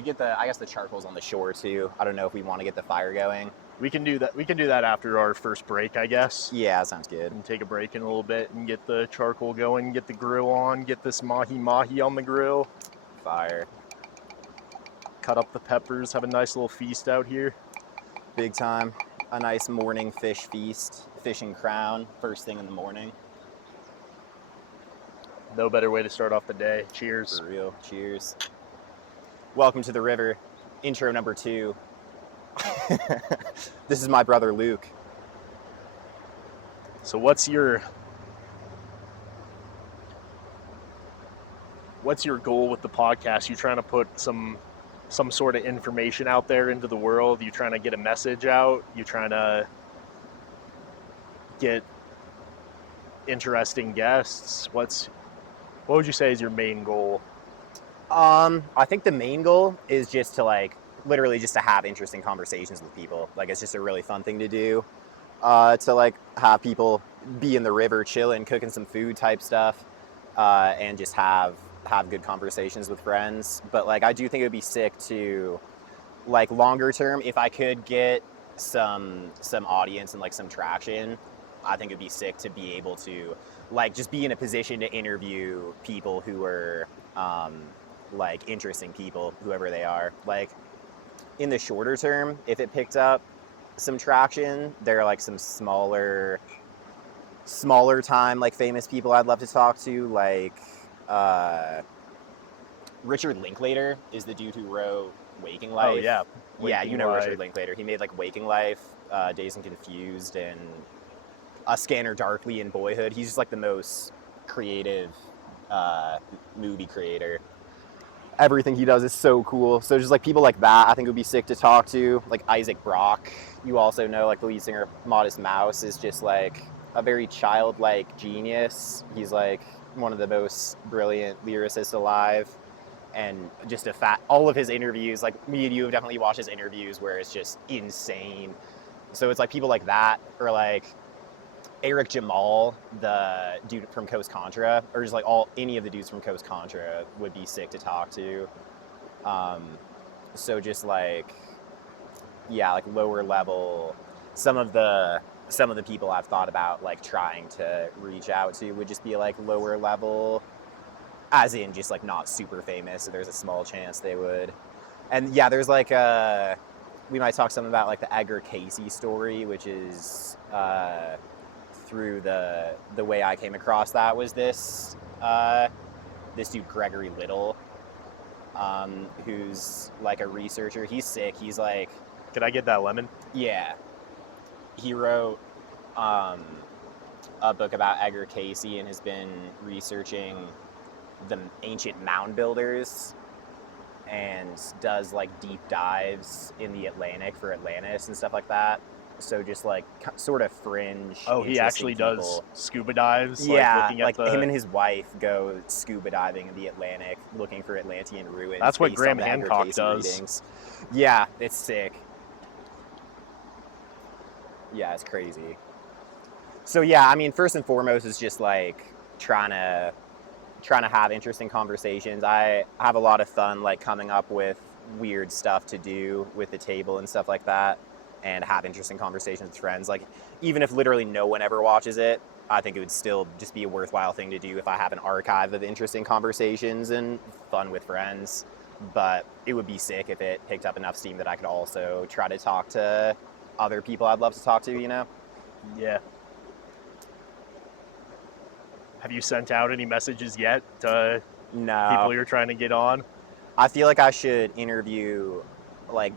We get I guess the charcoal's on the shore too. I don't know if we want to get the fire going. We can do that. We can do that after our first break, I guess. Yeah, sounds good. And take a break in a little bit and get the charcoal going, get the grill on, get this mahi on the grill. Fire. Cut up the peppers, have a nice little feast out here. Big time. A nice morning fish feast, fish and crown, first thing in the morning. No better way to start off the day. Cheers. For real. Cheers. Welcome to the river. Intro number 2. This is my brother Luke. So what's your goal with the podcast? You trying to put some sort of information out there into the world? You trying to get a message out? You trying to get interesting guests? What would you say is your main goal? I think the main goal is just to literally just to have interesting conversations with people. Like, it's just a really fun thing to do. To have people be in the river chilling, cooking some food type stuff, and just have good conversations with friends. But I do think it would be sick to longer term, if I could get some audience and some traction, I think it'd be sick to be able to just be in a position to interview people who are interesting people, whoever they are. In the shorter term, if it picked up some traction, there are some smaller time famous people I'd love to talk to. Richard Linklater is the dude who wrote Waking Life. Oh yeah. Yeah, you know Richard Linklater. He made Waking Life, Dazed and Confused, and A Scanner Darkly, and Boyhood. He's just the most creative movie creator. Everything he does is so cool. So just people like that, I think would be sick to talk to. Isaac Brock, you also know, the lead singer of Modest Mouse, is just a very childlike genius. He's one of the most brilliant lyricists alive. And just all of his interviews, me and you have definitely watched his interviews where it's just insane. So it's people like that, or Eric Jamal, the dude from Coast Contra, or just any of the dudes from Coast Contra would be sick to talk to. So just lower level, some of the people I've thought about trying to reach out to would just be lower level, as in just not super famous. So there's a small chance they would. And yeah, there's we might talk something about the Edgar Cayce story, which is through the way I came across that was this dude Gregory Little, who's a researcher. He's sick. He's Could I get that lemon? Yeah. He wrote a book about Edgar Cayce and has been researching the ancient mound builders and does deep dives in the Atlantic for Atlantis and stuff like that. So just sort of fringe. Oh, he actually does scuba dives. Yeah, him and his wife go scuba diving in the Atlantic, looking for Atlantean ruins. That's what Graham Hancock does. Readings. Yeah, it's sick. Yeah, it's crazy. So yeah, I mean, first and foremost is just trying to have interesting conversations. I have a lot of fun coming up with weird stuff to do with the table and stuff like that, and have interesting conversations with friends. Even if literally no one ever watches it, I think it would still just be a worthwhile thing to do if I have an archive of interesting conversations and fun with friends. But it would be sick if it picked up enough steam that I could also try to talk to other people I'd love to talk to, you know? Yeah. Have you sent out any messages yet to people you're trying to get on? I feel like I should interview,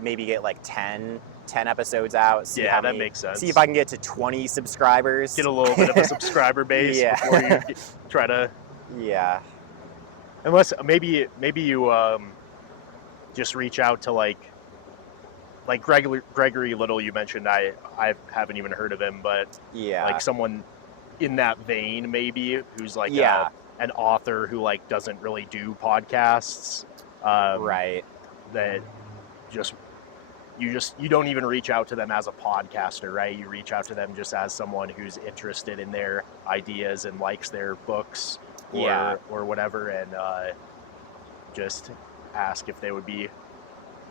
maybe get 10 episodes out. That makes sense. See if I can get to 20 subscribers. Get a little bit of a subscriber base before you try to... Yeah. Unless maybe you just reach out to Gregory Little you mentioned. I haven't even heard of him, but someone in that vein maybe who's an author who doesn't really do podcasts. Right. That you don't even reach out to them as a podcaster, right? You reach out to them just as someone who's interested in their ideas and likes their books or whatever, and just ask if they would be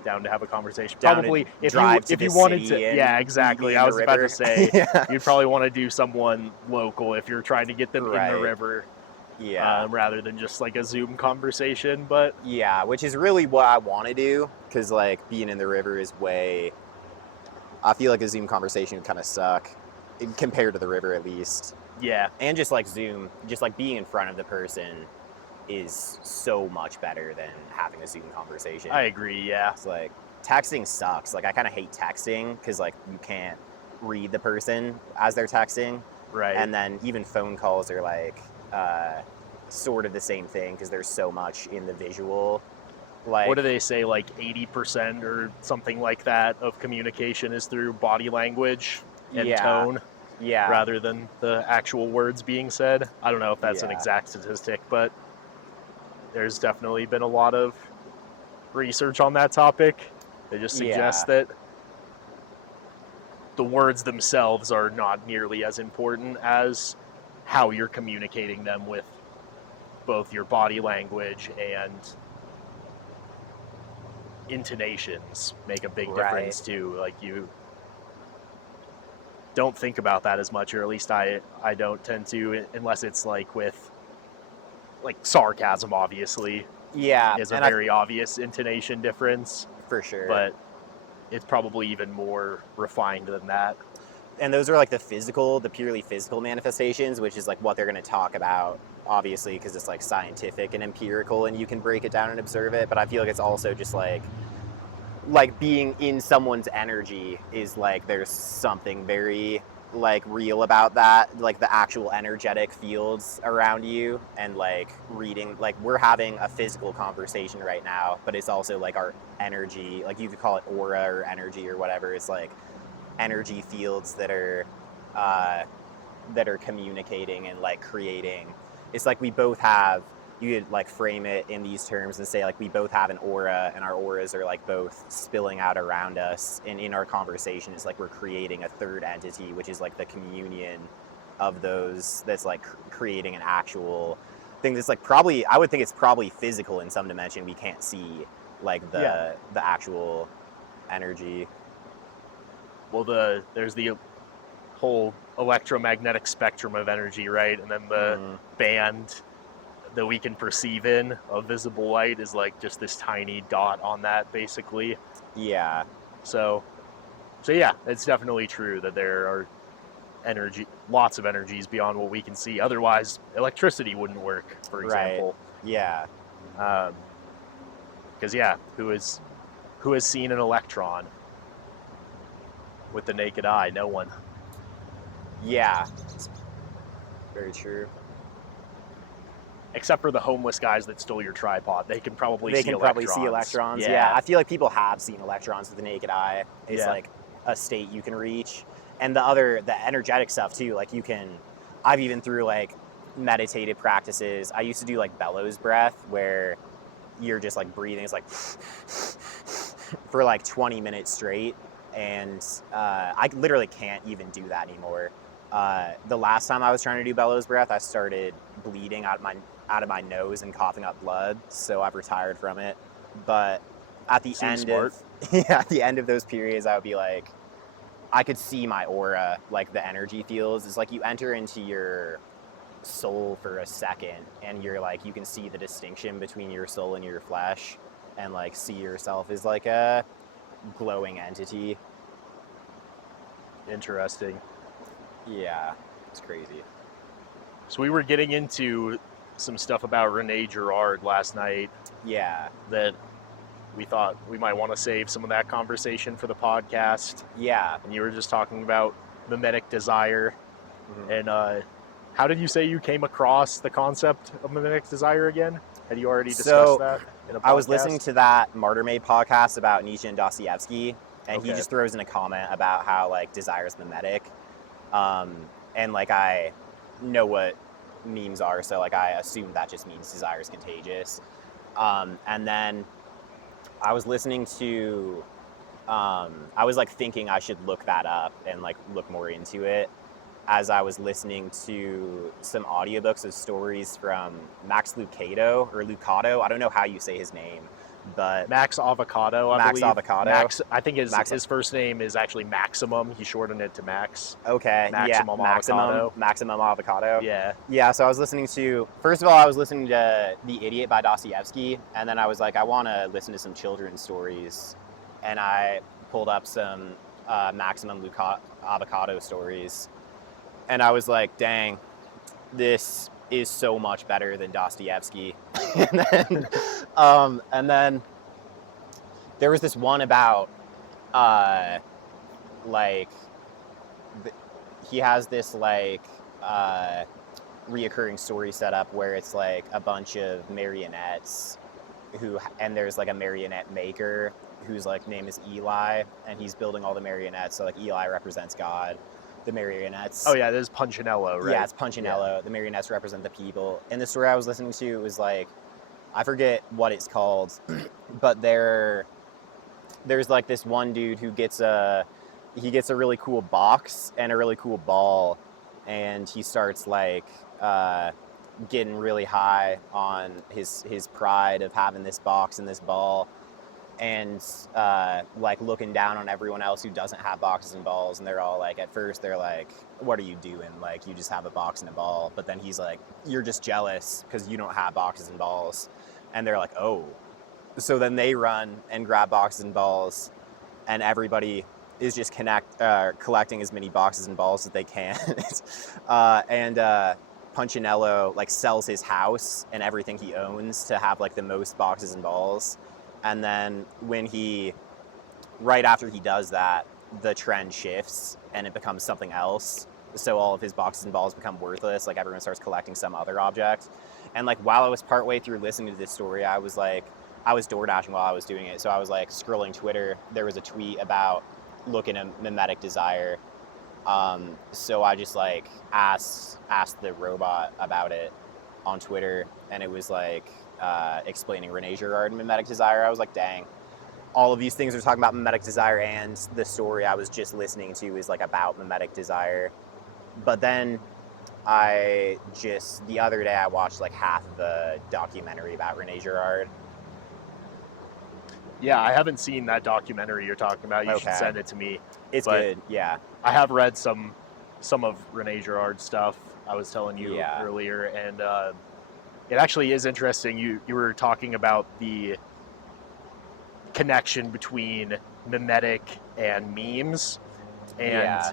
down to have a conversation. Down probably if you wanted to. Yeah, exactly. I was about to say you'd probably want to do someone local if you're trying to get them in the river. Yeah. Rather than just like a Zoom conversation, but yeah, which is really what I want to do, because like being in the river is way. I feel like a Zoom conversation would kind of suck, compared to the river at least. Yeah. And just like Zoom, just like being in front of the person is so much better than having a Zoom conversation. I agree, yeah. It's like, texting sucks. Like, I kind of hate texting because, like, you can't read the person as they're texting. Right. And then even phone calls are, like, sort of the same thing because there's so much in the visual. Like, what do they say, like 80% or something like that of communication is through body language and tone? Yeah. Rather than the actual words being said. I don't know if that's an exact statistic, but there's definitely been a lot of research on that topic. They just suggest that the words themselves are not nearly as important as how you're communicating them with both your body language and intonations make a big difference too. Like, you don't think about that as much, or at least I don't tend to, unless it's like with like sarcasm, obviously. Yeah. Is a very obvious intonation difference. For sure. But it's probably even more refined than that. And those are like the purely physical manifestations, which is like what they're going to talk about, obviously, because it's like scientific and empirical and you can break it down and observe it. But I feel like it's also just like being in someone's energy is like, there's something very like real about that, like the actual energetic fields around you, and like reading, like we're having a physical conversation right now, but it's also like our energy, like you could call it aura or energy or whatever. It's like energy fields that are communicating and like creating. It's like we both have, you could like frame it in these terms and say like we both have an aura, and our auras are like both spilling out around us, and in our conversation it's like we're creating a third entity, which is like the communion of those, that's like creating an actual thing that's like probably, I would think it's probably physical in some dimension. We can't see like the actual energy. Well, there's the whole electromagnetic spectrum of energy, right? And then the band that we can perceive in of visible light is like just this tiny dot on that, basically. Yeah. So yeah, it's definitely true that there are lots of energies beyond what we can see. Otherwise, electricity wouldn't work, for example. Right. Yeah. Because who has seen an electron with the naked eye? No one. Yeah. Very true. Except for the homeless guys that stole your tripod. They can probably see electrons. Yeah. I feel like people have seen electrons with the naked eye. It's like a state you can reach. And the energetic stuff too, like I've even through like meditative practices, I used to do like bellows breath, where you're just like breathing, it's like for like 20 minutes straight. And I literally can't even do that anymore. The last time I was trying to do bellows breath, I started bleeding out of my nose and coughing up blood, so I've retired from it. But at the end of those periods, I would be like, I could see my aura, like the energy fields. It's like you enter into your soul for a second, and you're like, you can see the distinction between your soul and your flesh, and like see yourself as like a glowing entity. Interesting. Yeah, it's crazy. So we were getting into some stuff about Rene Girard last night. Yeah. That we thought we might want to save some of that conversation for the podcast. Yeah. And you were just talking about Mimetic Desire. Mm-hmm. And how did you say you came across the concept of Mimetic Desire again? Had you already discussed that in a podcast? I was listening to that Martyr Made podcast about Nietzsche and Dostoevsky, and he just throws in a comment about how like desire is mimetic. And like I know what memes are, so like I assume that just means desire is contagious. And then I was listening to, I was like thinking I should look that up and like look more into it, as I was listening to some audiobooks of stories from Max Lucado, I don't know how you say his name, but Max Avocado, I Max believe. Avocado? I think Max- his first name is actually Maximum. He shortened it to Max. okay, Maximum Avocado. Maximum Avocado. Yeah. Yeah, so I was listening to, first of all, I was listening to The Idiot by Dostoevsky, and then I was like, I want to listen to some children's stories, and I pulled up some Maximum Avocado stories, and I was like, dang, this is so much better than Dostoevsky. And then there was this one about, like, he has this, like, reoccurring story set up where it's, like, a bunch of marionettes and there's, like, a marionette maker whose, like, name is Eli, and he's building all the marionettes, so, like, Eli represents God. The marionettes. Oh yeah, this is Punchinello, right? Yeah, it's Punchinello. Yeah. The marionettes represent the people. In the story I was listening to, it was like, I forget what it's called, but there's like this one dude who gets a really cool box and a really cool ball, and he starts like getting really high on his pride of having this box and this ball, and like looking down on everyone else who doesn't have boxes and balls, and they're all like, at first they're like, what are you doing, like you just have a box and a ball, but then he's like, you're just jealous because you don't have boxes and balls, and they're like, oh, so then they run and grab boxes and balls, and everybody is just collecting as many boxes and balls as they can. And Punchinello like sells his house and everything he owns to have like the most boxes and balls. And then right after he does that, the trend shifts and it becomes something else. So all of his boxes and balls become worthless. Like everyone starts collecting some other object. And like while I was partway through listening to this story, I was door dashing while I was doing it. So I was like scrolling Twitter. There was a tweet about looking at Mimetic Desire. So I just like asked the robot about it on Twitter, and it was like explaining René Girard and Mimetic Desire. I was like, dang, all of these things are talking about Mimetic Desire, and the story I was just listening to is like about Mimetic Desire. But then the other day I watched like half of the documentary about René Girard. Yeah, I haven't seen that documentary you're talking about. You should send it to me. It's good, yeah. I have read some of René Girard's stuff. I was telling you earlier, and it actually is interesting. You were talking about the connection between mimetic and memes, and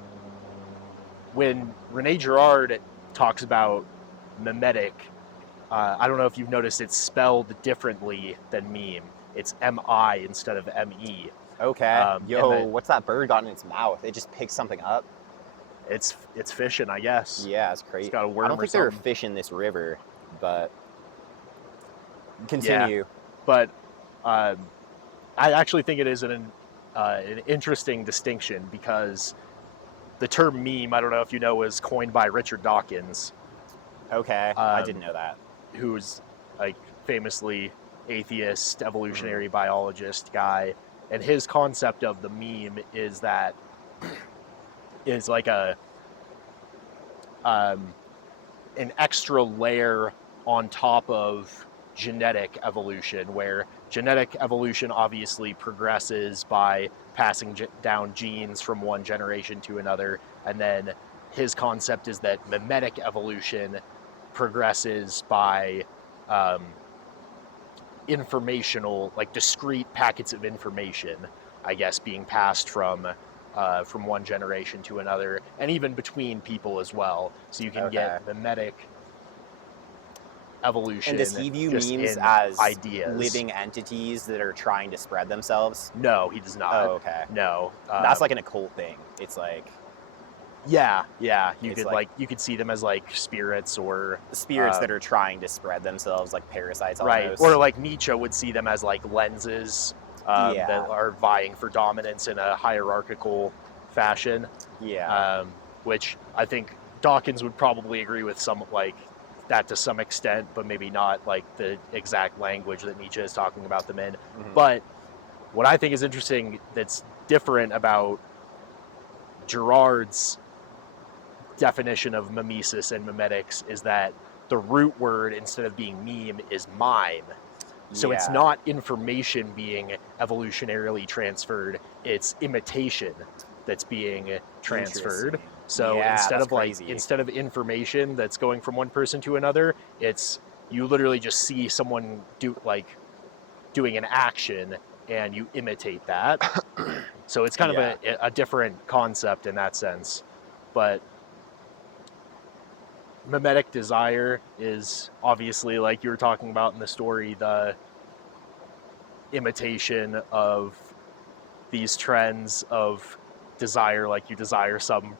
when René Girard talks about mimetic, I don't know if you've noticed, it's spelled differently than meme. It's M-I instead of M-E. Okay. What's that bird got in its mouth? It just picks something up? It's fishing, I guess. Yeah, it's crazy. It's got a worm. I don't think there are fish in this river, but continue. Yeah, but I actually think it is an interesting distinction, because the term meme, I don't know if you know, was coined by Richard Dawkins. Okay, I didn't know that. Who's like famously atheist, evolutionary biologist guy, and his concept of the meme is that is like an extra layer on top of genetic evolution, where genetic evolution obviously progresses by passing down genes from one generation to another, and then his concept is that mimetic evolution progresses by informational, like discrete packets of information, I guess, being passed from one generation to another, and even between people as well. So you can get mimetic evolution. And does he view memes as ideas, living entities that are trying to spread themselves? No, he does not. Oh, okay. No, that's like an occult thing. It's like, yeah. You could see them as like spirits that are trying to spread themselves, like parasites. Right. Almost. Or like Nietzsche would see them as like lenses that are vying for dominance in a hierarchical fashion. Yeah. Which I think Dawkins would probably agree with some like that to some extent, but maybe not like the exact language that Nietzsche is talking about them in. Mm-hmm. But what I think is interesting that's different about Girard's definition of mimesis and mimetics is that the root word, instead of being meme, is mime. So it's Yeah. not information being evolutionarily transferred, it's imitation that's being transferred. Interesting. So Yeah, instead that's of like crazy. instead of information that's going from one person to another, it's you literally just see someone doing an action and you imitate that. So it's kind of a different concept in that sense. But Mimetic Desire is obviously, like you were talking about in the story, the imitation of these trends of desire, like you desire some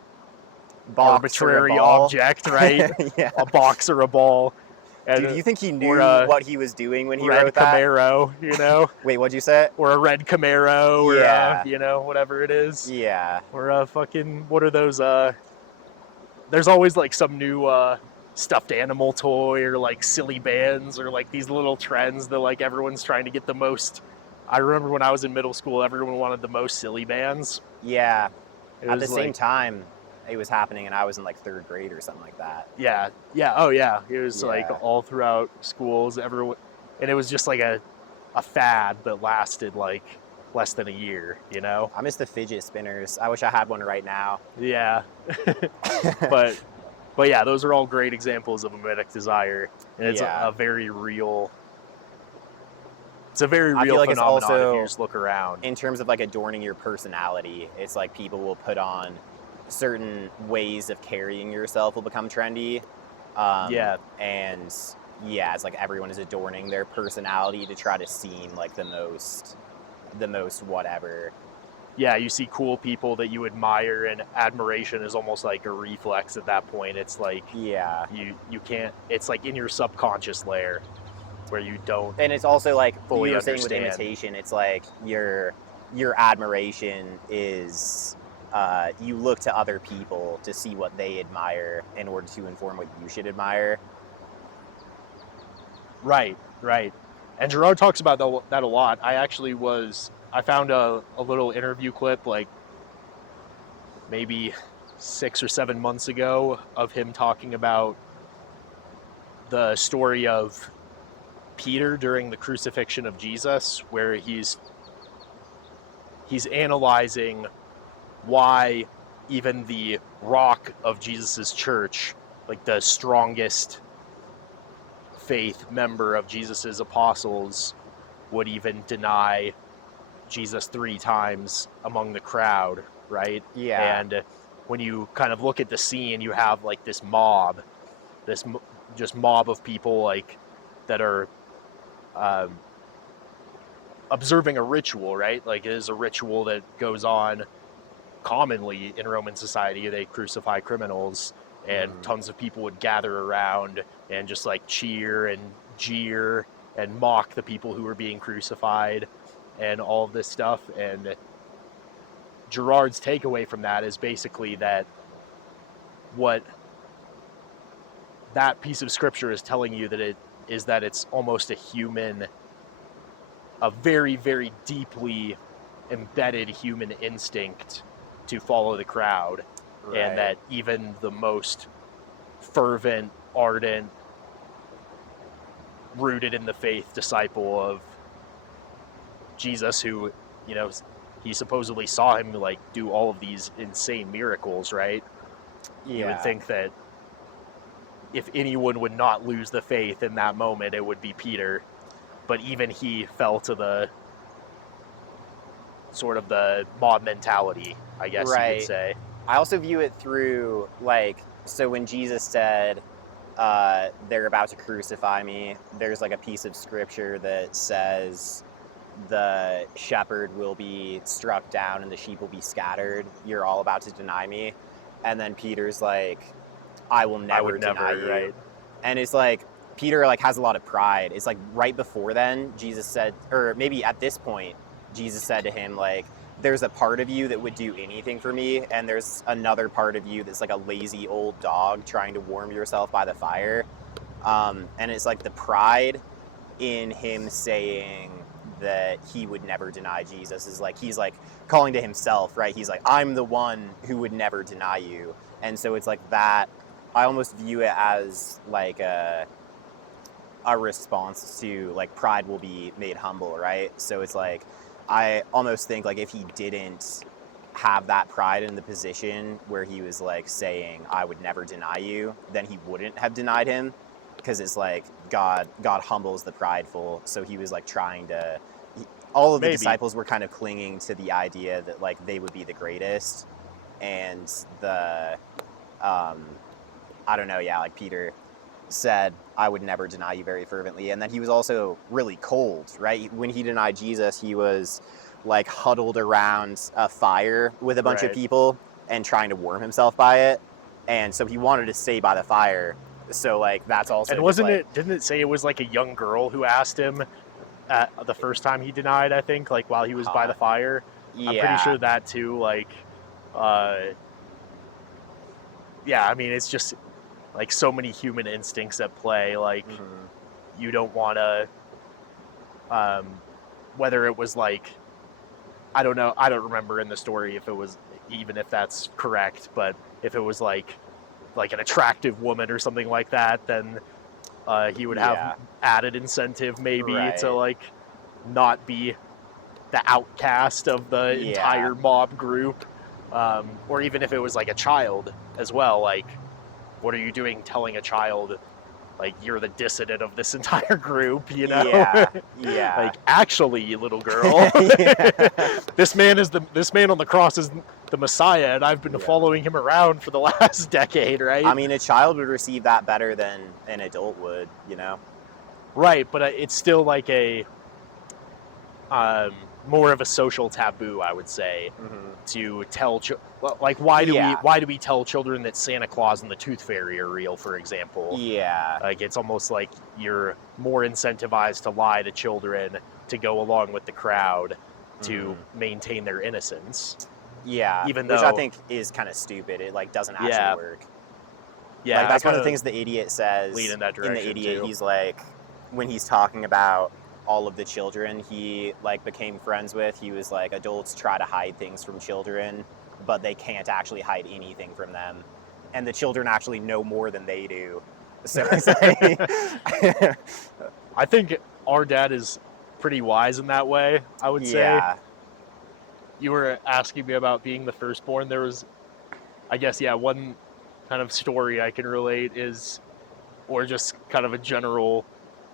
Box or a arbitrary ball. object, right? Yeah. A box or a ball. And, Dude, do you think he or knew a what he was doing when he red wrote that? Camaro, you know? Wait, what'd you say? Or a red Camaro, or Yeah. you know, whatever it is. Yeah. Or a fucking, what are those, there's always like some new stuffed animal toy or like silly bands or like these little trends that like everyone's trying to get the most. I remember when I was in middle school, everyone wanted the most silly bands. Yeah. It At the was same like, time, it was happening, and I was in like 3rd grade or something like that. yeah, oh yeah, it was like Yeah. all throughout schools, everyone, and it was just like a fad that lasted like less than a year, you know? I miss the fidget spinners. I wish I had one right now. Yeah. but yeah, those are all great examples of a mimetic desire, and it's Yeah. a very real. It's a very I real feel like it's phenomenon if also, you just look around. in terms of like adorning your personality, it's like people will put on certain ways of carrying yourself will become trendy. Yeah. And yeah, it's like everyone is adorning their personality to try to seem like the most whatever. Yeah, you see cool people that you admire, and admiration is almost like a reflex at that point. It's like Yeah. you can't. It's like in your subconscious layer where you don't. And it's also like fully you were saying understand. with imitation, it's like your admiration is you look to other people to see what they admire in order to inform what you should admire. Right. And Gerard talks about that a lot. I found a little interview clip like maybe 6 or 7 months ago of him talking about the story of Peter during the crucifixion of Jesus, where he's analyzing why even the rock of Jesus's church, like the strongest faith member of Jesus's apostles, would even deny Jesus 3 times among the crowd, right? Yeah. And when you kind of look at the scene, you have like this mob, just mob of people like that are observing a ritual, right? Like it is a ritual that goes on commonly in Roman society. They crucify criminals, and tons of people would gather around and just like cheer and jeer and mock the people who were being crucified and all of this stuff. And Gerard's takeaway from that is basically that what that piece of scripture is telling you that it's almost a very, very deeply embedded human instinct to follow the crowd. Right. And that even the most fervent, ardent, rooted in the faith disciple of Jesus, who, you know, he supposedly saw him like do all of these insane miracles, right? Yeah. You would think that if anyone would not lose the faith in that moment, it would be Peter. But even he fell to the sort of the mob mentality, I guess you could say. I also view it through, like, so when Jesus said, they're about to crucify me, there's like a piece of scripture that says the shepherd will be struck down and the sheep will be scattered. You're all about to deny me. And then Peter's like, I would never deny you. Right. And it's like, Peter like has a lot of pride. It's like right before then, Jesus said, or maybe at this point, Jesus said to him, like, there's a part of you that would do anything for me, and there's another part of you that's like a lazy old dog trying to warm yourself by the fire. And it's like the pride in him saying that he would never deny Jesus is like, he's like calling to himself, right? He's like, I'm the one who would never deny you. And so it's like that, I almost view it as like a response to like pride will be made humble, right? So it's like I almost think like if he didn't have that pride in the position where he was like saying I would never deny you, then he wouldn't have denied him, because it's like God humbles the prideful. So he was like trying to all of the disciples were kind of clinging to the idea that like they would be the greatest, and the I don't know, yeah, like Peter said, I would never deny you very fervently. And then he was also really cold, right? When he denied Jesus, he was like huddled around a fire with a bunch of people and trying to warm himself by it. And so he wanted to stay by the fire. So like that's also. And wasn't it? Didn't it say it was like a young girl who asked him the first time he denied? I think like while he was by the fire. Yeah. I'm pretty sure that too. Like, yeah. I mean, it's just like so many human instincts at play. Like, you don't want to. Whether it was like, I don't know. I don't remember in the story if it was, even if that's correct, but if it was like an attractive woman or something like that, then he would have added incentive maybe to like not be the outcast of the entire mob group, or even if it was like a child as well. Like, what are you doing telling a child like you're the dissident of this entire group, you know? Yeah. Like, actually, you little girl, this man on the cross is the Messiah, and I've been following him around for the last decade, right? I mean, a child would receive that better than an adult would, you know? Right, but it's still like a more of a social taboo, I would say, to tell like why do we tell children that Santa Claus and the Tooth Fairy are real, for example? Yeah. Like, it's almost like you're more incentivized to lie to children to go along with the crowd to maintain their innocence. Yeah, which I think is kind of stupid. It like doesn't actually work. Yeah, like, that's one of the things the idiot says in that direction. In the Idiot, he's like, when he's talking about all of the children he like became friends with, he was like, adults try to hide things from children, but they can't actually hide anything from them, and the children actually know more than they do. So it's like, I think our dad is pretty wise in that way, I would say. You were asking me about being the firstborn. There was, I guess, one kind of story I can relate is, or just kind of a general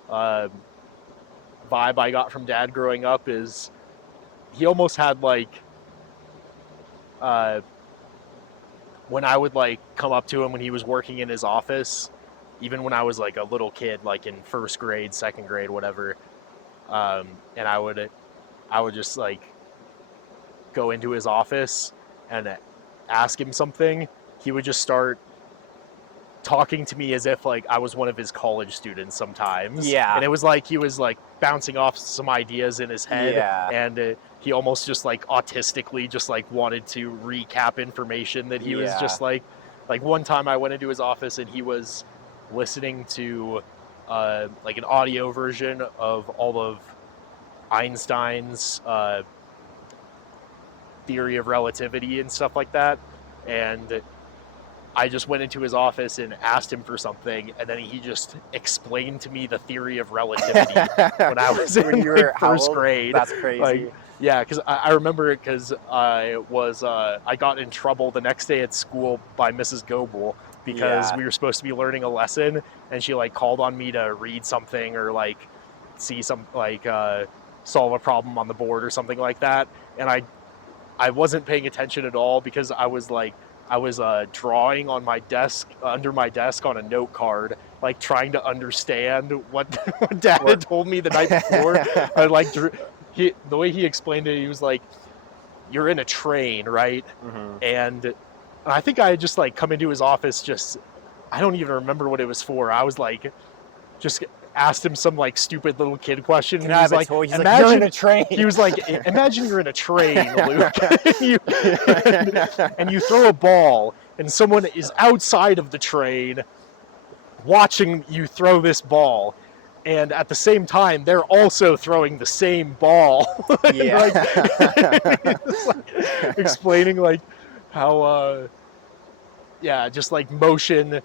vibe I got from Dad growing up is, he almost had like, when I would like come up to him when he was working in his office, even when I was like a little kid, like in first grade, second grade, whatever, and I would just like go into his office and ask him something, he would just start talking to me as if like I was one of his college students sometimes. And it was like he was like bouncing off some ideas in his head, and he almost just like autistically just like wanted to recap information that he was just like one time I went into his office and he was listening to like an audio version of all of Einstein's theory of relativity and stuff like that, and I just went into his office and asked him for something, and then he just explained to me the theory of relativity when I was in first grade. That's crazy. Like, yeah, because I remember it because I got in trouble the next day at school by Mrs. Goebel because we were supposed to be learning a lesson, and she like called on me to read something or like see some like solve a problem on the board or something like that, and I wasn't paying attention at all because I was drawing on my desk, under my desk on a note card, like trying to understand what Dad had told me the night before. I like the way he explained it, he was like, "You're in a train, right?" And I think I had just like come into his office. I don't even remember what it was for. I was like, just asked him some like stupid little kid question. And he was like, "Imagine you're in a train." He was like, "Imagine you're in a train, Luke, and you throw a ball, and someone is outside of the train watching you throw this ball, and at the same time they're also throwing the same ball." Explaining like how just like motion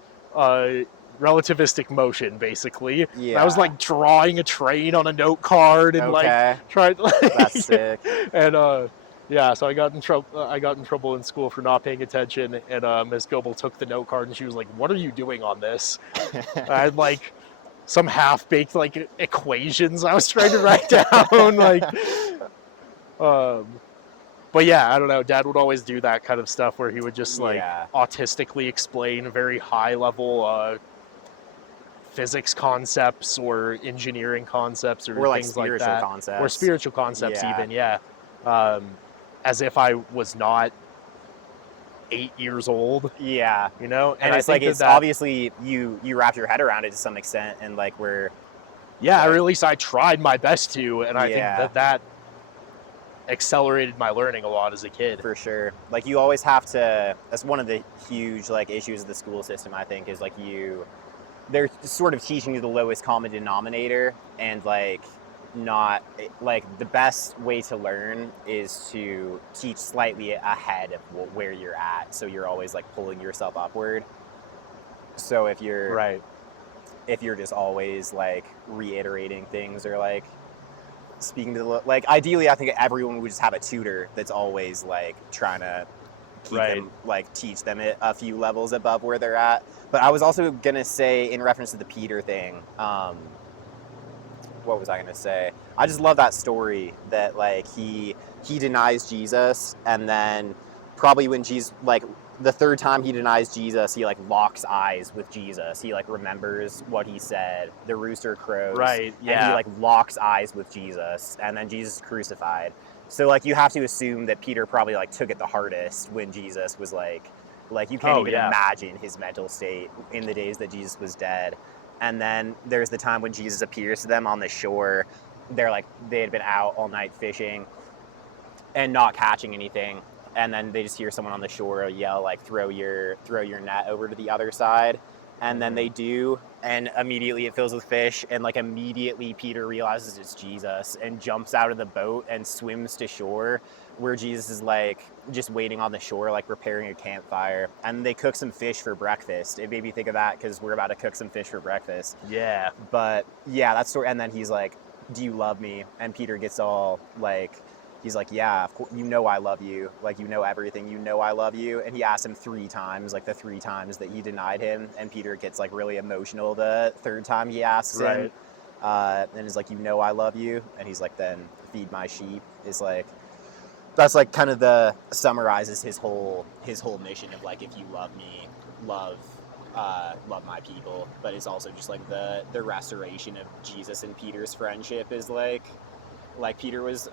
relativistic motion, basically. Yeah. And I was like drawing a train on a note card and Okay. like trying like, That's sick. And yeah, so I got in trouble. I got in trouble in school for not paying attention, and Miss Goebel took the note card and she was like, "What are you doing on this?" I had like some half-baked like equations I was trying to write down, like. But yeah, I don't know. Dad would always do that kind of stuff where he would just like Yeah. autistically explain very high-level physics concepts or engineering concepts or Or like things like spiritual that, concepts. or spiritual concepts Yeah. even. Yeah, as if I was not 8 years old. Yeah. You know, And I it's like think it's that obviously you wrap your head around it to some extent, and like we're yeah, like, or at least I tried my best to, and I Yeah. think that accelerated my learning a lot as a kid. for sure. Like you always have to. That's one of the huge like issues of the school system. I think is like they're sort of teaching you the lowest common denominator, and like not like the best way to learn is to teach slightly ahead of where you're at, so you're always like pulling yourself upward. So if you're Right. if you're just always like reiterating things or like speaking to the like ideally I think everyone would just have a tutor that's always like trying to keep Right. them like teach them a few levels above where they're at. But I was also gonna say in reference to the Peter thing, what was I gonna say? I just love that story that like he denies Jesus, and then probably when Jesus like the third time he denies Jesus, he like locks eyes with Jesus. He like remembers what he said. The rooster crows. Right. And Yeah. he like locks eyes with Jesus, and then Jesus is crucified. So like you have to assume that Peter probably like took it the hardest when Jesus was like you can't even imagine his mental state in the days that Jesus was dead. And then there's the time when Jesus appears to them on the shore. They had been out all night fishing and not catching anything. And then they just hear someone on the shore yell like, throw your net over to the other side. And then they do, and immediately it fills with fish, and like immediately Peter realizes it's Jesus and jumps out of the boat and swims to shore, where Jesus is like just waiting on the shore, like preparing a campfire. And they cook some fish for breakfast. It made me think of that because we're about to cook some fish for breakfast. Yeah. But yeah, that story. And then he's like, "Do you love me?" And Peter gets all like, he's like, "Yeah, of course, you know I love you. Like, you know everything. You know I love you." And he asked him 3 times, like the 3 times that he denied him. And Peter gets like really emotional the 3rd time he asks him. And he's like, "You know I love you." And he's like, "Then feed my sheep." Is like, that's like kind of summarizes his whole mission of like, if you love me, love my people. But it's also just like the restoration of Jesus and Peter's friendship is like Peter was.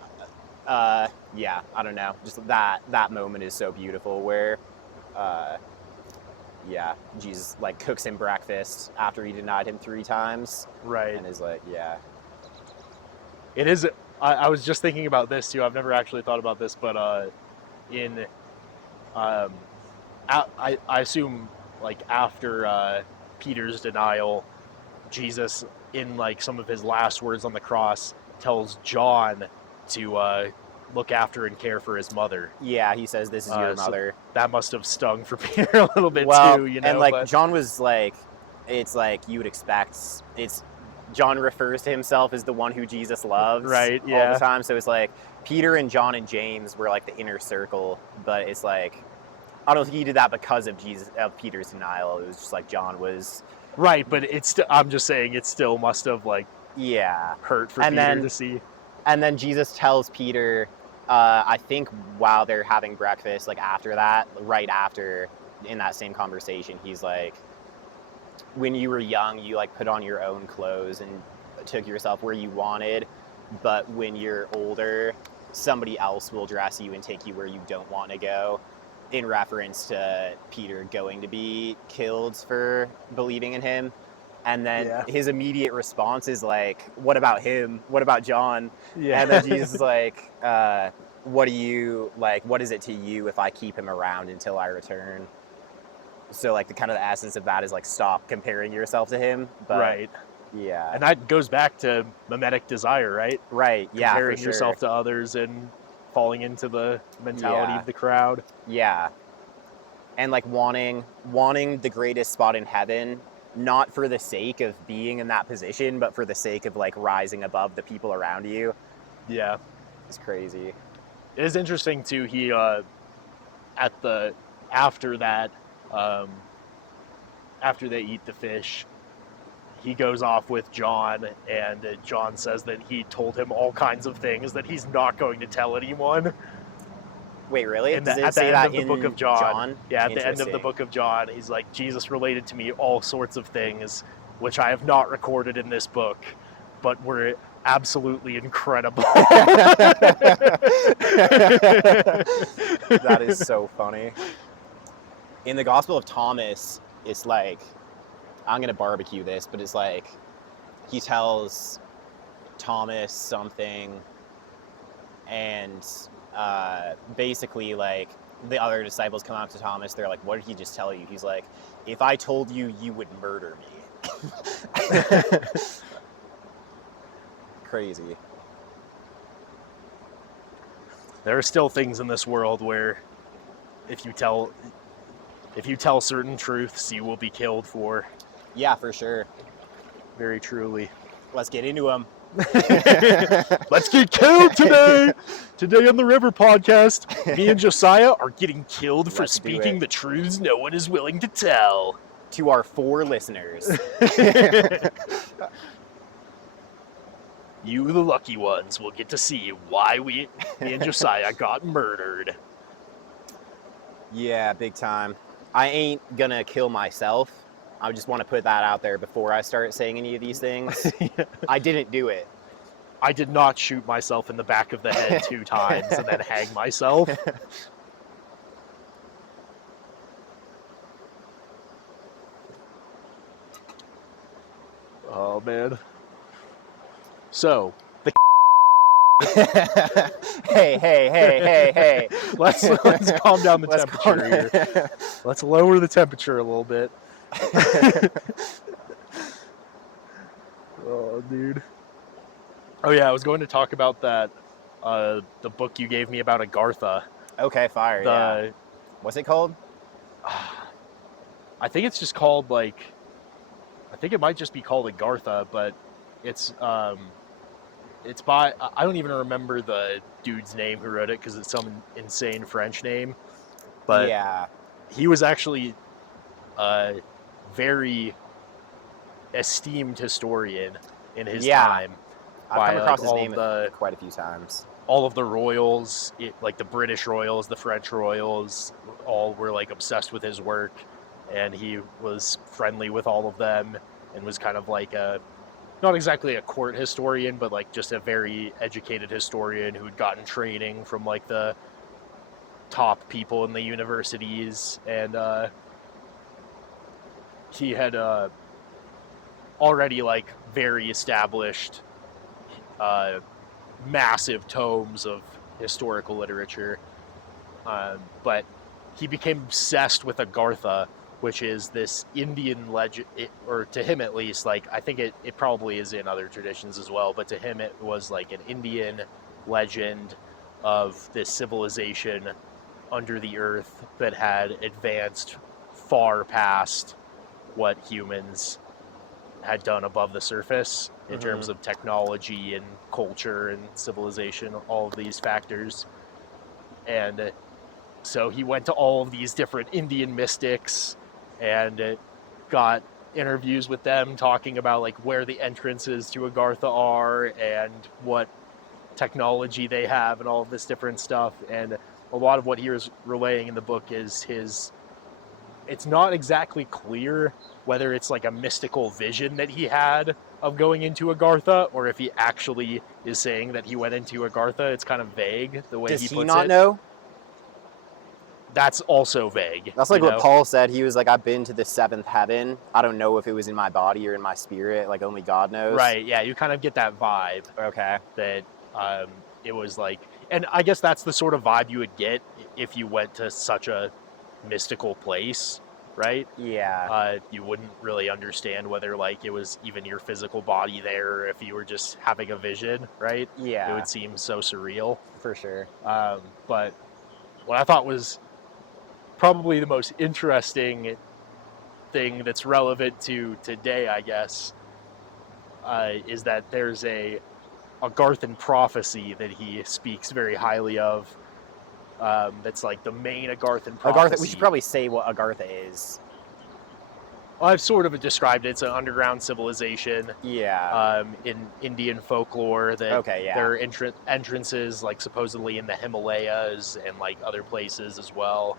Yeah, I don't know. Just that moment is so beautiful where, yeah, Jesus like cooks him breakfast after he denied him 3 times. Right. And is like, yeah. It is. I was just thinking about this too. I've never actually thought about this, but I assume like after Peter's denial, Jesus in like some of his last words on the cross tells John to look after and care for his mother. Yeah, he says, "This is your mother." So that must have stung for Peter a little bit too, you know. And like John was like, it's like you would expect. It's John refers to himself as the one who Jesus loves, right? Yeah, all the time. So it's like Peter and John and James were like the inner circle, but it's like I don't think he did that because of Peter's denial. It was just like John was right, but it's. I'm just saying, it still must have like hurt for Peter to see. And then Jesus tells Peter, I think while they're having breakfast, like after that, right after, in that same conversation, he's like, "When you were young, you like put on your own clothes and took yourself where you wanted, but when you're older, somebody else will dress you and take you where you don't want to go," in reference to Peter going to be killed for believing in him. And then his immediate response is like, "What about him? What about John?" Yeah. And then Jesus is like, what is it to you if I keep him around until I return? So like the kind of the essence of that is like, stop comparing yourself to him. But, right. Yeah. And that goes back to mimetic desire, right? Right. Yeah. Comparing yourself to others and falling into the mentality of the crowd. Yeah. And like wanting the greatest spot in heaven not for the sake of being in that position, but for the sake of like rising above the people around you. Yeah. It's crazy. It is interesting too. He after that, after they eat the fish, he goes off with John, and John says that he told him all kinds of things that he's not going to tell anyone. Wait, really? At Does the it say end that of the in book of John? Yeah, at the end of the Interesting. book of John, he's like, Jesus related to me all sorts of things, which I have not recorded in this book, but were absolutely incredible. That is so funny. In the Gospel of Thomas, it's like, I'm going to barbecue this, but it's like, he tells Thomas something, and basically, like, the other disciples come up to Thomas, they're like, what did he just tell you? He's like, if I told you, you would murder me. Crazy. There are still things in this world where if you tell certain truths, you will be killed for. Yeah, for sure. Very truly. Let's get into them. Let's get killed today! Today on the River Podcast, me and Josiah are getting killed for Let's do speaking it. the truths no one is willing to tell. To our 4 listeners. You, the lucky ones, will get to see why me and Josiah got murdered. Yeah, big time. I ain't gonna kill myself. I just want to put that out there before I start saying any of these things. Yeah. I didn't do it. I did not shoot myself in the back of the head 2 times and then hang myself. Oh, man. So, Hey. let's calm down the temperature here. Let's lower the temperature a little bit. Oh, dude. Oh, yeah, I was going to talk about that, the book you gave me about Agartha. Okay, fire, yeah. What's it called? I think it's just called, like, I think it might just be called Agartha, but it's by, I don't even remember the dude's name who wrote it because it's some insane French name. But yeah, he was actually a very esteemed historian in his time. I've come across his name quite a few times. All of the royals, like the British royals, the French royals, all were like obsessed with his work, and he was friendly with all of them and was kind of like not exactly a court historian, but like just a very educated historian who'd gotten training from like the top people in the universities, and he had already like very established massive tomes of historical literature, but he became obsessed with Agartha, which is this Indian legend, or to him at least, like I think it probably is in other traditions as well, but to him it was like an Indian legend of this civilization under the earth that had advanced far past what humans had done above the surface in terms of technology and culture and civilization, all of these factors. And so he went to all of these different Indian mystics and got interviews with them talking about like where the entrances to Agartha are and what technology they have and all of this different stuff. And a lot of what he was relaying in the book is it's not exactly clear whether it's like a mystical vision that he had of going into Agartha or if he actually is saying that he went into Agartha. It's kind of vague the way he puts it. Does he not know? That's also vague. That's like what Paul said. He was like, I've been to the 7th heaven. I don't know if it was in my body or in my spirit. Like, only God knows. Right, yeah, you kind of get that vibe. Okay. That it was like, and I guess that's the sort of vibe you would get if you went to such a mystical place, right? Yeah. You wouldn't really understand whether like it was even your physical body there or if you were just having a vision, right? Yeah. It would seem so surreal. For sure. But what I thought was probably the most interesting thing that's relevant to today, I guess, is that there's a Agarthan prophecy that he speaks very highly of. That's like the main Agarthan prophecy. Agartha, we should probably say what Agartha is. I've sort of described it. It's an underground civilization. Yeah. In Indian folklore, that Okay, yeah. there are entrances, like supposedly in the Himalayas and like other places as well.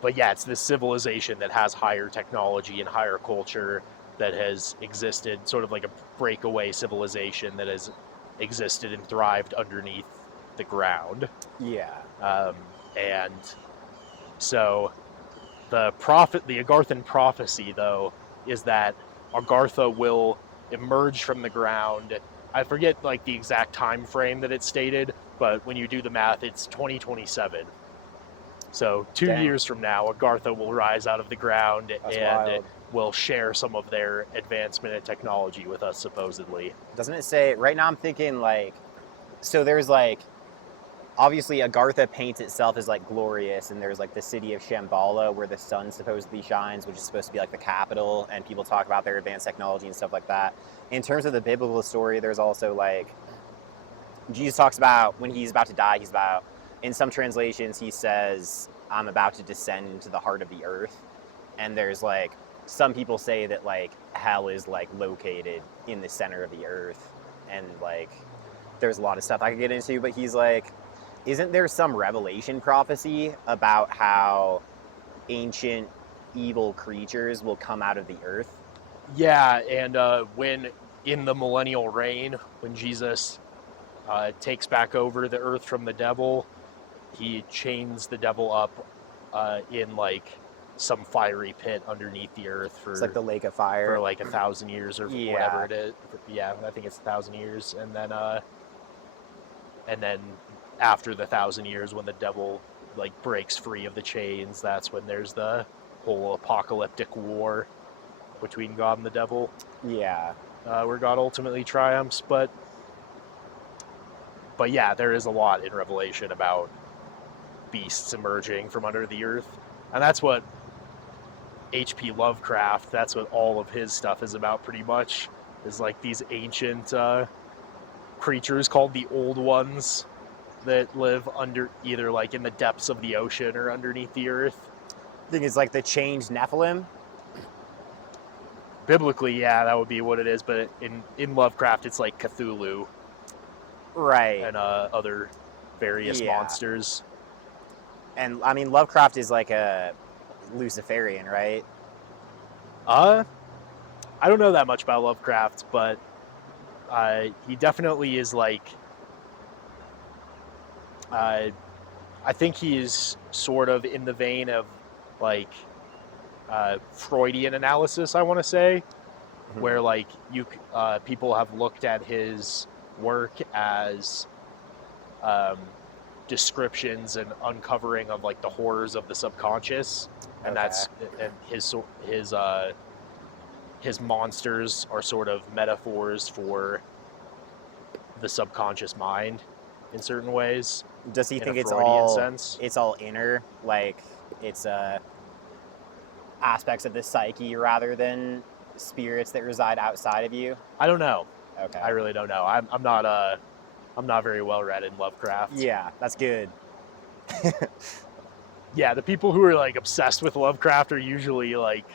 But yeah, it's this civilization that has higher technology and higher culture that has existed, sort of like a breakaway civilization that has existed and thrived underneath the ground. Yeah. And so the Agarthan prophecy, though, is that Agartha will emerge from the ground. I forget like the exact time frame that it's stated, but when you do the math, it's 2027. So 2 Dang. years from now, Agartha will rise out of the ground That's and wild. will share some of their advancement in technology with us, supposedly. Doesn't it say, right now I'm thinking like, so there's like, obviously Agartha paints itself as like glorious, and there's like the city of Shambhala where the sun supposedly shines, which is supposed to be like the capital, and people talk about their advanced technology and stuff like that. In terms of the biblical story, there's also like, Jesus talks about when he's about to die, in some translations he says, I'm about to descend into the heart of the earth. And there's like, some people say that like hell is like located in the center of the earth, and like there's a lot of stuff I could get into, but he's like, isn't there some Revelation prophecy about how ancient evil creatures will come out of the earth? Yeah, and when in the millennial reign, when Jesus takes back over the earth from the devil, he chains the devil up in like some fiery pit underneath the earth for, It's like the lake of fire. for like 1,000 years or Yeah. whatever it is. Yeah, I think it's 1,000 years, and then after the 1,000 years, when the devil like breaks free of the chains, that's when there's the whole apocalyptic war between God and the devil, Yeah. where God ultimately triumphs. But yeah, there is a lot in Revelation about beasts emerging from under the earth, and that's what H.P. Lovecraft, that's what all of his stuff is about, pretty much, is like these ancient creatures called the Old Ones that live under either like in the depths of the ocean or underneath the earth. I think it's like the changed Nephilim. Biblically, yeah, that would be what it is, but in Lovecraft, it's like Cthulhu, Right. and other various Yeah. monsters. And I mean, Lovecraft is like a Luciferian, right? I don't know that much about Lovecraft, but he definitely is like, I think he is sort of in the vein of like Freudian analysis, I want to say, Mm-hmm. where like people have looked at his work as descriptions and uncovering of like the horrors of the subconscious, and that's and his monsters are sort of metaphors for the subconscious mind in certain ways. Does he in think a it's Freudian all sense. it's all inner, like it's aspects of the psyche rather than spirits that reside outside of you? I don't know. Okay. I really don't know. I'm not very well read in Lovecraft. Yeah, that's good. Yeah, the people who are like obsessed with Lovecraft are usually like,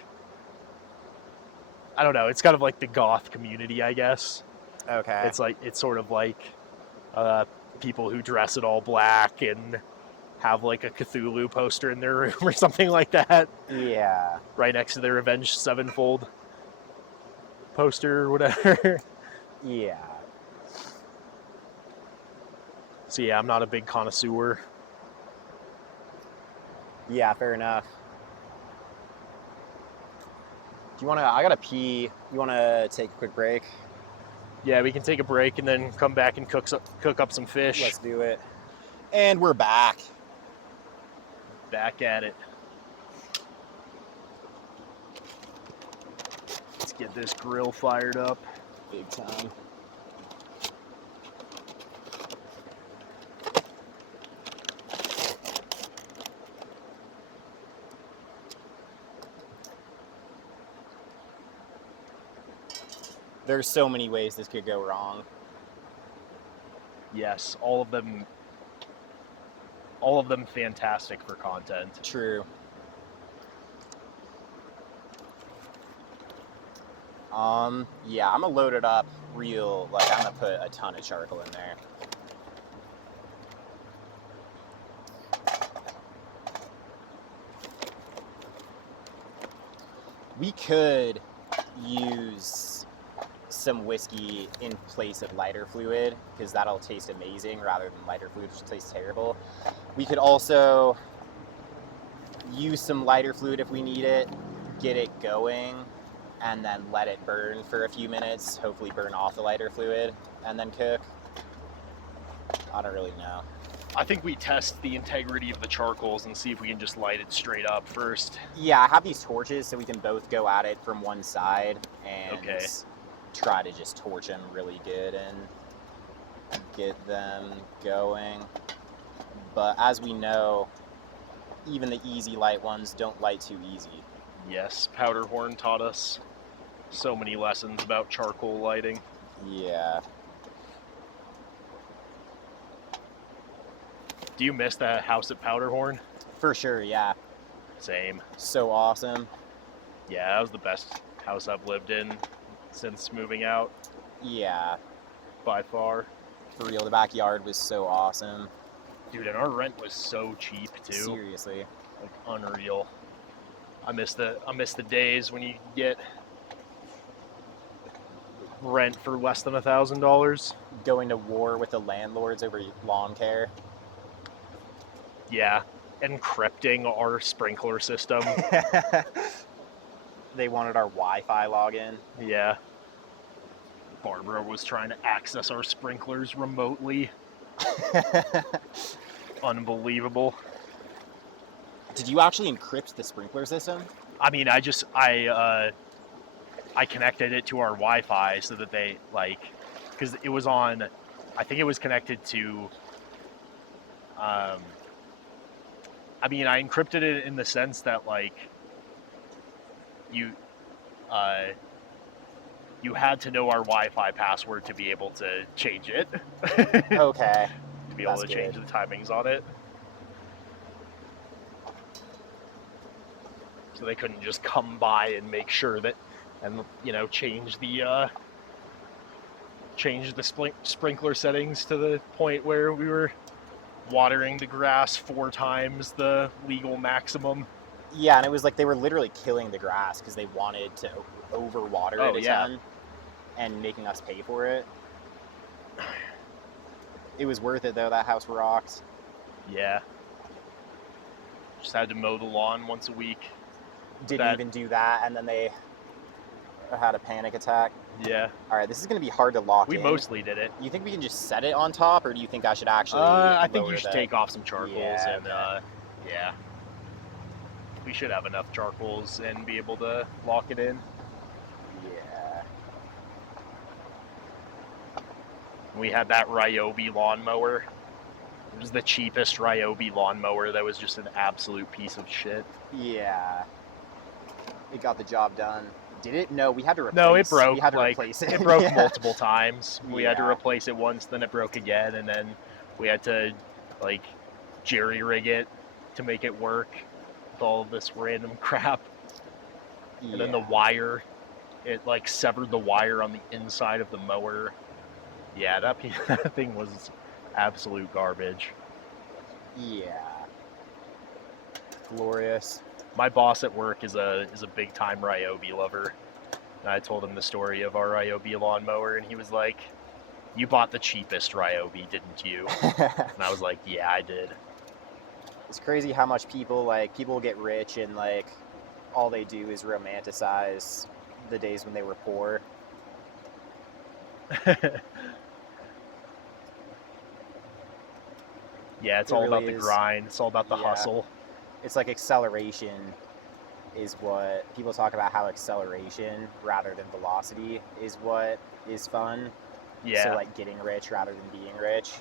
I don't know, it's kind of like the goth community, I guess. Okay. It's sort of like people who dress in all black and have like a Cthulhu poster in their room or something like that, Yeah. right next to their Avenged Sevenfold poster or whatever. Yeah. So yeah, I'm not a big connoisseur. Yeah, fair enough. Do you want to, I gotta pee. You want to take a quick break? Yeah, we can take a break and then come back and cook up some fish. Let's do it. And we're back. Back at it. Let's get this grill fired up. Big time. There's so many ways this could go wrong. Yes, all of them fantastic for content. True. Yeah, I'm gonna load it up real, like I'm gonna put a ton of charcoal in there. We could use some whiskey in place of lighter fluid, because that'll taste amazing rather than lighter fluid, which tastes terrible. We could also use some lighter fluid if we need it, get it going, and then let it burn for a few minutes, hopefully burn off the lighter fluid, and then cook. I don't really know. I think we test the integrity of the charcoals and see if we can just light it straight up first. Yeah, I have these torches so we can both go at it from one side and try to just torch them really good and get them going. But as we know, even the easy light ones don't light too easy. Yes, Powderhorn taught us so many lessons about charcoal lighting. Yeah. Do you miss the house at Powderhorn? For sure, yeah. Same. So awesome. Yeah, that was the best house I've lived in since moving out. Yeah. By far. For real, the backyard was so awesome. Dude, and our rent was so cheap too. Seriously. Like unreal. I miss the days when you get rent for less than $1,000. Going to war with the landlords over lawn care. Yeah, encrypting our sprinkler system. They wanted our Wi-Fi login. Yeah. Barbara was trying to access our sprinklers remotely. Unbelievable. Did you actually encrypt the sprinkler system? I mean, I connected it to our Wi-Fi so that they, like, because it was on, I think it was connected to, I mean, I encrypted it in the sense that, like, you had to know our Wi-Fi password to be able to change it. Okay. To be able to change the timings on it. So they couldn't just come by and make sure that, and, you know, change the sprinkler settings to the point where we were watering the grass 4 times the legal maximum. Yeah, and it was like they were literally killing the grass because they wanted to overwater it a ton and making us pay for it. It was worth it though, that house rocked. Yeah. Just had to mow the lawn once a week. Didn't even do that, and then they had a panic attack. Yeah. Alright, this is going to be hard to lock in. We mostly did it. You think we can just set it on top, or do you think I should actually I think you should take off some charcoals and, yeah. We should have enough charcoals and be able to lock it in. Yeah. We had that Ryobi lawnmower. It was the cheapest Ryobi lawnmower that was just an absolute piece of shit. Yeah. It got the job done. Did it? No, we had to replace it. No, it broke. We had to replace it. It broke multiple times. We had to replace it once, then it broke again, and then we had to, like, jerry-rig it to make it work with all of this random crap. And then the wire, it, like, severed the wire on the inside of the mower. Yeah, that thing was absolute garbage. Yeah. Glorious. My boss at work is a big time Ryobi lover. And I told him the story of our Ryobi lawnmower, and he was like, "You bought the cheapest Ryobi, didn't you?" And I was like, "Yeah, I did." It's crazy how much people get rich and, like, all they do is romanticize the days when they were poor. Yeah, it's all about the grind. It's all about the hustle. It's like acceleration is what people talk about, how acceleration rather than velocity is what is fun. Yeah. So, like, getting rich rather than being rich.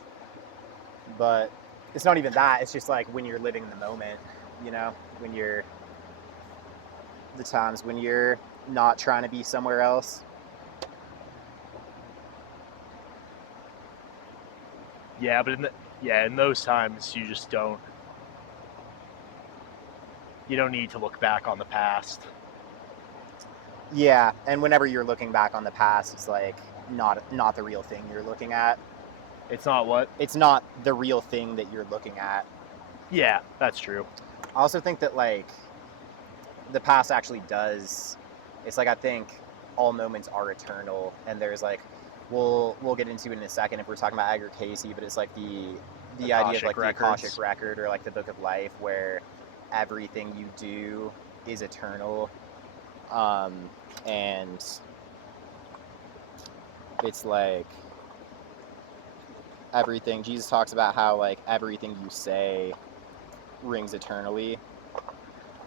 But it's not even that. It's just like when you're living in the moment, you know, when you're the times when you're not trying to be somewhere else. Yeah, but in those times, you just don't. You don't need to look back on the past. Yeah, and whenever you're looking back on the past, it's like not the real thing you're looking at. It's not what? It's not the real thing that you're looking at. Yeah, that's true. I also think that like the past actually does. It's like I think all moments are eternal, and there's like we'll get into it in a second if we're talking about Edgar Cayce, but it's like the idea of like the Akashic record or like the Book of Life, where everything you do is eternal, and it's like everything. Jesus talks about how like everything you say rings eternally,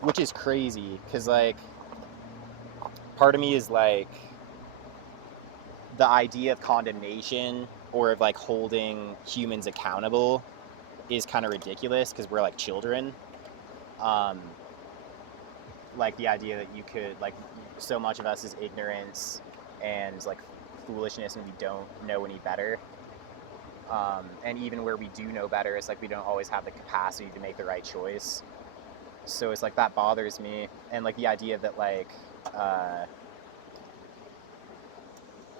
which is crazy because like part of me is like the idea of condemnation or of like holding humans accountable is kind of ridiculous because we're like children. Like the idea that you could like so much of us is ignorance and like foolishness and we don't know any better. And even where we do know better, it's like we don't always have the capacity to make the right choice. So it's like that bothers me. And like the idea that like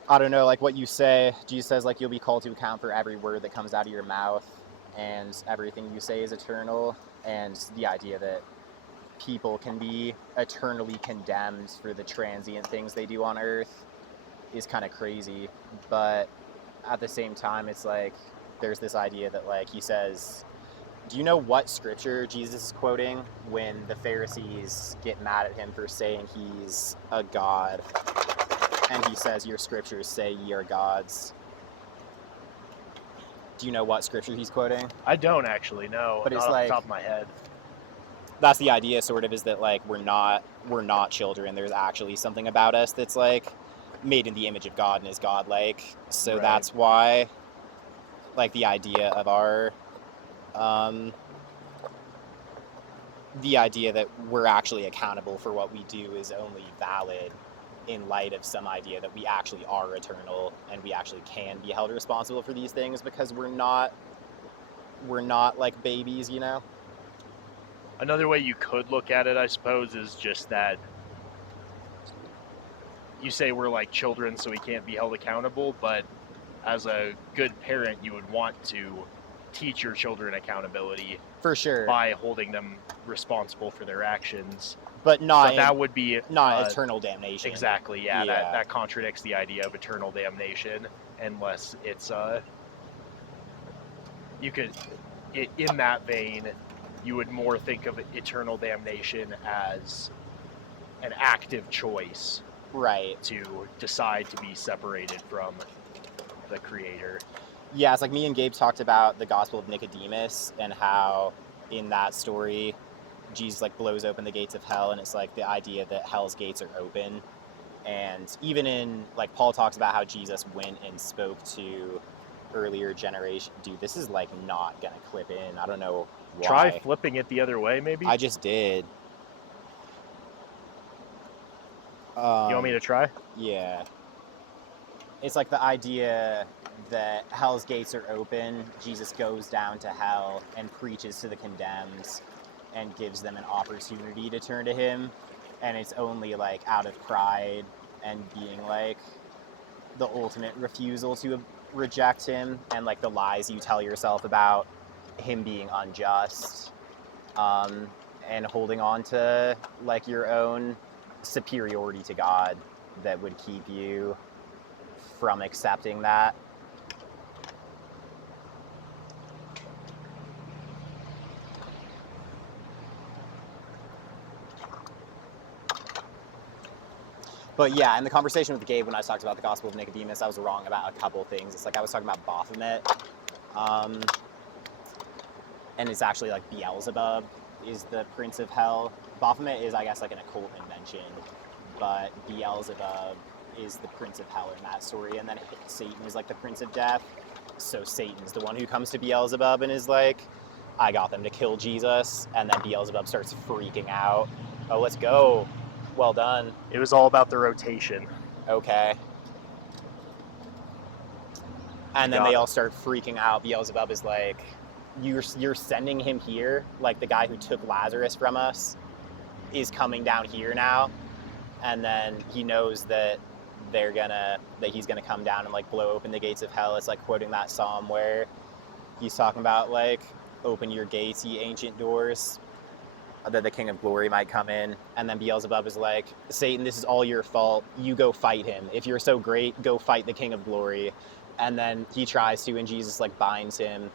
I don't know, like what you say, Jesus says like you'll be called to account for every word that comes out of your mouth and everything you say is eternal. And the idea that people can be eternally condemned for the transient things they do on earth is kind of crazy. But at the same time, it's like there's this idea that like he says, do you know what scripture Jesus is quoting when the Pharisees get mad at him for saying he's a god? And he says, your scriptures say ye are gods. Do you know what scripture he's quoting? I don't actually know. But it's not like, off the top of my head. That's the idea sort of, is that like we're not children. There's actually something about us that's like made in the image of God and is godlike. So Right. That's why like the idea of our the idea that we're actually accountable for what we do is only valid in light of some idea that we actually are eternal and we actually can be held responsible for these things because we're not like babies, you know? Another way you could look at it, I suppose, is just that you say we're like children so we can't be held accountable, but as a good parent, you would want to teach your children accountability. For sure. By holding them responsible for their actions. But that would be not eternal damnation. Exactly, yeah. That contradicts the idea of eternal damnation, unless it's you could, in that vein, you would more think of eternal damnation as an active choice, right, to decide to be separated from the Creator. Yeah, it's like me and Gabe talked about the Gospel of Nicodemus and how in that story Jesus like blows open the gates of hell, and it's like the idea that hell's gates are open. And even in like Paul talks about how Jesus went and spoke to earlier generation. Dude, this is like not gonna clip in. I don't know why. Try flipping it the other way, maybe. I just did. You want me to try? Yeah. It's like the idea that hell's gates are open. Jesus goes down to hell and preaches to the condemned and gives them an opportunity to turn to him. And it's only like out of pride and being like the ultimate refusal to reject him, and like the lies you tell yourself about him being unjust, and holding on to like your own superiority to God that would keep you from accepting that. But yeah, in the conversation with Gabe, when I talked about the Gospel of Nicodemus, I was wrong about a couple things. It's like I was talking about Baphomet, and it's actually like Beelzebub is the prince of hell. Baphomet is, I guess, like an occult invention, but Beelzebub is the prince of hell in that story, and then Satan is like the prince of death. So Satan's the one who comes to Beelzebub and is like, I got them to kill Jesus, and then Beelzebub starts freaking out. Oh, let's go. Well done. It was all about the rotation. Okay. And then they all start freaking out. Beelzebub is like, you're sending him here? Like, the guy who took Lazarus from us is coming down here now? And then he knows that he's gonna come down and like blow open the gates of hell. It's like quoting that psalm where he's talking about like, open your gates, ye ancient doors, that the King of Glory might come in. And then Beelzebub is like, Satan, this is all your fault. You go fight him. If you're so great, go fight the King of Glory. And then he tries to, and Jesus like binds him.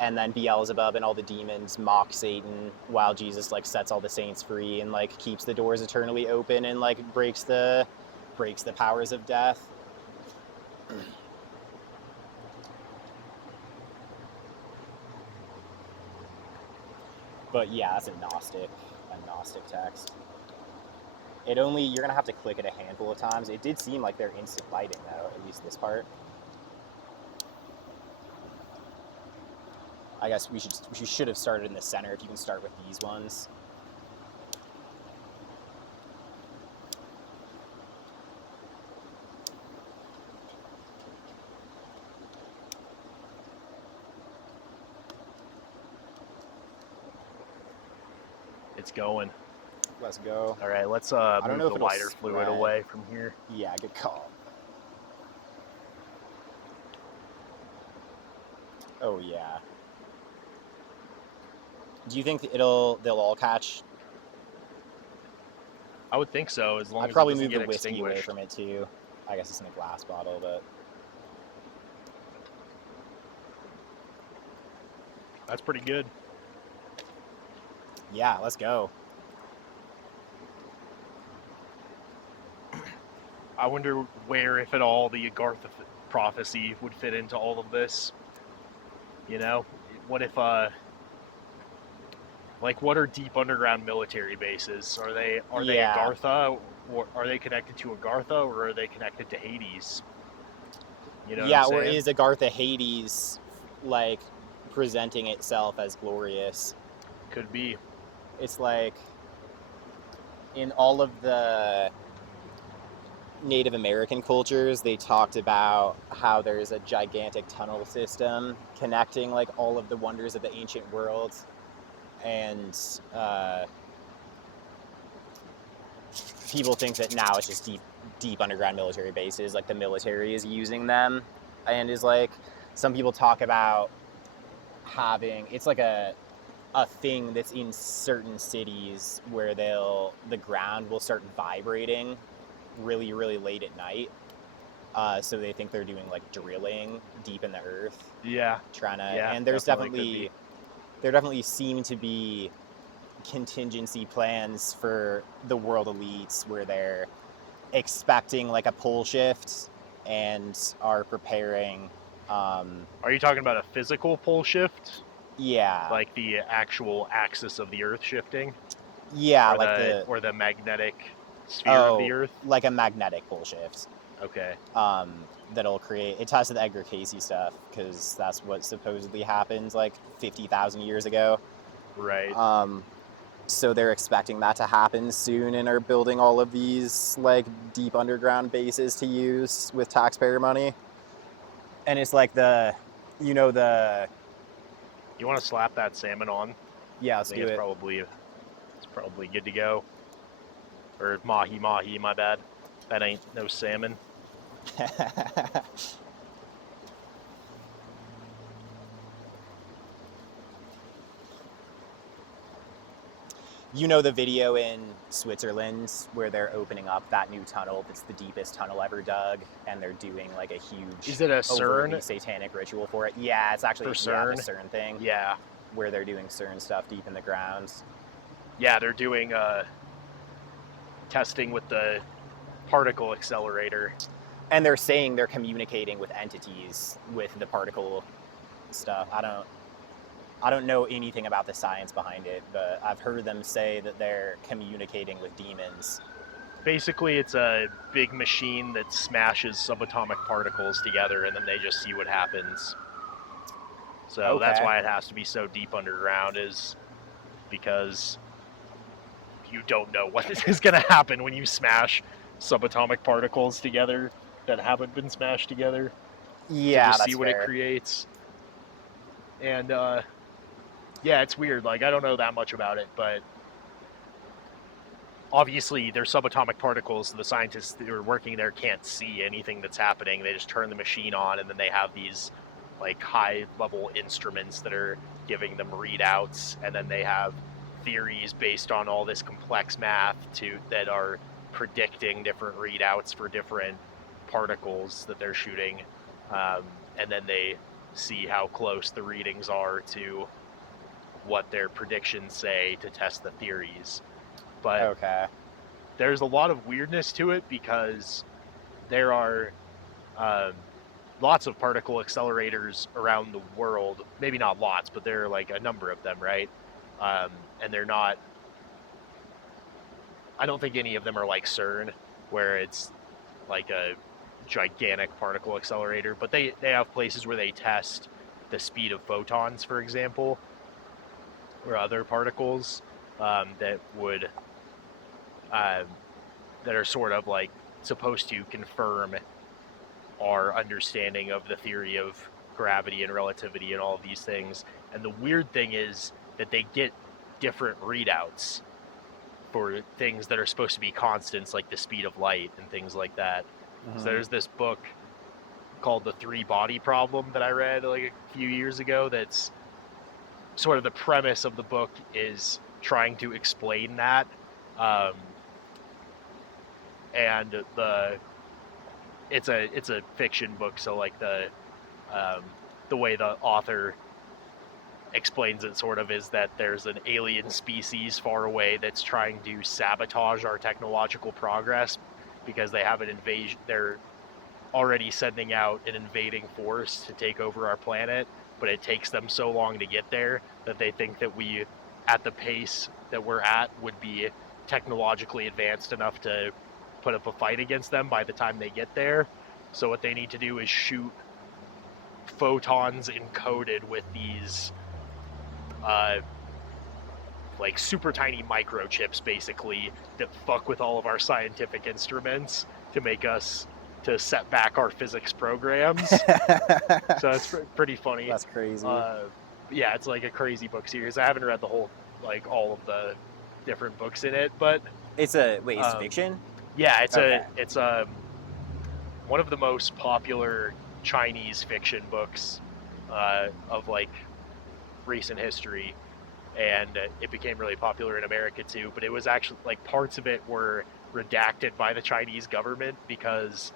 And then Beelzebub and all the demons mock Satan while Jesus like sets all the saints free and like keeps the doors eternally open and like breaks the powers of death. But yeah, that's a Gnostic text. You're gonna have to click it a handful of times. It did seem like they're instant lighting though, at least this part. I guess we should have started in the center if you can start with these ones. It's going. Let's go. All right, let's don't know move if the lighter it'll fluid spread. away from here. Yeah, good call. Oh yeah. Do you think they'll all catch? I would think so, as long I'd as probably it doesn't move the get whiskey away extinguished. from it too. I guess it's in a glass bottle, but That's pretty good. yeah, let's go. I wonder where, if at all, the Agartha prophecy would fit into all of this. You know, what if, like, what are deep underground military bases? Are they Yeah. Agartha, or are they connected to Agartha, or are they connected to Hades? You know Yeah, what I'm or saying? is Agartha Hades like presenting itself as glorious? Could be. It's like in all of the Native American cultures, they talked about how there's a gigantic tunnel system connecting like all of the wonders of the ancient world, and people think that now it's just deep underground military bases, like the military is using them, and is like, some people talk about having, it's like a thing that's in certain cities where the ground will start vibrating really, really late at night. So they think they're doing like drilling deep in the earth, Yeah. trying to. Yeah, and there's definitely there definitely seem to be contingency plans for the world elites where they're expecting like a pole shift and are preparing. Are you talking about a physical pole shift? Yeah. Like the actual axis of the Earth shifting? Yeah, or like or the magnetic sphere of the Earth? Like a magnetic pole shift. Okay. That'll create. It ties to the Edgar Cayce stuff because that's what supposedly happened like 50,000 years ago. Right. So they're expecting that to happen soon and are building all of these like deep underground bases to use with taxpayer money. And it's like You want to slap that salmon on? Yeah, I let's think do it's it. probably good to go. Or mahi, my bad. That ain't no salmon. You know the video in Switzerland where they're opening up that new tunnel that's the deepest tunnel ever dug, and they're doing like a huge, Is it a overtly CERN? satanic ritual for it? Yeah, it's actually For CERN? the CERN thing. Yeah. Where they're doing CERN stuff deep in the ground. Yeah, they're doing testing with the particle accelerator. And they're saying they're communicating with entities with the particle stuff. I don't know anything about the science behind it, but I've heard them say that they're communicating with demons. Basically, it's a big machine that smashes subatomic particles together, and then they just see what happens. So that's why it has to be so deep underground, is because you don't know what is going to happen when you smash subatomic particles together that haven't been smashed together. Yeah, just that's see what it fair. creates. And yeah, it's weird. Like, I don't know that much about it, but obviously they're subatomic particles, so the scientists that are working there can't see anything that's happening. They just turn the machine on, and then they have these like high level instruments that are giving them readouts, and then they have theories based on all this complex math that are predicting different readouts for different particles that they're shooting, and then they see how close the readings are to what their predictions say to test the theories. But Okay. there's a lot of weirdness to it because there are lots of particle accelerators around the world. Maybe not lots, but there are like a number of them, right? And they're not. I don't think any of them are like CERN, where it's like a gigantic particle accelerator. But they have places where they test the speed of photons, for example, or other particles that would that are sort of like supposed to confirm our understanding of the theory of gravity and relativity and all of these things. And the weird thing is that they get different readouts for things that are supposed to be constants, like the speed of light and things like that. Mm-hmm. So there's this book called The Three Body Problem that I read like a few years ago. That's sort of the premise of the book is trying to explain that. And it's a fiction book, so like the way the author explains it sort of is that there's an alien species far away that's trying to sabotage our technological progress because they have an invasion. They're already sending out an invading force to take over our planet, but it takes them so long to get there that they think that we, at the pace that we're at, would be technologically advanced enough to put up a fight against them by the time they get there. So what they need to do is shoot photons encoded with these like super tiny microchips, basically, that fuck with all of our scientific instruments to make us to set back our physics programs. So it's pretty funny. That's crazy. Yeah, it's like a crazy book series. I haven't read the whole, like all of the different books in it, but It's fiction? Yeah, it's Okay. it's one of the most popular Chinese fiction books of like recent history, and it became really popular in America too. But it was actually like parts of it were redacted by the Chinese government because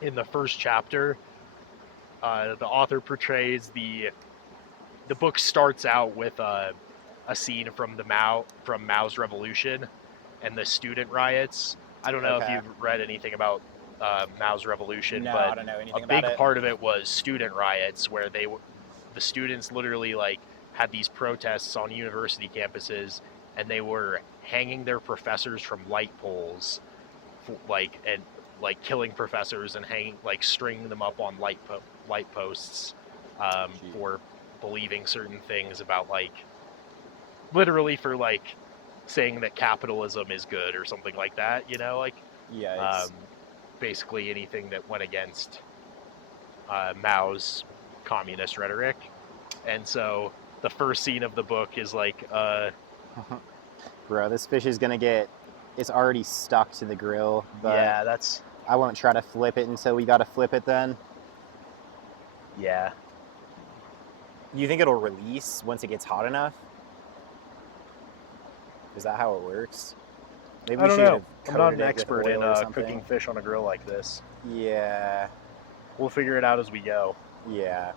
in the first chapter, the author portrays the book starts out with a scene from Mao's revolution and the student riots. I don't know if Okay. you've read anything about Mao's revolution, No, but I don't know a anything big about it. part of it was student riots, where the students literally like had these protests on university campuses, and they were hanging their professors from light poles, and killing professors and stringing them up on light posts for believing certain things about literally for saying that capitalism is good or something like that, Yeah. basically anything that went against Mao's communist rhetoric. And so the first scene of the book is Bro, this fish is gonna get. It's already stuck to the grill, but yeah, that's I won't try to flip it until we gotta flip it then. yeah. You think it'll release once it gets hot enough? Is that how it works? Maybe I don't know. I'm not an it with expert oil in or something. cooking fish on a grill like this. Yeah. We'll figure it out as we go. Yeah.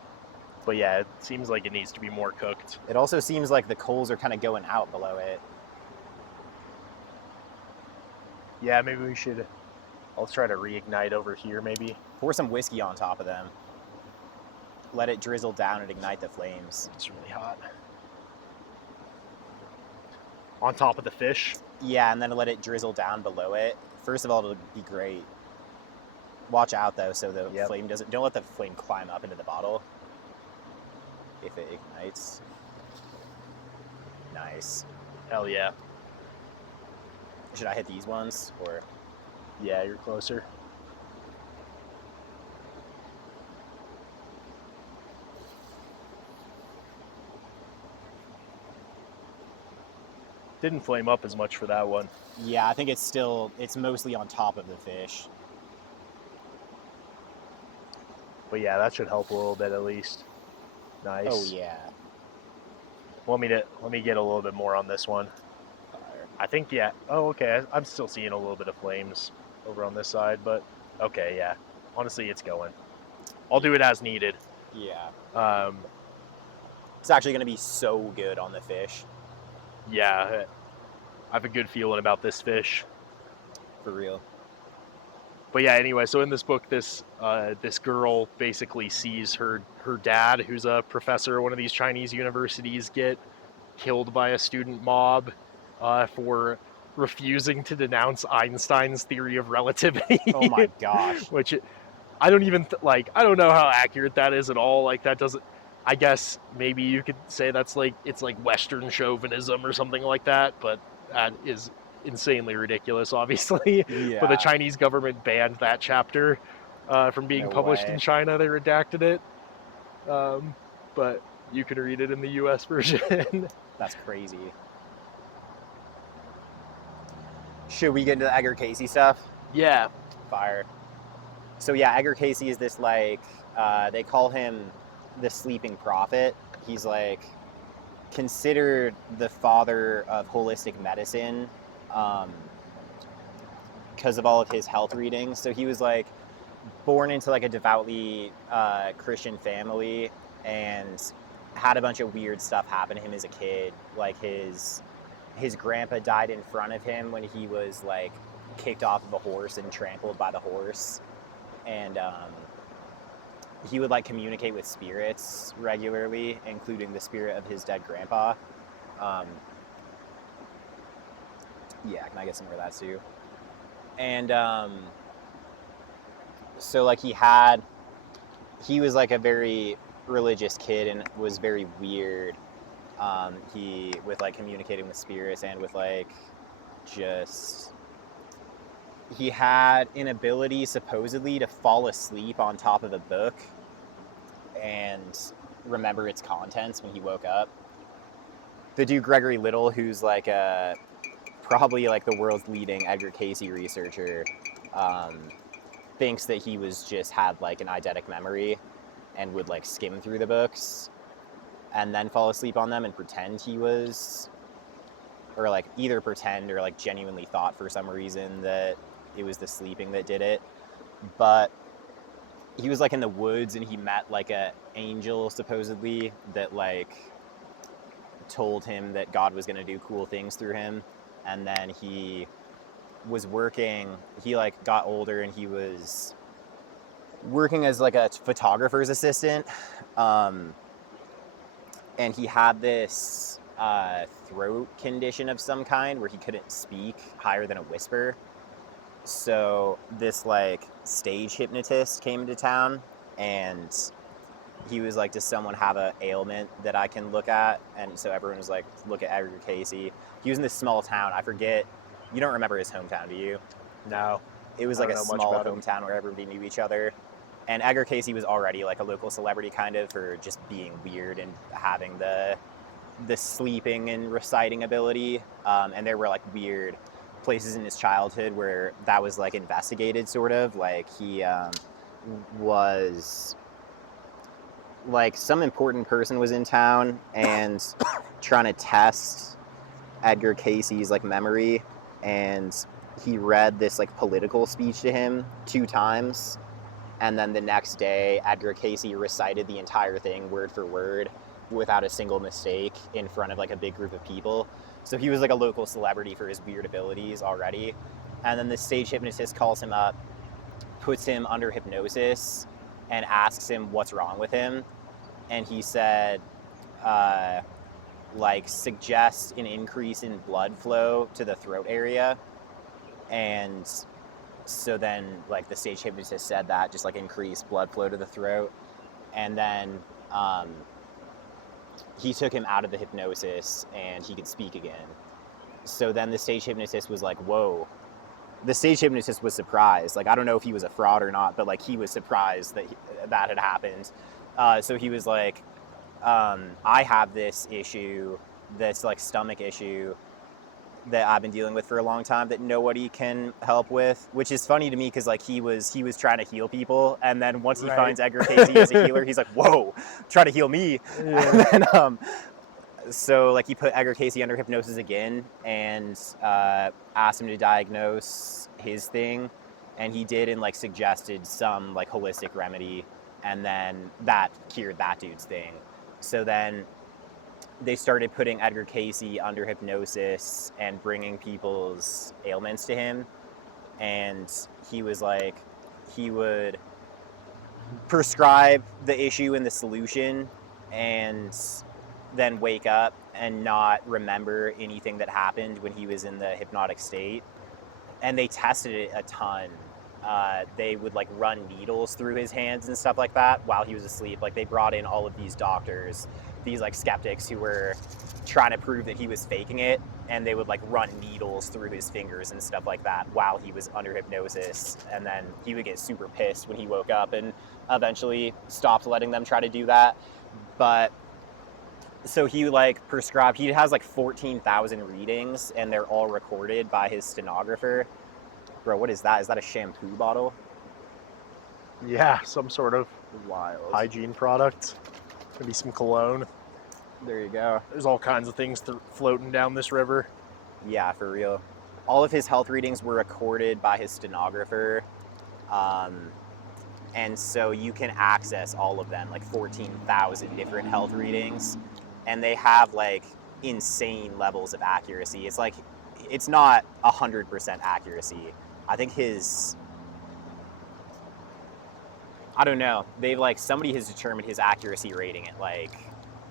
But yeah, it seems like it needs to be more cooked. It also seems like the coals are kind of going out below it. Yeah, maybe we should. I'll try to reignite over here, maybe. Pour some whiskey on top of them. Let it drizzle down and ignite the flames. It's really hot. On top of the fish? Yeah, and then let it drizzle down below it. First of all, it'll be great. Watch out though, so the flame doesn't. Don't let the flame climb up into the bottle. If it ignites. Nice. Hell yeah. Should I hit these ones or? Yeah, you're closer. Didn't flame up as much for that one. Yeah, I think it's mostly on top of the fish. But yeah, that should help a little bit at least. Nice. Oh yeah. Let me get a little bit more on this one. Fire. I think, yeah. Oh, okay. I'm still seeing a little bit of flames over on this side, but okay, yeah. Honestly, it's going. I'll do it as needed. Yeah. Um, It's actually going to be so good on the fish. yeah, I have a good feeling about this fish. For real. But yeah, anyway, so in this book, this girl basically sees her dad, who's a professor at one of these Chinese universities, get killed by a student mob for refusing to denounce Einstein's theory of relativity. Oh my gosh. Which I don't even I don't know how accurate that is at all. Like that doesn't. I guess maybe you could say that's it's like Western chauvinism or something like that, but that is insanely ridiculous, obviously. Yeah. But the Chinese government banned that chapter from being published in China. They redacted it, but you can read it in the U.S. version. That's crazy. Should we get into the Edgar Cayce stuff? Yeah. Fire. So yeah, Edgar Cayce is this they call him the sleeping prophet. He's considered the father of holistic medicine because of all of his health readings. So he was born into a devoutly Christian family and had a bunch of weird stuff happen to him as a kid. His grandpa died in front of him when he was kicked off of a horse and trampled by the horse. And he would communicate with spirits regularly, including the spirit of his dead grandpa. Yeah, can I get some more of that too? And so he was a very religious kid and was very weird. He with communicating with spirits and with he had an ability supposedly to fall asleep on top of a book and remember its contents when he woke up. The dude Gregory Little, who's probably the world's leading Edgar Cayce researcher, thinks that he was just had an eidetic memory and would skim through the books and then fall asleep on them and pretend he was, or either pretend or genuinely thought for some reason that it was the sleeping that did it. But he was in the woods and he met a angel supposedly that told him that God was going to do cool things through him. And then he was working, he got older and he was working as a photographer's assistant. And he had this throat condition of some kind where he couldn't speak higher than a whisper. So this stage hypnotist came into town and he was does someone have an ailment that I can look at? And so everyone was look at Edgar Cayce. He was in this small town. I forget, you don't remember his hometown, do you? No. It was a small hometown where everybody knew each other. And Edgar Cayce was already a local celebrity kind of for just being weird and having the sleeping and reciting ability. And there were weird places in his childhood where that was investigated sort of. He was some important person was in town and trying to test Edgar Cayce's memory, and he read this political speech to him 2 times, and then the next day Edgar Cayce recited the entire thing word for word without a single mistake in front of a big group of people. So he was a local celebrity for his weird abilities already. And then the stage hypnotist calls him up, puts him under hypnosis, and asks him what's wrong with him. And he said, suggest an increase in blood flow to the throat area. And so then the stage hypnotist said that, just increase blood flow to the throat. And then he took him out of the hypnosis and he could speak again. So then the stage hypnotist was whoa. The stage hypnotist was surprised. I don't know if he was a fraud or not, but he was surprised that that had happened. So he was I have this issue, this stomach issue, that I've been dealing with for a long time that nobody can help with, which is funny to me because like he was trying to heal people, and then once he finds Edgar Cayce as a healer, he's like, whoa, try to heal me. Yeah. And then, so like he put Edgar Cayce under hypnosis again and asked him to diagnose his thing, and he did, and like suggested some like holistic remedy, and then that cured that dude's thing. So then they started putting Edgar Cayce under hypnosis and bringing people's ailments to him, and he was like, he would prescribe the issue and the solution and then wake up and not remember anything that happened when he was in the hypnotic state. And they tested it a ton. They would like run needles through his hands and stuff like that while he was asleep. Like they brought in all of these doctors, these like skeptics who were trying to prove that he was faking it, and they would like run needles through his fingers and stuff like that while he was under hypnosis. And then he would get super pissed when he woke up and eventually stopped letting them try to do that. But so he like prescribed, he has like 14,000 readings, and they're all recorded by his stenographer. Bro, what is that? Is that a shampoo bottle? Yeah, some sort of Wild. hygiene product. Maybe some cologne. There you go. There's all kinds of things floating down this river. Yeah, for real. All of his health readings were recorded by his stenographer. And so you can access all of them, like 14,000 different health readings. And they have like insane levels of accuracy. It's like, it's not 100% accuracy. I think I don't know. They've like, somebody has determined his accuracy rating at like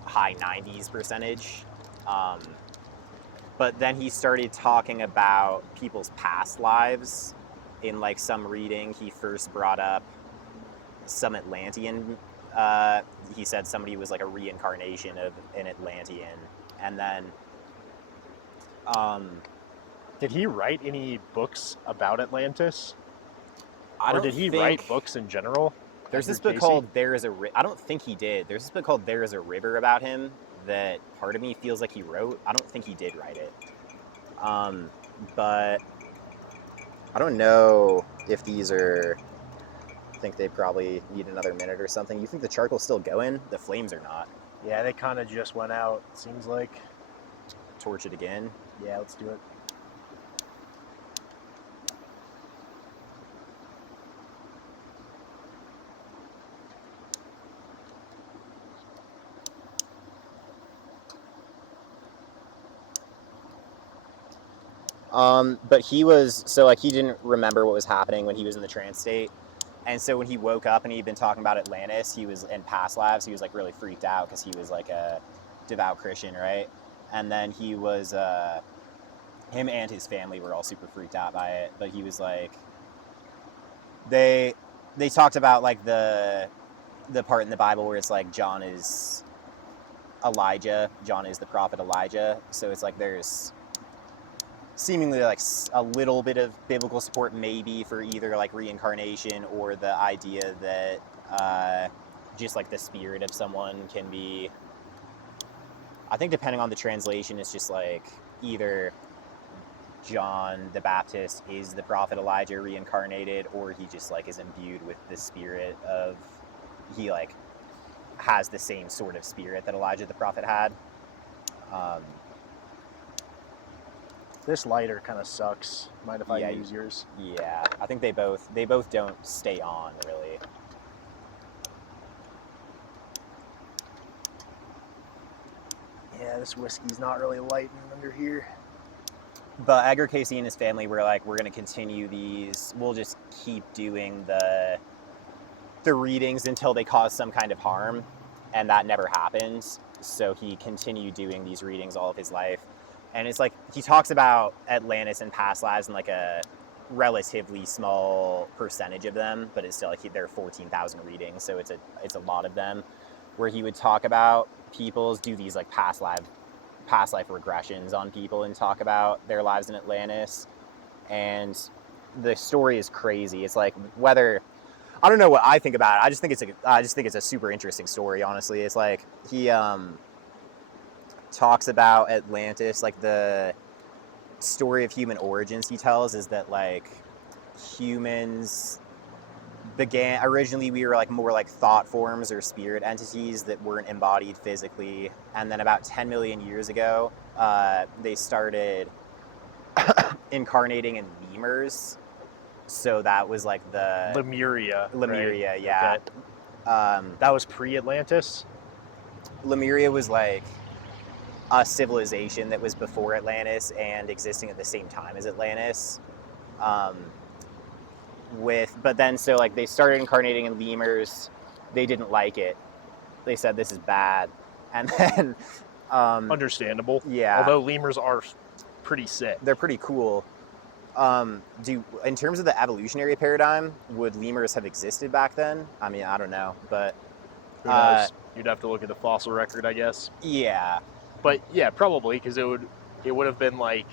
high 90s percentage. But then he started talking about people's past lives in like some reading. He first brought up some Atlantean. He said somebody was like a reincarnation of an Atlantean. And then did he write any books about Atlantis? Or did he write books in general? There's this book called There Is a River. I don't think he did. There's this book called There Is a River about him that part of me feels like he wrote. I don't think he did write it. But I don't know if these are... I think they probably need another minute or something. You think the charcoal's still going? The flames are not. Yeah, they kind of just went out, it seems like. Torch it again. Yeah, let's do it. But he was, so like he didn't remember what was happening when he was in the trance state. And so when he woke up and he'd been talking about Atlantis, he was in past lives, he was like really freaked out because he was like a devout Christian, right? And then he was, him and his family were all super freaked out by it. But he was like, they talked about like the part in the Bible where it's like John is Elijah, John is the prophet Elijah. So it's like there's seemingly like a little bit of biblical support maybe for either like reincarnation or the idea that just like the spirit of someone can be, I think depending on the translation, it's just like either John the Baptist is the prophet Elijah reincarnated, or he just like is imbued with the spirit of, he like has the same sort of spirit that Elijah the prophet had. This lighter kind of sucks. Mind if I use yours? Yeah, I think they both don't stay on, really. Yeah, this whiskey's not really lighting under here. But Edgar Cayce and his family were like, we're going to continue these. We'll just keep doing the readings until they cause some kind of harm. And that never happened. So he continued doing these readings all of his life. And it's like, he talks about Atlantis and past lives in like a relatively small percentage of them, but it's still like there are 14,000 readings, so it's a lot of them, where he would talk about people's, do these like past life regressions on people and talk about their lives in Atlantis. And the story is crazy. It's like, whether, I don't know what I think about it. I just think it's a super interesting story, honestly. It's like he talks about Atlantis, like story of human origins he tells is that like humans began originally, we were like more like thought forms or spirit entities that weren't embodied physically, and then about 10 million years ago they started incarnating in lemurs. So that was like the Lemuria. Lemuria, right? yeah. Okay. That was pre-Atlantis? Lemuria was like a civilization that was before Atlantis and existing at the same time as Atlantis. But then so like they started incarnating in lemurs. They didn't like it. They said this is bad, and then Understandable. yeah, Although lemurs are pretty sick. they're pretty cool. In terms of the evolutionary paradigm, would lemurs have existed back then? I mean, I don't know, but Who knows? You'd have to look at the fossil record, I guess. yeah. But yeah, probably, because it would have been like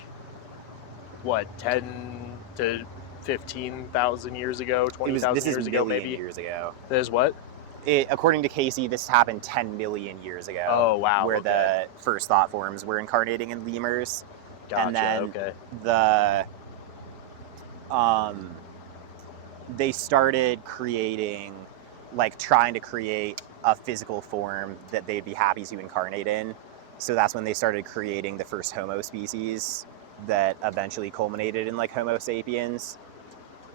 what, 10 to 15,000 years ago, 20,000 years ago, maybe. Years ago. That is what? According to Cayce, this happened 10 million years ago. Oh wow! Where the first thought forms were incarnating in lemurs, Gotcha, and then okay. They started creating, like trying to create a physical form that they'd be happy to incarnate in. So that's when they started creating the first Homo species that eventually culminated in like Homo sapiens.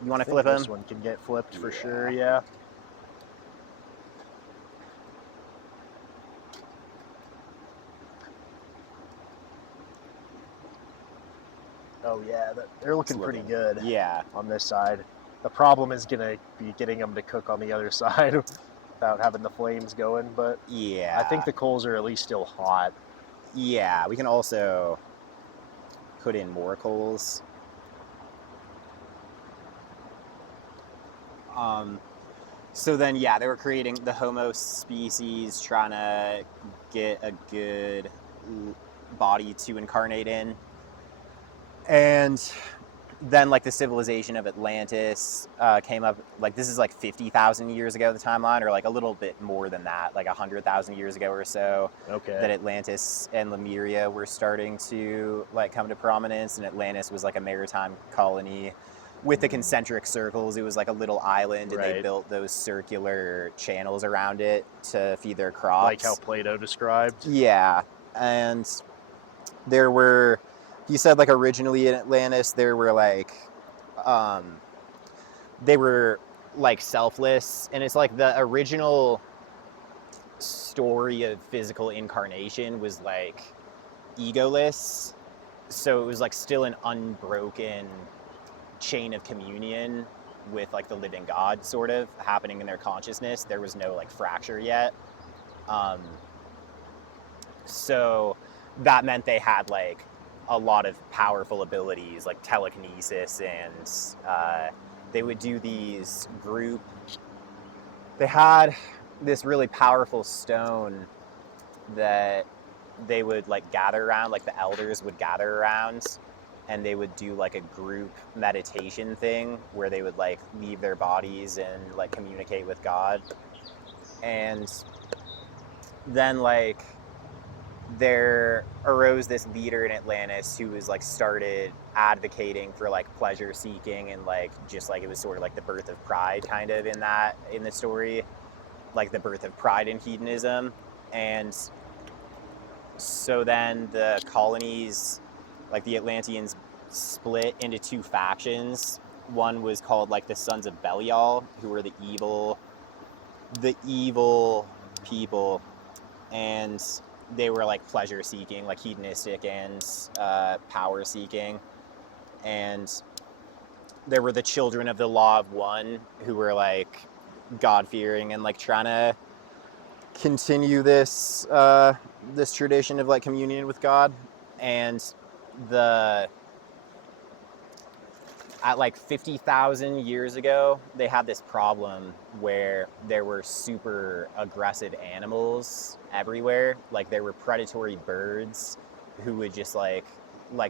You want to flip him? This one can get flipped for sure, yeah. Oh yeah, they're looking pretty good. Yeah. On this side. The problem is gonna be getting them to cook on the other side without having the flames going, but yeah, I think the coals are at least still hot. Yeah, we can also put in more coals. So then, yeah, they were creating the Homo species, trying to get a good body to incarnate in. And then, like, the civilization of Atlantis came up, like, this is like 50,000 years ago, the timeline, or like a little bit more than that, like 100,000 years ago or so. Okay. That Atlantis and Lemuria were starting to, like, come to prominence, and Atlantis was like a maritime colony with the concentric circles. It was like a little island, and they built those circular channels around it to feed their crops. Like how Plato described? Yeah. And there were, he said, like, originally in Atlantis, there were like, they were like selfless. And it's like the original story of physical incarnation was like egoless. So it was like still an unbroken chain of communion with like the living God sort of happening in their consciousness. There was no like fracture yet. So that meant they had like a lot of powerful abilities like telekinesis, and they would do these they had this really powerful stone that they would like gather around, like the elders would gather around, and they would do like a group meditation thing where they would like leave their bodies and like communicate with God. And then like there arose this leader in Atlantis who was like started advocating for like pleasure seeking, and like just like it was sort of like the birth of pride kind of in the story, like the birth of pride and hedonism. And so then the colonies, like the Atlanteans, split into two factions. One was called like the Sons of Belial, who were the evil people, and they were like pleasure seeking, like hedonistic and power seeking. And there were the Children of the Law of One, who were like God fearing and like trying to continue this this tradition of like communion with God. And at like 50,000 years ago, they had this problem where there were super aggressive animals everywhere. Like there were predatory birds who would just like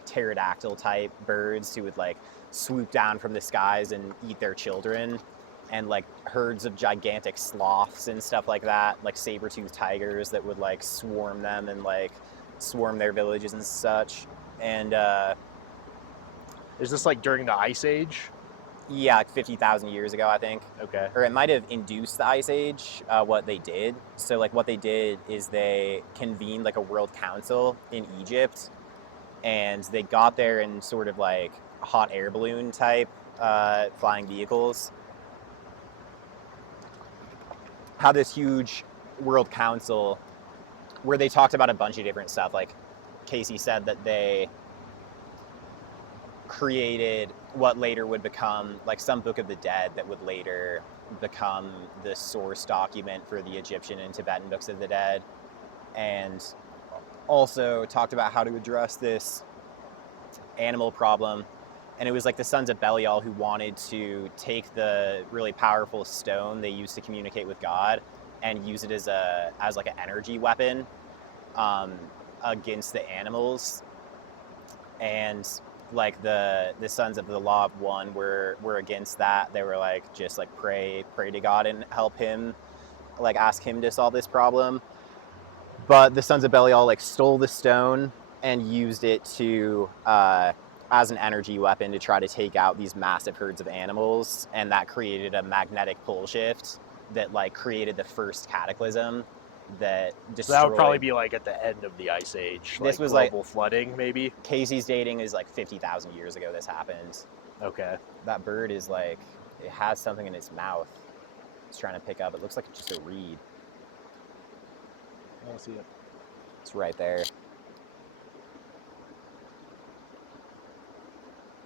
pterodactyl type birds who would like swoop down from the skies and eat their children, and like herds of gigantic sloths and stuff like that, like saber-toothed tigers that would like swarm them and like swarm their villages and such. And Is this like during the Ice Age? Yeah, like 50,000 years ago, I think. Okay. Or it might have induced the Ice Age, what they did. So, like, what they did is they convened, like, a world council in Egypt, and they got there in sort of, like, hot air balloon type flying vehicles. Had this huge world council where they talked about a bunch of different stuff. Like, Cayce said that they created what later would become like some book of the dead that would later become the source document for the Egyptian and Tibetan books of the dead, and also talked about how to address this animal problem. And it was like the sons of Belial who wanted to take the really powerful stone they used to communicate with God and use it as like an energy weapon against the animals. And like the sons of the Law of One were against that. They were like, just like pray to God and help him, like ask him to solve this problem. But the sons of Belial like stole the stone and used it to as an energy weapon to try to take out these massive herds of animals, and that created a magnetic pole shift that like created the first cataclysm that destroyed. So that would probably be like at the end of the Ice Age. This like was global like flooding, maybe. Cayce's dating is like 50,000 years ago. This happened. Okay. That bird is like, it has something in its mouth. It's trying to pick up. It looks like just a reed. I don't see it. It's right there.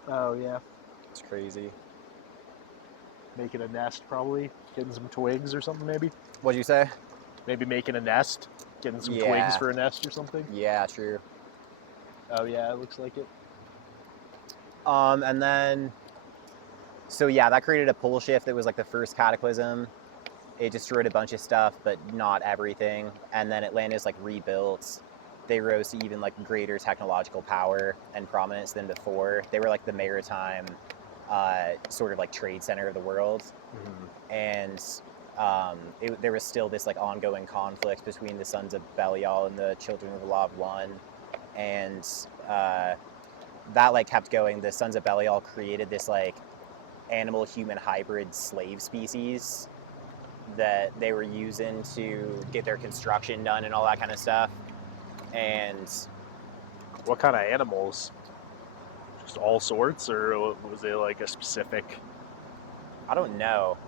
Oh yeah. It's crazy. Making a nest, probably getting some twigs or something, maybe. What'd you say? Maybe making a nest, getting some twigs for a nest or something. Yeah, true. Oh yeah, it looks like it. And then, so yeah, that created a pole shift that was like the first cataclysm. It destroyed a bunch of stuff, but not everything. And then Atlantis like rebuilt. They rose to even like greater technological power and prominence than before. They were like the maritime sort of like trade center of the world. Mm-hmm. And there was still this like ongoing conflict between the sons of Belial and the children of the Law of One. And that like kept going. The sons of Belial created this like animal human hybrid slave species that they were using to get their construction done and all that kind of stuff. And what kind of animals? Just all sorts, or was it like a specific? I don't know.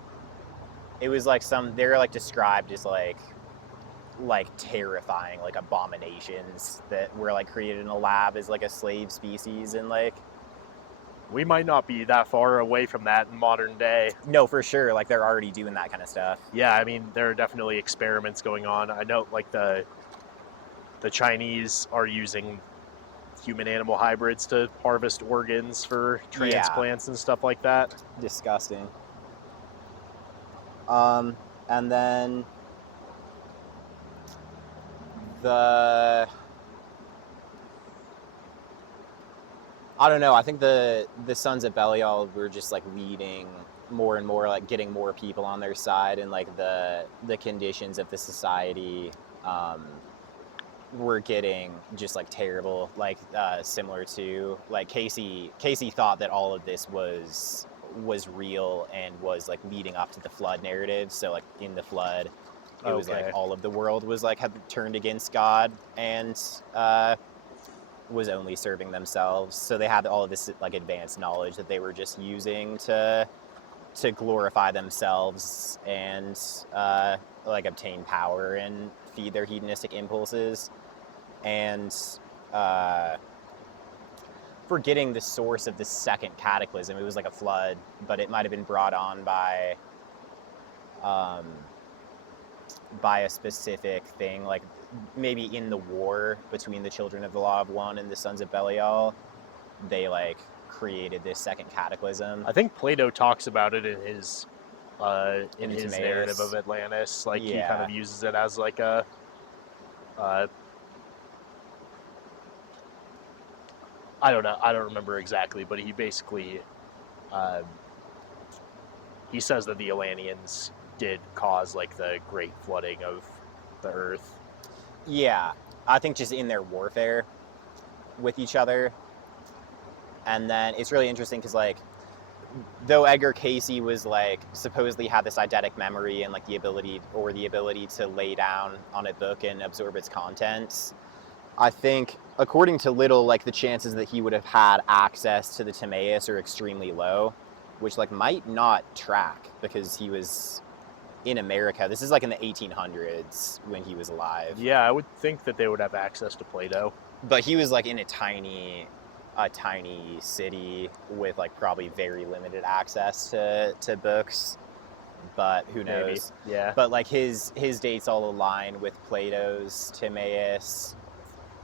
It was like they're like described as like terrifying, like abominations that were like created in a lab as like a slave species. And like, we might not be that far away from that in modern day. No, for sure. Like they're already doing that kind of stuff. Yeah, I mean, there are definitely experiments going on. I know like the Chinese are using human-animal hybrids to harvest organs for transplants and stuff like that. Disgusting. And then I don't know, I think the sons of Belial were just like leading more and more, like getting more people on their side, and like the conditions of the society were getting just like terrible, like similar to like Cayce thought that all of this was real and was like leading up to the flood narrative. So like in the flood, it was like all of the world was like had turned against God and was only serving themselves. So they had all of this like advanced knowledge that they were just using to glorify themselves and like obtain power and feed their hedonistic impulses. And forgetting the source of the second cataclysm, it was like a flood, but it might have been brought on by a specific thing, like maybe in the war between the children of the Law of One and the sons of Belial, they like created this second cataclysm. I think Plato talks about it in his narrative of Atlantis. Like he kind of uses it as like a I don't know. I don't remember exactly, but he basically he says that the Atlanteans did cause like the great flooding of the earth. Yeah, I think just in their warfare with each other, And then it's really interesting because, like, though Edgar Cayce was, like, supposedly had this eidetic memory and, like, the ability to lay down on a book and absorb its contents, I think, according to Little, like, the chances that he would have had access to the Timaeus are extremely low, which, like, might not track because he was in America. This is, like, in the 1800s when he was alive. Yeah, I would think that they would have access to Plato. But he was, like, in a tiny city with, like, probably very limited access to books. But who knows? Maybe. Yeah. But, like, his dates all align with Plato's Timaeus.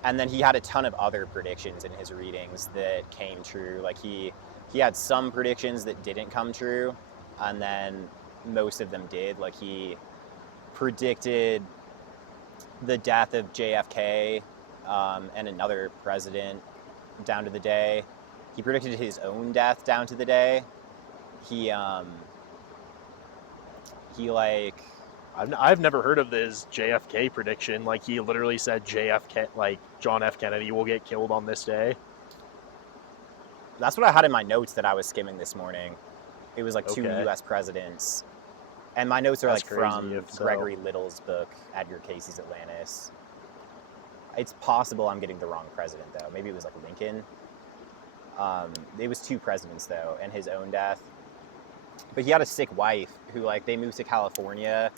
And then he had a ton of other predictions in his readings that came true. Like, he had some predictions that didn't come true, and then most of them did. Like, he predicted the death of JFK and another president down to the day. He predicted his own death down to the day. I've never heard of this JFK prediction. Like, he literally said JFK, like, John F. Kennedy will get killed on this day. That's what I had in my notes that I was skimming this morning. It was, like, 2 Okay. U.S. presidents. And my notes are, That's like, crazy from if so. Gregory Little's book, Edgar Cayce's Atlantis. It's possible I'm getting the wrong president, though. Maybe it was, like, Lincoln. It was 2 presidents, though, and his own death. But he had a sick wife who, like, they moved to California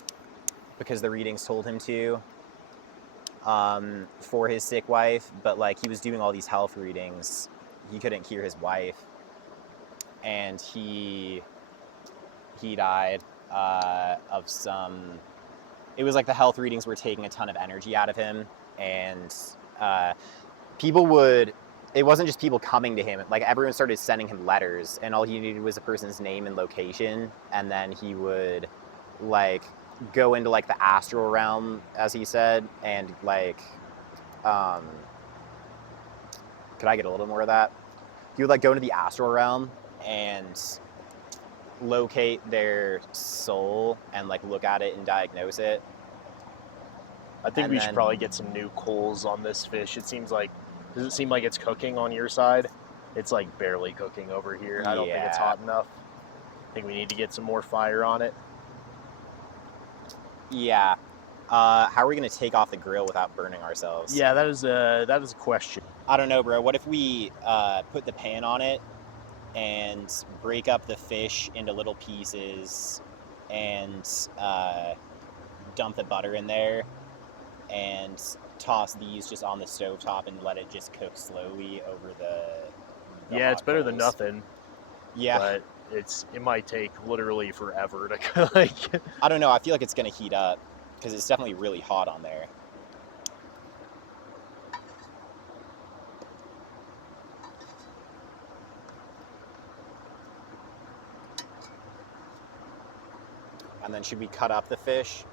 because the readings told him to for his sick wife. But, like, he was doing all these health readings. He couldn't cure his wife. And he died of some... It was like the health readings were taking a ton of energy out of him. And people would... It wasn't just people coming to him. Like, everyone started sending him letters, and all he needed was a person's name and location, and then he would, like, go into, like, the astral realm, as he said, and, like, could I get a little more of that? He would, like, go into the astral realm and locate their soul and, like, look at it and diagnose it. I think And we then- should probably get some new coals on this fish. It seems like... Does it seem like it's cooking on your side? It's, like, barely cooking over here. I don't think it's Yeah. hot enough. I think we need to get some more fire on it. Yeah. How are we going to take off the grill without burning ourselves? Yeah, that is a question. I don't know, bro. What if we put the pan on it and break up the fish into little pieces and dump the butter in there and toss these just on the stovetop and let it just cook slowly over the Yeah, hot it's better than coals? nothing. Yeah. But it might take literally forever to like. I don't know. I feel like it's going to heat up because it's definitely really hot on there. And then should we cut up the fish?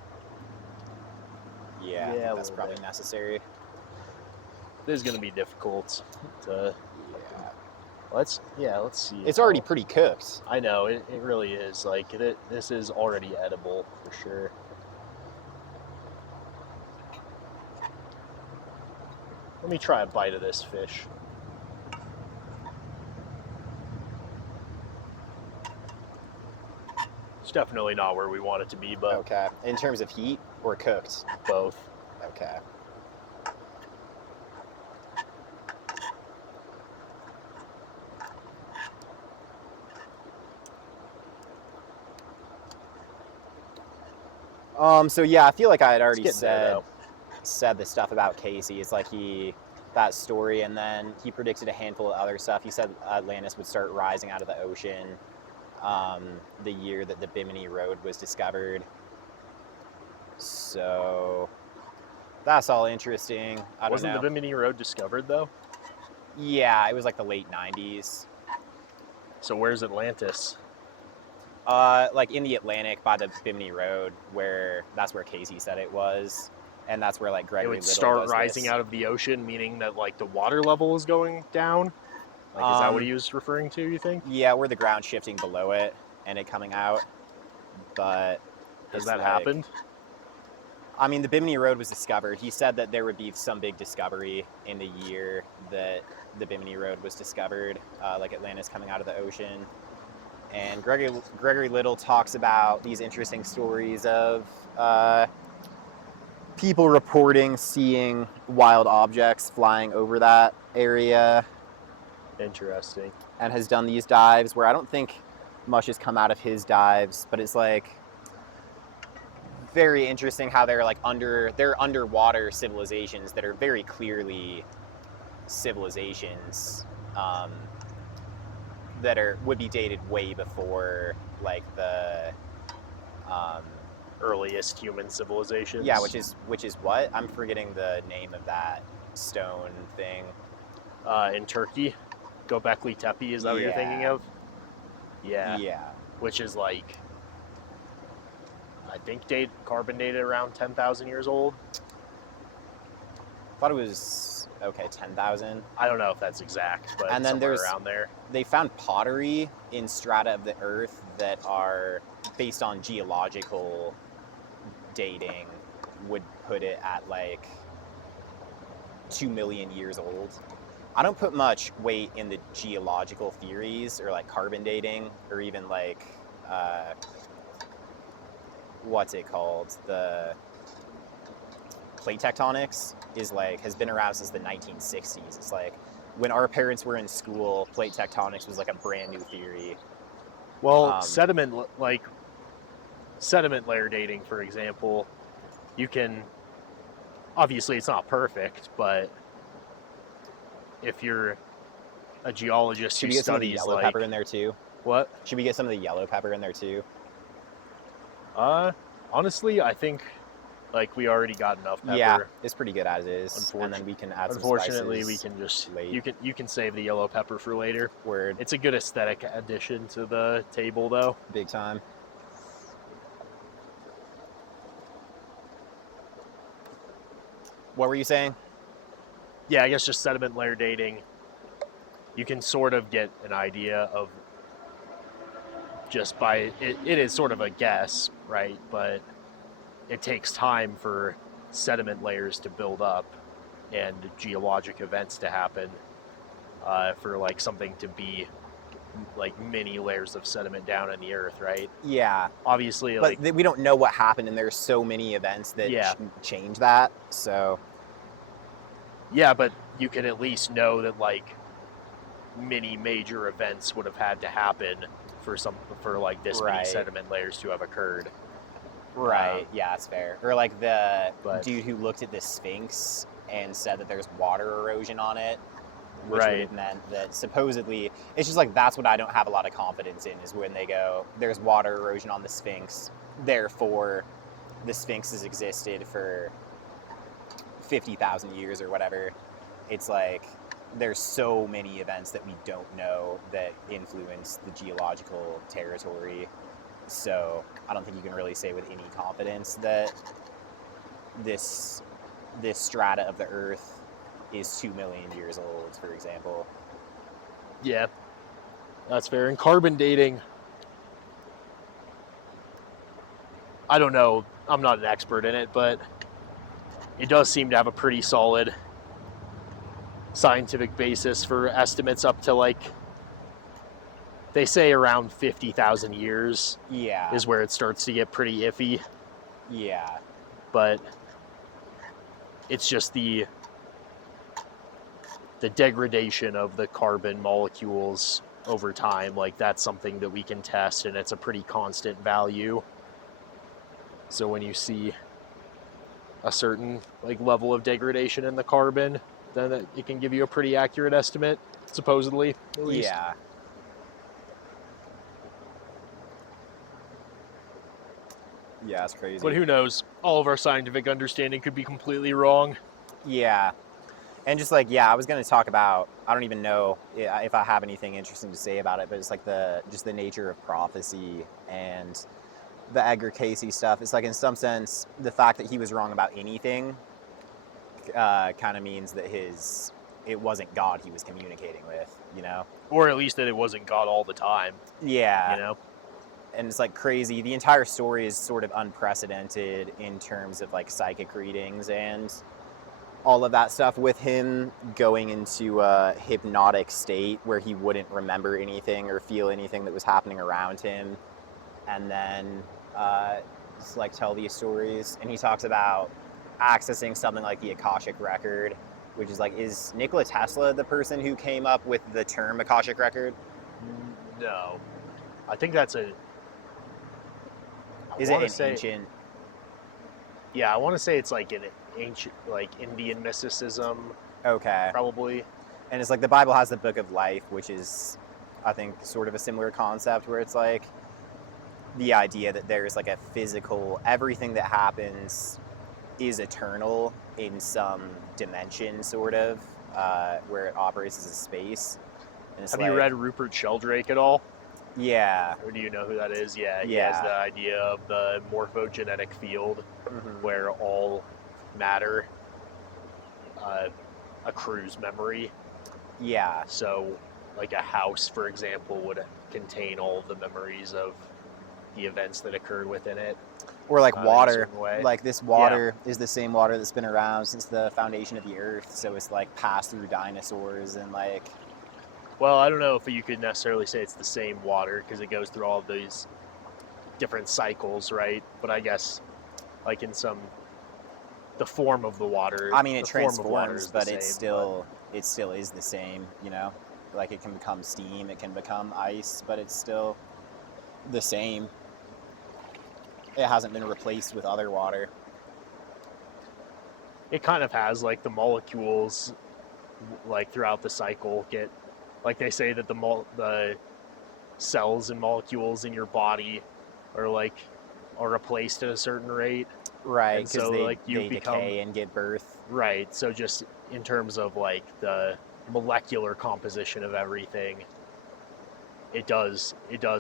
Yeah, I Yeah, think a that's little probably bit. necessary. This is gonna be difficult to. Yeah. Let's see. It's already pretty cooked. I know it really is. Like this is already edible for sure. Let me try a bite of this fish. It's definitely not where we want it to be, but Okay. In terms of heat or cooked? both. Okay. So yeah, I feel like I had already It's getting there, said the stuff about Cayce. It's like that story, and then he predicted a handful of other stuff. He said Atlantis would start rising out of the ocean the year that the Bimini Road was discovered. So that's all interesting. I don't Wasn't know. the Bimini Road discovered though? Yeah, it was like the late 90s. So where's Atlantis? Like in the Atlantic by the Bimini Road, that's where Cayce said it was, and that's where like It Gregory would Little start does rising this. out of the ocean, meaning that like the water level is going down. Like, is that what he was referring to? You think? Yeah, where the ground shifting below it and it coming out. But Has it's that like- happened? I mean, the Bimini Road was discovered. He said that there would be some big discovery in the year that the Bimini Road was discovered, like Atlantis coming out of the ocean. And Gregory Little talks about these interesting stories of people reporting seeing wild objects flying over that area. Interesting. And has done these dives where I don't think much has come out of his dives, but it's like very interesting how they're like they're underwater civilizations that are very clearly civilizations that would be dated way before like the earliest human civilizations. Yeah, which is what? I'm forgetting the name of that stone thing. In Turkey, Göbekli Tepe, is that what you're thinking of? Yeah. Yeah. Which is like, I think carbon dated around 10,000 years old. I thought it was 10,000. I don't know if that's exact, but and then somewhere around there. They found pottery in strata of the Earth that are based on geological dating would put it at like 2 million years old. I don't put much weight in the geological theories or like carbon dating or even like what's it called? The plate tectonics has been around since the 1960s. It's like when our parents were in school, plate tectonics was like a brand new theory. Well, sediment layer dating, for example, you can, obviously it's not perfect, but if you're a geologist who studies some of the yellow pepper in there too? What? Should we get some of the yellow pepper in there too? Honestly, I think like we already got enough pepper. Yeah, it's pretty good as is. And then we can add some spices. Unfortunately, we can just you can save the yellow pepper for later. Word. It's a good aesthetic addition to the table, though. Big time. What were you saying? Yeah, I guess just sediment layer dating. You can sort of get an idea of just by it is sort of a guess, right? But it takes time for sediment layers to build up and geologic events to happen for like something to be like mini layers of sediment down in the earth, right? Yeah. Obviously, but we don't know what happened, and there's so many events that change that. So. Yeah, but you can at least know that like many major events would have had to happen for like this many sediment layers to have occurred. Right. Yeah, that's fair. Or like the dude who looked at the Sphinx and said that there's water erosion on it, which would have meant that supposedly it's just like that's what I don't have a lot of confidence in is when they go there's water erosion on the Sphinx, therefore the Sphinx has existed for 50,000 years or whatever. It's like there's so many events that we don't know that influence the geological territory. So I don't think you can really say with any confidence that this strata of the Earth is 2 million years old, for example. Yeah, that's fair. And carbon dating, I don't know. I'm not an expert in it, but it does seem to have a pretty solid scientific basis for estimates up to like, they say around 50,000 years is where it starts to get pretty iffy. Yeah. But it's just the degradation of the carbon molecules over time. Like that's something that we can test, and it's a pretty constant value. So when you see a certain like level of degradation in the carbon, then it can give you a pretty accurate estimate, supposedly, at least. Yeah. Yeah, it's crazy. But who knows? All of our scientific understanding could be completely wrong. Yeah. And just like, I was going to talk about, I don't even know if I have anything interesting to say about it, but it's like the nature of prophecy and the Edgar Cayce stuff. It's like in some sense, the fact that he was wrong about anything kind of means that it wasn't God he was communicating with, you know? Or at least that it wasn't God all the time. Yeah. You know? And it's like crazy. The entire story is sort of unprecedented in terms of like psychic readings and all of that stuff, with him going into a hypnotic state where he wouldn't remember anything or feel anything that was happening around him, and then just like tell these stories. And he talks about accessing something like the Akashic record, which is like, is Nikola Tesla the person who came up with the term Akashic record? No, I think that's a. Is it an ancient? Yeah, I want to say it's like an ancient, like Indian mysticism. Okay. Probably. And it's like the Bible has the Book of Life, which is, I think, sort of a similar concept, where it's like the idea that there's like a physical, everything that happens is eternal in some dimension, sort of, where it operates as a space. And Have you read Rupert Sheldrake at all? Yeah. Or do you know who that is? Yeah, he Yeah. has the idea of the morphogenetic field, where all matter accrues memory. Yeah. So, like a house, for example, would contain all of the memories of the events that occurred within it. Or like water. In a certain way. Like this water is the same water that's been around since the foundation of the earth. So it's like passed through dinosaurs and like. Well, I don't know if you could necessarily say it's the same water, because it goes through all of these different cycles, right? But I guess, like in the form of the water. I mean, it the form of water transforms, is the but same, it still is the same, you know? Like it can become steam, it can become ice, but it's still the same. It hasn't been replaced with other water. It kind of has, like the molecules, like throughout the cycle get. Like they say that the cells and molecules in your body are replaced at a certain rate. Right, because so, they become, decay and give birth. Right, so just in terms of like the molecular composition of everything, it does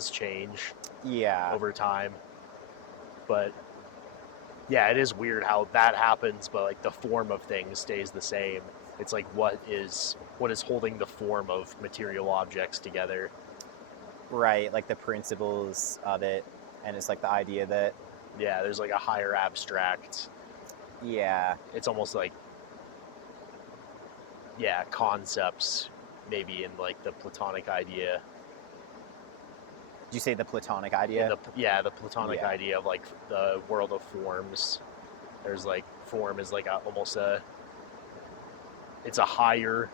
change. Yeah. Over time. But yeah, it is weird how that happens, but like the form of things stays the same. It's like what is holding the form of material objects together. Right, like the principles of it, and it's like the idea that. Yeah, there's like a higher abstract. Yeah. It's almost like, yeah, concepts, maybe in like the Platonic idea. Did you say the Platonic idea? The Platonic idea of like the world of forms. There's like form is like it's a higher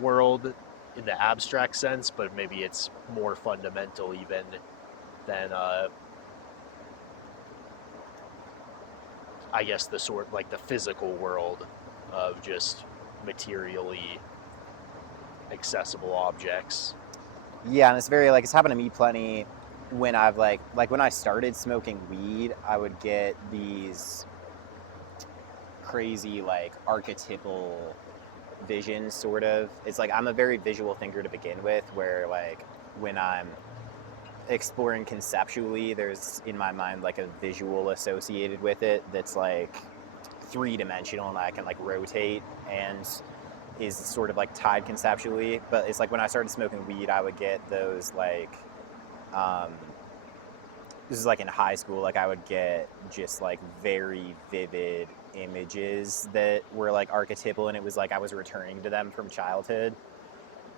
world in the abstract sense, but maybe it's more fundamental even than I guess the physical world of just materially accessible objects. Yeah, and it's very like, it's happened to me plenty when I've like when I started smoking weed, I would get these crazy like archetypal visions, sort of. It's like I'm a very visual thinker to begin with, where like when I'm exploring conceptually, there's in my mind like a visual associated with it that's like three-dimensional, and I can like rotate and is sort of like tied conceptually. But it's like when I started smoking weed, I would get those like this is like in high school, like I would get just like very vivid images that were like archetypal, and it was like I was returning to them from childhood.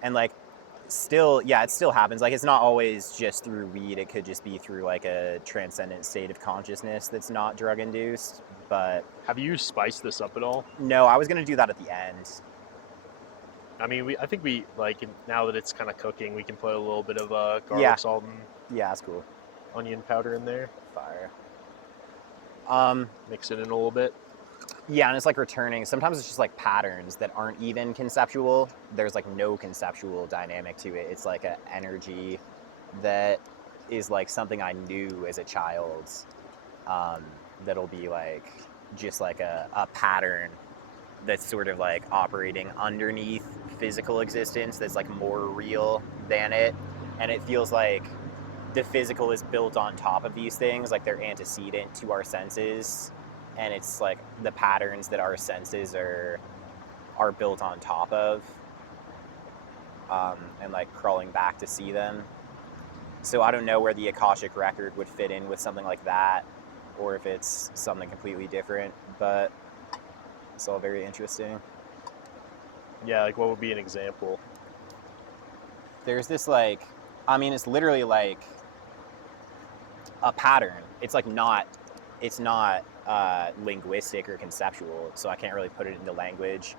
And like still, yeah, it still happens. Like it's not always just through weed, it could just be through like a transcendent state of consciousness that's not drug induced. But have you spiced this up at all? No, I was gonna do that at the end. I mean, I think we like, now that it's kind of cooking, we can put a little bit of garlic salt and that's cool. Onion powder in there. Fire. Mix it in a little bit. Yeah, and it's like returning. Sometimes it's just like patterns that aren't even conceptual. There's like no conceptual dynamic to it. It's like an energy that is like something I knew as a child. That'll be like just like a pattern that's sort of like operating underneath physical existence that's like more real than it. And it feels like the physical is built on top of these things, like they're antecedent to our senses. And it's like the patterns that our senses are built on top of, and like crawling back to see them. So I don't know where the Akashic record would fit in with something like that, or if it's something completely different, but It's all very interesting. Yeah, like what would be an example? There's this like, I mean, it's literally like a pattern. It's like it's not linguistic or conceptual, so I can't really put it into language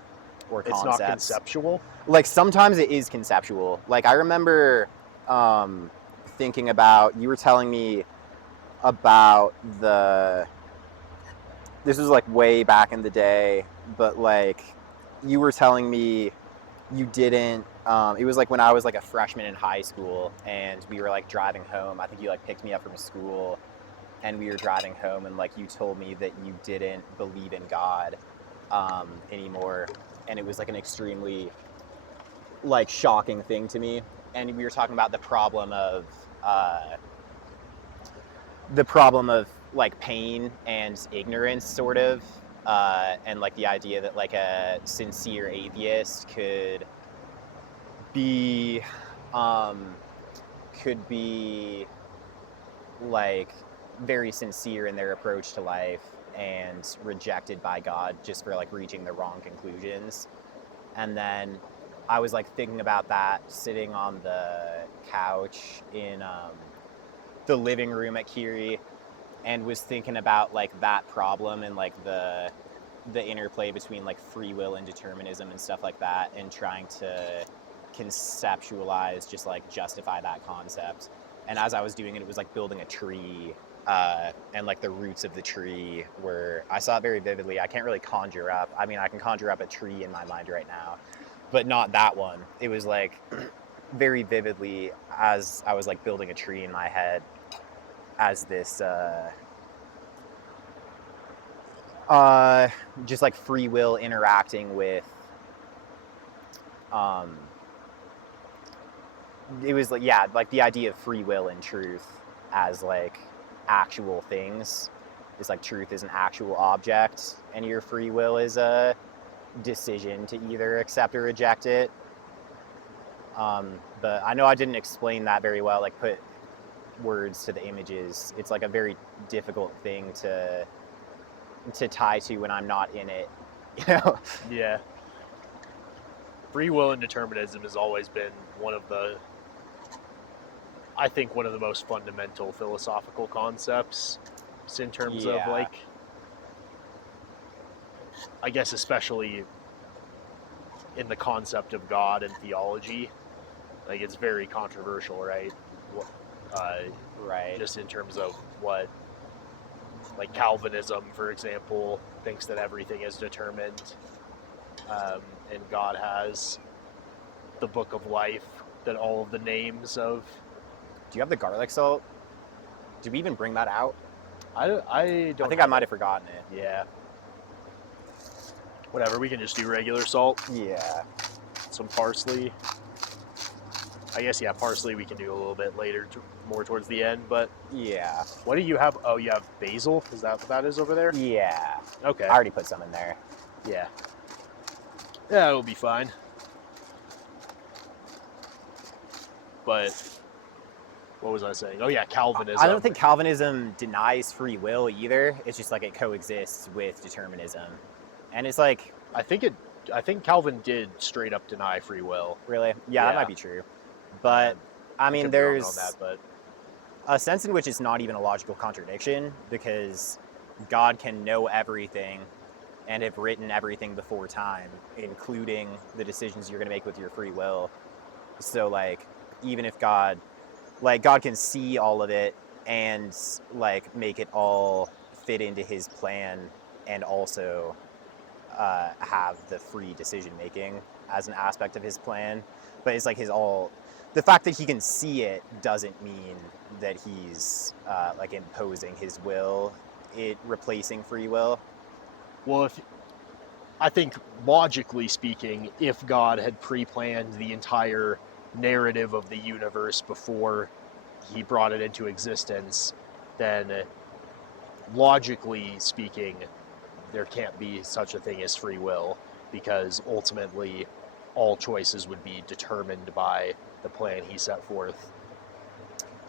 or concepts. It's not conceptual? Like sometimes it is conceptual. Like I remember thinking about, you were telling me about this was like way back in the day, but like you were telling me you didn't, it was like when I was like a freshman in high school and we were like driving home. I think you like picked me up from school and we were driving home and like you told me that you didn't believe in God anymore. And it was like an extremely like shocking thing to me. And we were talking about the problem of like pain and ignorance, sort of, and like the idea that like a sincere atheist could be like very sincere in their approach to life and rejected by God just for like reaching the wrong conclusions. And then I was like thinking about that sitting on the couch in the living room at Curie, and was thinking about like that problem and like the interplay between like free will and determinism and stuff like that, and trying to conceptualize, just like justify that concept. And as I was doing it, it was like building a tree, and like the roots of the tree were, I saw it very vividly. I can't really conjure up, I mean I can conjure up a tree in my mind right now, but not that one. It was like very vividly as I was like building a tree in my head, as this just like free will interacting with it was like, yeah, like the idea of free will and truth as like actual things. It's like truth is an actual object and your free will is a decision to either accept or reject it. But I know I didn't explain that very well, like put words to the images. It's like a very difficult thing to tie to when I'm not in it, you know? Yeah. Free will and determinism has always been one of the most fundamental philosophical concepts, just in terms of like, I guess especially in the concept of God and theology. Like it's very controversial, right? Right. Just in terms of what, like Calvinism, for example, thinks that everything is determined, and God has the book of life, that all of the names of... Do you have the garlic salt? Did we even bring that out? I don't I think I might have forgotten it. Yeah. Whatever, we can just do regular salt. Yeah. Some parsley. I guess, yeah, parsley we can do a little bit later, more towards the end, but... Yeah. What do you have? Oh, you have basil? Is that what that is over there? Yeah. Okay. I already put some in there. Yeah. Yeah, it'll be fine. But what was I saying? Oh yeah, Calvinism. I don't think Calvinism denies free will either. It's just like it coexists with determinism. And it's like... I think Calvin did straight up deny free will. Really? Yeah, that might be true. But, I mean, there's on that, but... a sense in which it's not even a logical contradiction, because God can know everything and have written everything before time, including the decisions you're going to make with your free will. So, like, even if God can see all of it and, like, make it all fit into his plan, and also have the free decision-making as an aspect of his plan. But it's like the fact that he can see it doesn't mean that he's like imposing his will, replacing free will. Well, I think logically speaking, if God had pre-planned the entire narrative of the universe before he brought it into existence, then logically speaking, there can't be such a thing as free will, because ultimately all choices would be determined by the plan he set forth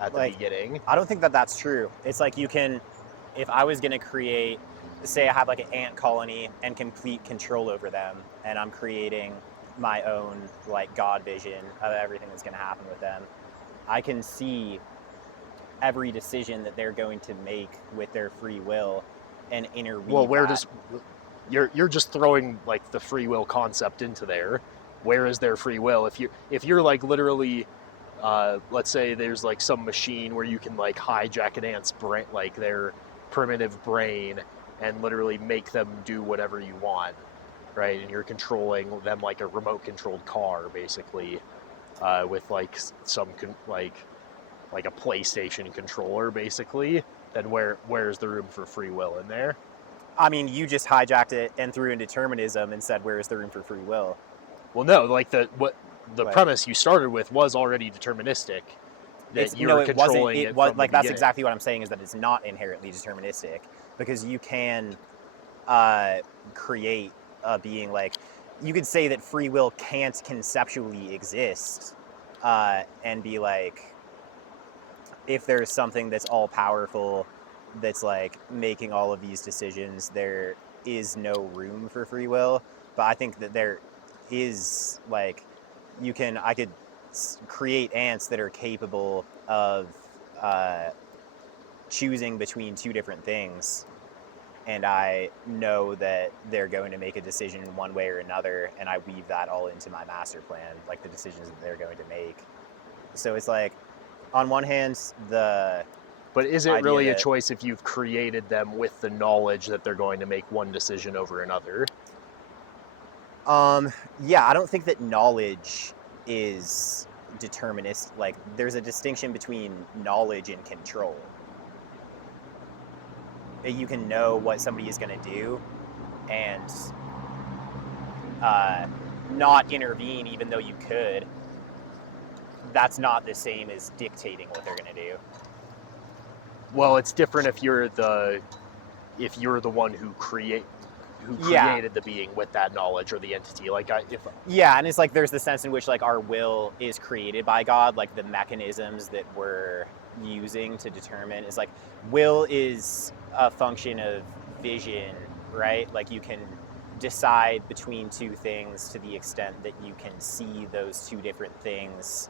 at the beginning. I don't think that that's true. It's like you can, if I was going to create, say I have like an ant colony and complete control over them, and I'm creating my own like God vision of everything that's going to happen with them. I can see every decision that they're going to make with their free will and interweave. Well, where that. does you're just throwing like the free will concept into there? Where is their free will? If you're like literally, let's say there's like some machine where you can like hijack an ant's brain, like their primitive brain, and literally make them do whatever you want, right? And you're controlling them like a remote controlled car, basically, with like some like a PlayStation controller, basically. Then where's the room for free will in there? I mean, you just hijacked it and threw in determinism and said, where is the room for free will? Well, no, like the Right. premise you started with was already deterministic. That you're it controlling wasn't. it Was from like the that's beginning. exactly what I'm saying, is that it's not inherently deterministic, because you can create a being. Like, you could say that free will can't conceptually exist, and be like, if there's something that's all powerful, that's like making all of these decisions, there is no room for free will. But I think that there is, like, I could create ants that are capable of choosing between two different things, and I know that they're going to make a decision one way or another, and I weave that all into my master plan, like the decisions that they're going to make. So it's like, on one hand, But is it idea really a that- choice if you've created them with the knowledge that they're going to make one decision over another? Yeah, I don't think that knowledge is determinist. Like, there's a distinction between knowledge and control. You can know what somebody is going to do and not intervene, even though you could. That's not the same as dictating what they're going to do. Well, it's different if you're the one who created the being with that knowledge, or the entity. Like Yeah, and it's like there's the sense in which like our will is created by God, like the mechanisms that we're using to determine is like, will is a function of vision, right? Like, you can decide between two things to the extent that you can see those two different things,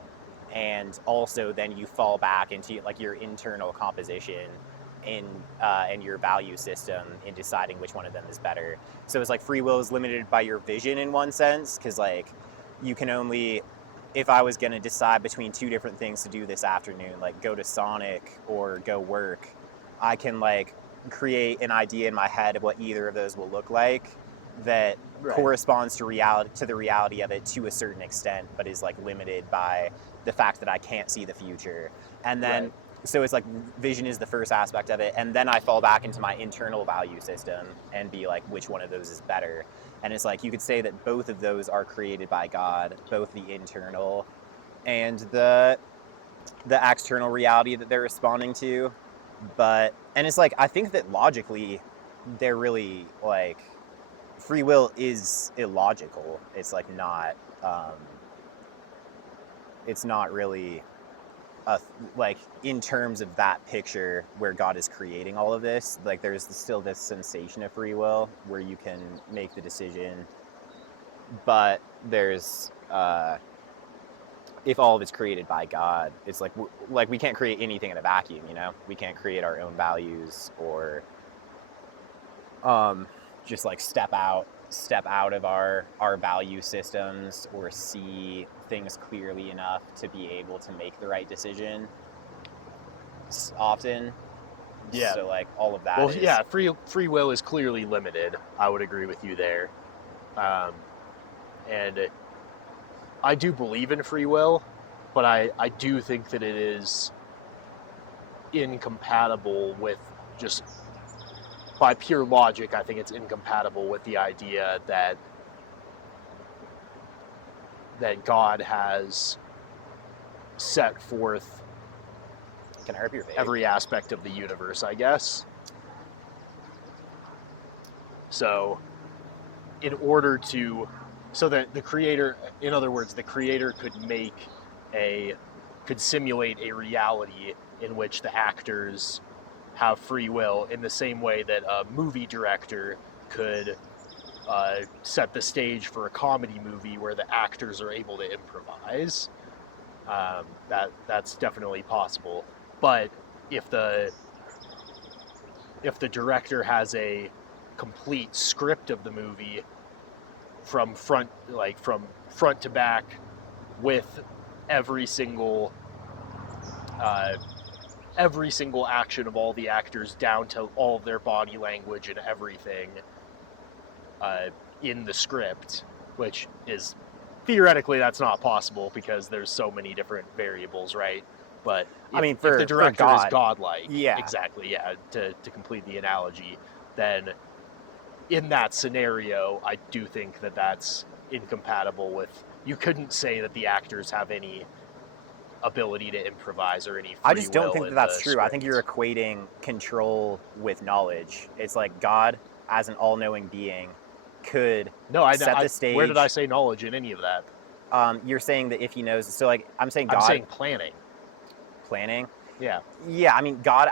and also then you fall back into like your internal composition in your value system in deciding which one of them is better. So it's like free will is limited by your vision in one sense, because like you can only, if I was going to decide between two different things to do this afternoon, like go to Sonic or go work, I can like create an idea in my head of what either of those will look like that corresponds to the reality of it to a certain extent, but is like limited by the fact that I can't see the future. And then so it's like vision is the first aspect of it, and then I fall back into my internal value system and be like, which one of those is better? And it's like, you could say that both of those are created by God, both the internal and the external reality that they're responding to. And it's like, I think that logically they're really like, free will is illogical. It's like not it's not really like, in terms of that picture where God is creating all of this, like there's still this sensation of free will where you can make the decision, but there's if all of it's created by God, it's like we can't create anything in a vacuum, you know? We can't create our own values, or just like step out of our value systems, or see things clearly enough to be able to make the right decision often. Yeah. So like all of that. Well, yeah, free will is clearly limited. I would agree with you there. And I do believe in free will, but I do think that it is incompatible with, just by pure logic, I think it's incompatible with the idea that God has set forth Can I rip your vape? every aspect of the universe, I guess. So, in order to, so that the creator, in other words, the creator could simulate a reality in which the actors have free will in the same way that a movie director could set the stage for a comedy movie where the actors are able to improvise. That's definitely possible. But if the director has a complete script of the movie from front to back, with every single action of all the actors down to all of their body language and everything in the script, which is theoretically that's not possible because there's so many different variables, right? But if the director is godlike, exactly, to complete the analogy, then in that scenario, I do think that that's incompatible with. You couldn't say that the actors have any ability to improvise or any free will. I just don't think that that's true. Script. I think you're equating control with knowledge. It's like God, as an all-knowing being, could set the stage. Where did I say knowledge in any of that? You're saying that if he knows, so like I'm saying God. I'm saying planning. Planning. Yeah. Yeah, I mean, God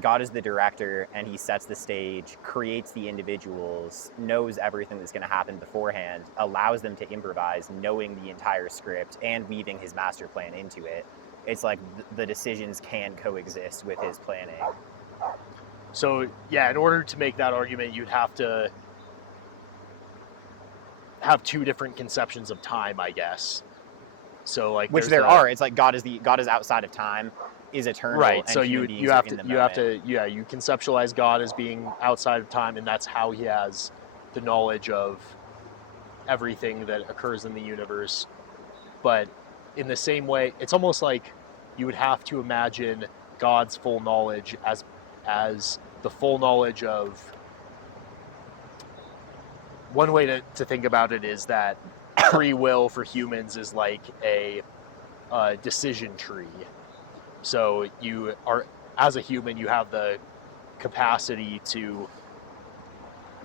God is the director, and he sets the stage, creates the individuals, knows everything that's going to happen beforehand, allows them to improvise, knowing the entire script and weaving his master plan into it. It's like the decisions can coexist with his planning. So, yeah, in order to make that argument, you'd have to have two different conceptions of time, I guess. So like, which there are. It's like God is outside of time, is eternal. Right. And so you have to you conceptualize God as being outside of time, and that's how he has the knowledge of everything that occurs in the universe. But in the same way, it's almost like you would have to imagine God's full knowledge as the full knowledge of. One way to think about it is that free will for humans is like a decision tree. So you are, as a human, you have the capacity to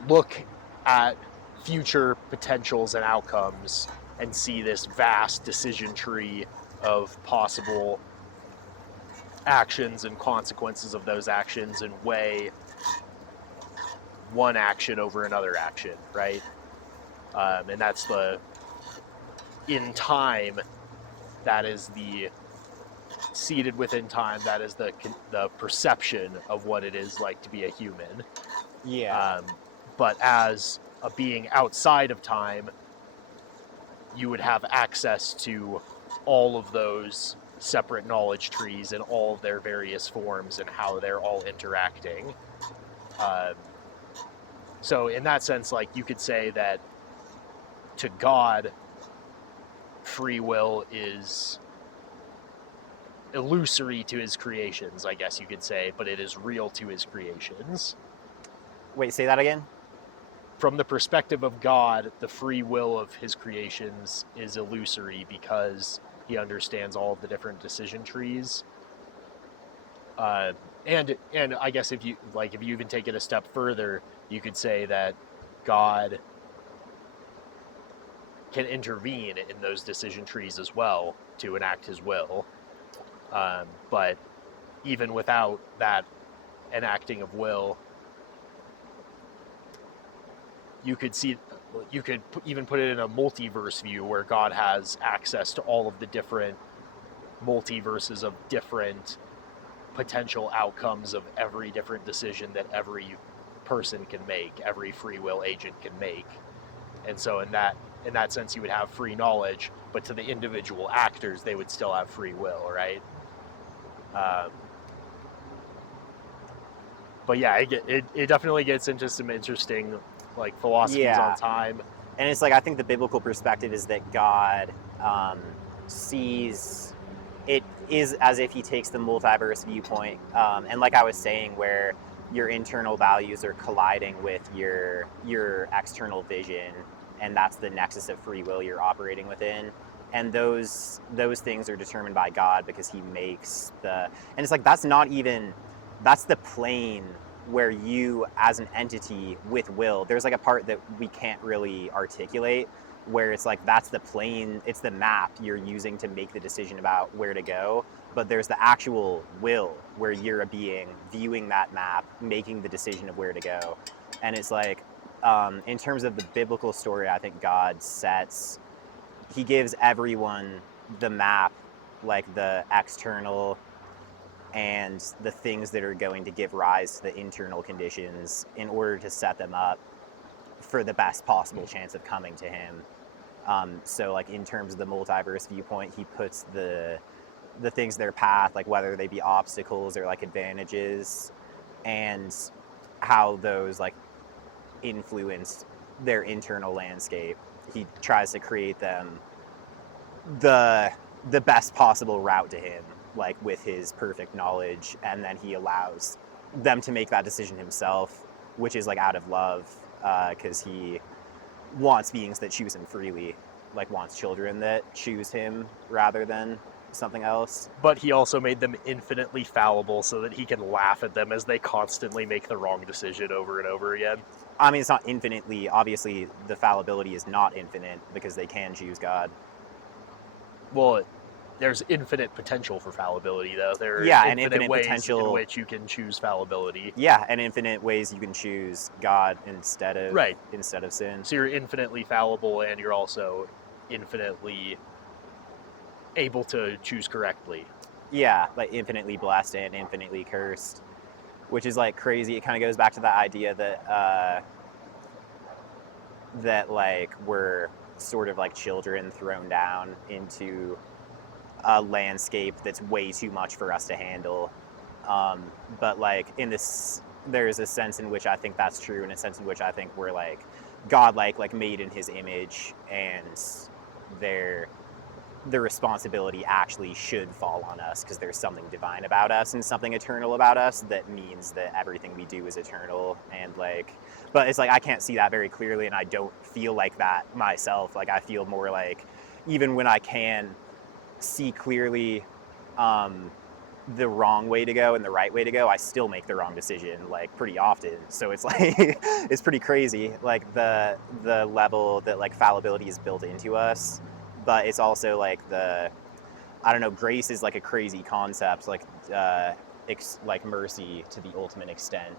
look at future potentials and outcomes and see this vast decision tree of possible actions and consequences of those actions and weigh one action over another action, right? And that's in time, that is the seated within time, that is the perception of what it is like to be a human. Yeah. But as a being outside of time, you would have access to all of those separate knowledge trees and all of their various forms and how they're all interacting. So in that sense, like, you could say that to God, free will is illusory to his creations, I guess you could say, but it is real to his creations. Wait, say that again? From the perspective of God, the free will of his creations is illusory because he understands all of the different decision trees. And I guess if you even take it a step further, you could say that God can intervene in those decision trees as well to enact his will. But even without that enacting of will, you could even put it in a multiverse view where God has access to all of the different multiverses of different potential outcomes of every different decision that every person can make, every free will agent can make. And so in that sense, you would have free knowledge, but to the individual actors, they would still have free will, right? But yeah, it definitely gets into some interesting like philosophies on time. And it's like, I think the biblical perspective is that God sees it is as if he takes the multiverse viewpoint, and like I was saying, where your internal values are colliding with your external vision, and that's the nexus of free will you're operating within. And those things are determined by God because he makes and it's like, that's the plane where you as an entity with will, there's like a part that we can't really articulate, where it's like that's the plane, it's the map you're using to make the decision about where to go, but there's the actual will where you're a being viewing that map, making the decision of where to go. And it's like, in terms of the biblical story, I think he gives everyone the map, like the external and the things that are going to give rise to the internal conditions in order to set them up for the best possible chance of coming to him. So like in terms of the multiverse viewpoint, he puts the things their path, like whether they be obstacles or like advantages, and how those like influence their internal landscape. He tries to create them the best possible route to him, like with his perfect knowledge, and then he allows them to make that decision himself, which is like out of love, because he wants beings that choose him freely, like wants children that choose him rather than something else. But he also made them infinitely fallible so that he can laugh at them as they constantly make the wrong decision over and over again. I mean, it's not infinitely, obviously the fallibility is not infinite because they can choose God. Well, there's infinite potential for fallibility, though. There are infinite ways potential in which you can choose fallibility. Yeah, and infinite ways you can choose God instead of sin. So you're infinitely fallible, and you're also infinitely able to choose correctly. Yeah, like infinitely blessed and infinitely cursed, which is like crazy. It kind of goes back to that idea that like we're sort of like children thrown down into a landscape that's way too much for us to handle. But like in this, there's a sense in which I think that's true, and a sense in which I think we're like godlike, like made in his image, and the responsibility actually should fall on us because there's something divine about us and something eternal about us that means that everything we do is eternal. And like, but it's like I can't see that very clearly, and I don't feel like that myself. Like I feel more like even when I can see clearly the wrong way to go and the right way to go, I still make the wrong decision like pretty often. So it's like it's pretty crazy, like the level that like fallibility is built into us. But it's also like I don't know, grace is like a crazy concept, like like mercy to the ultimate extent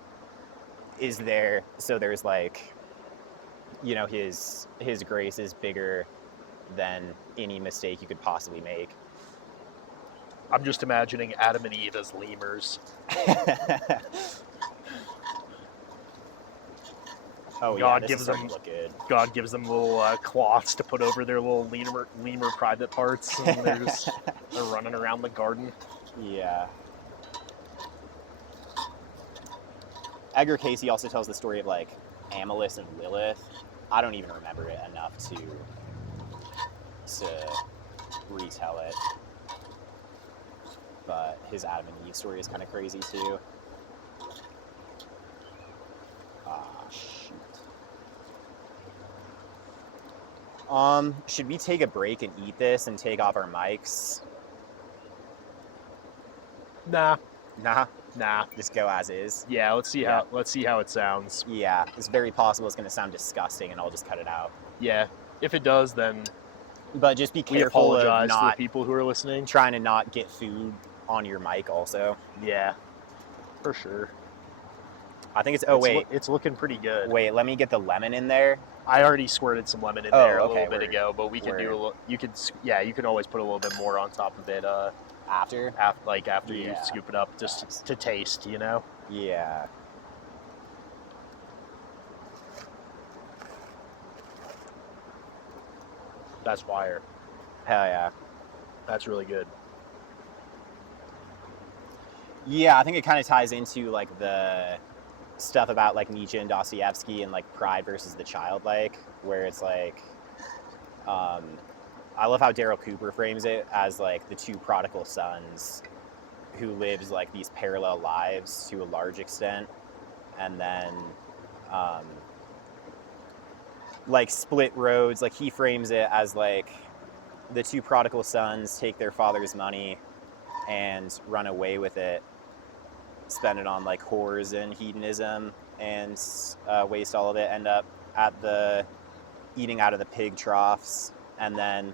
is there. So there's like, you know, his grace is bigger than any mistake you could possibly make. I'm just imagining Adam and Eve as lemurs. Oh, God yeah, gives them look good. God gives them little cloths to put over their little lemur private parts, and they're running around the garden. Yeah. Edgar Cayce also tells the story of like Amalus and Lilith. I don't even remember it enough to retell it. But his Adam and Eve story is kind of crazy too. Shoot. Should we take a break and eat this and take off our mics? Nah. Just go as is. Yeah, let's see how it sounds. Yeah, it's very possible it's going to sound disgusting, and I'll just cut it out. Yeah, if it does, then. But just be careful. We apologize to the people who are listening. Trying to not get food on your mic, also. Yeah, for sure. I think it's. It's looking pretty good. Wait, let me get the lemon in there. I already squirted some lemon in there a little bit word. ago, but we can do a little. You can always put a little bit more on top of it. After you scoop it up, just to taste, you know. Yeah. That's fire. Hell yeah. That's really good. Yeah, I think it kind of ties into like the stuff about like Nietzsche and Dostoevsky and like pride versus the childlike, where it's like, I love how Daryl Cooper frames it as like the two prodigal sons who lives like these parallel lives to a large extent, and then like split roads. Like he frames it as like the two prodigal sons take their father's money and run away with it, spend it on like whores and hedonism, and waste all of it, end up at the eating out of the pig troughs, and then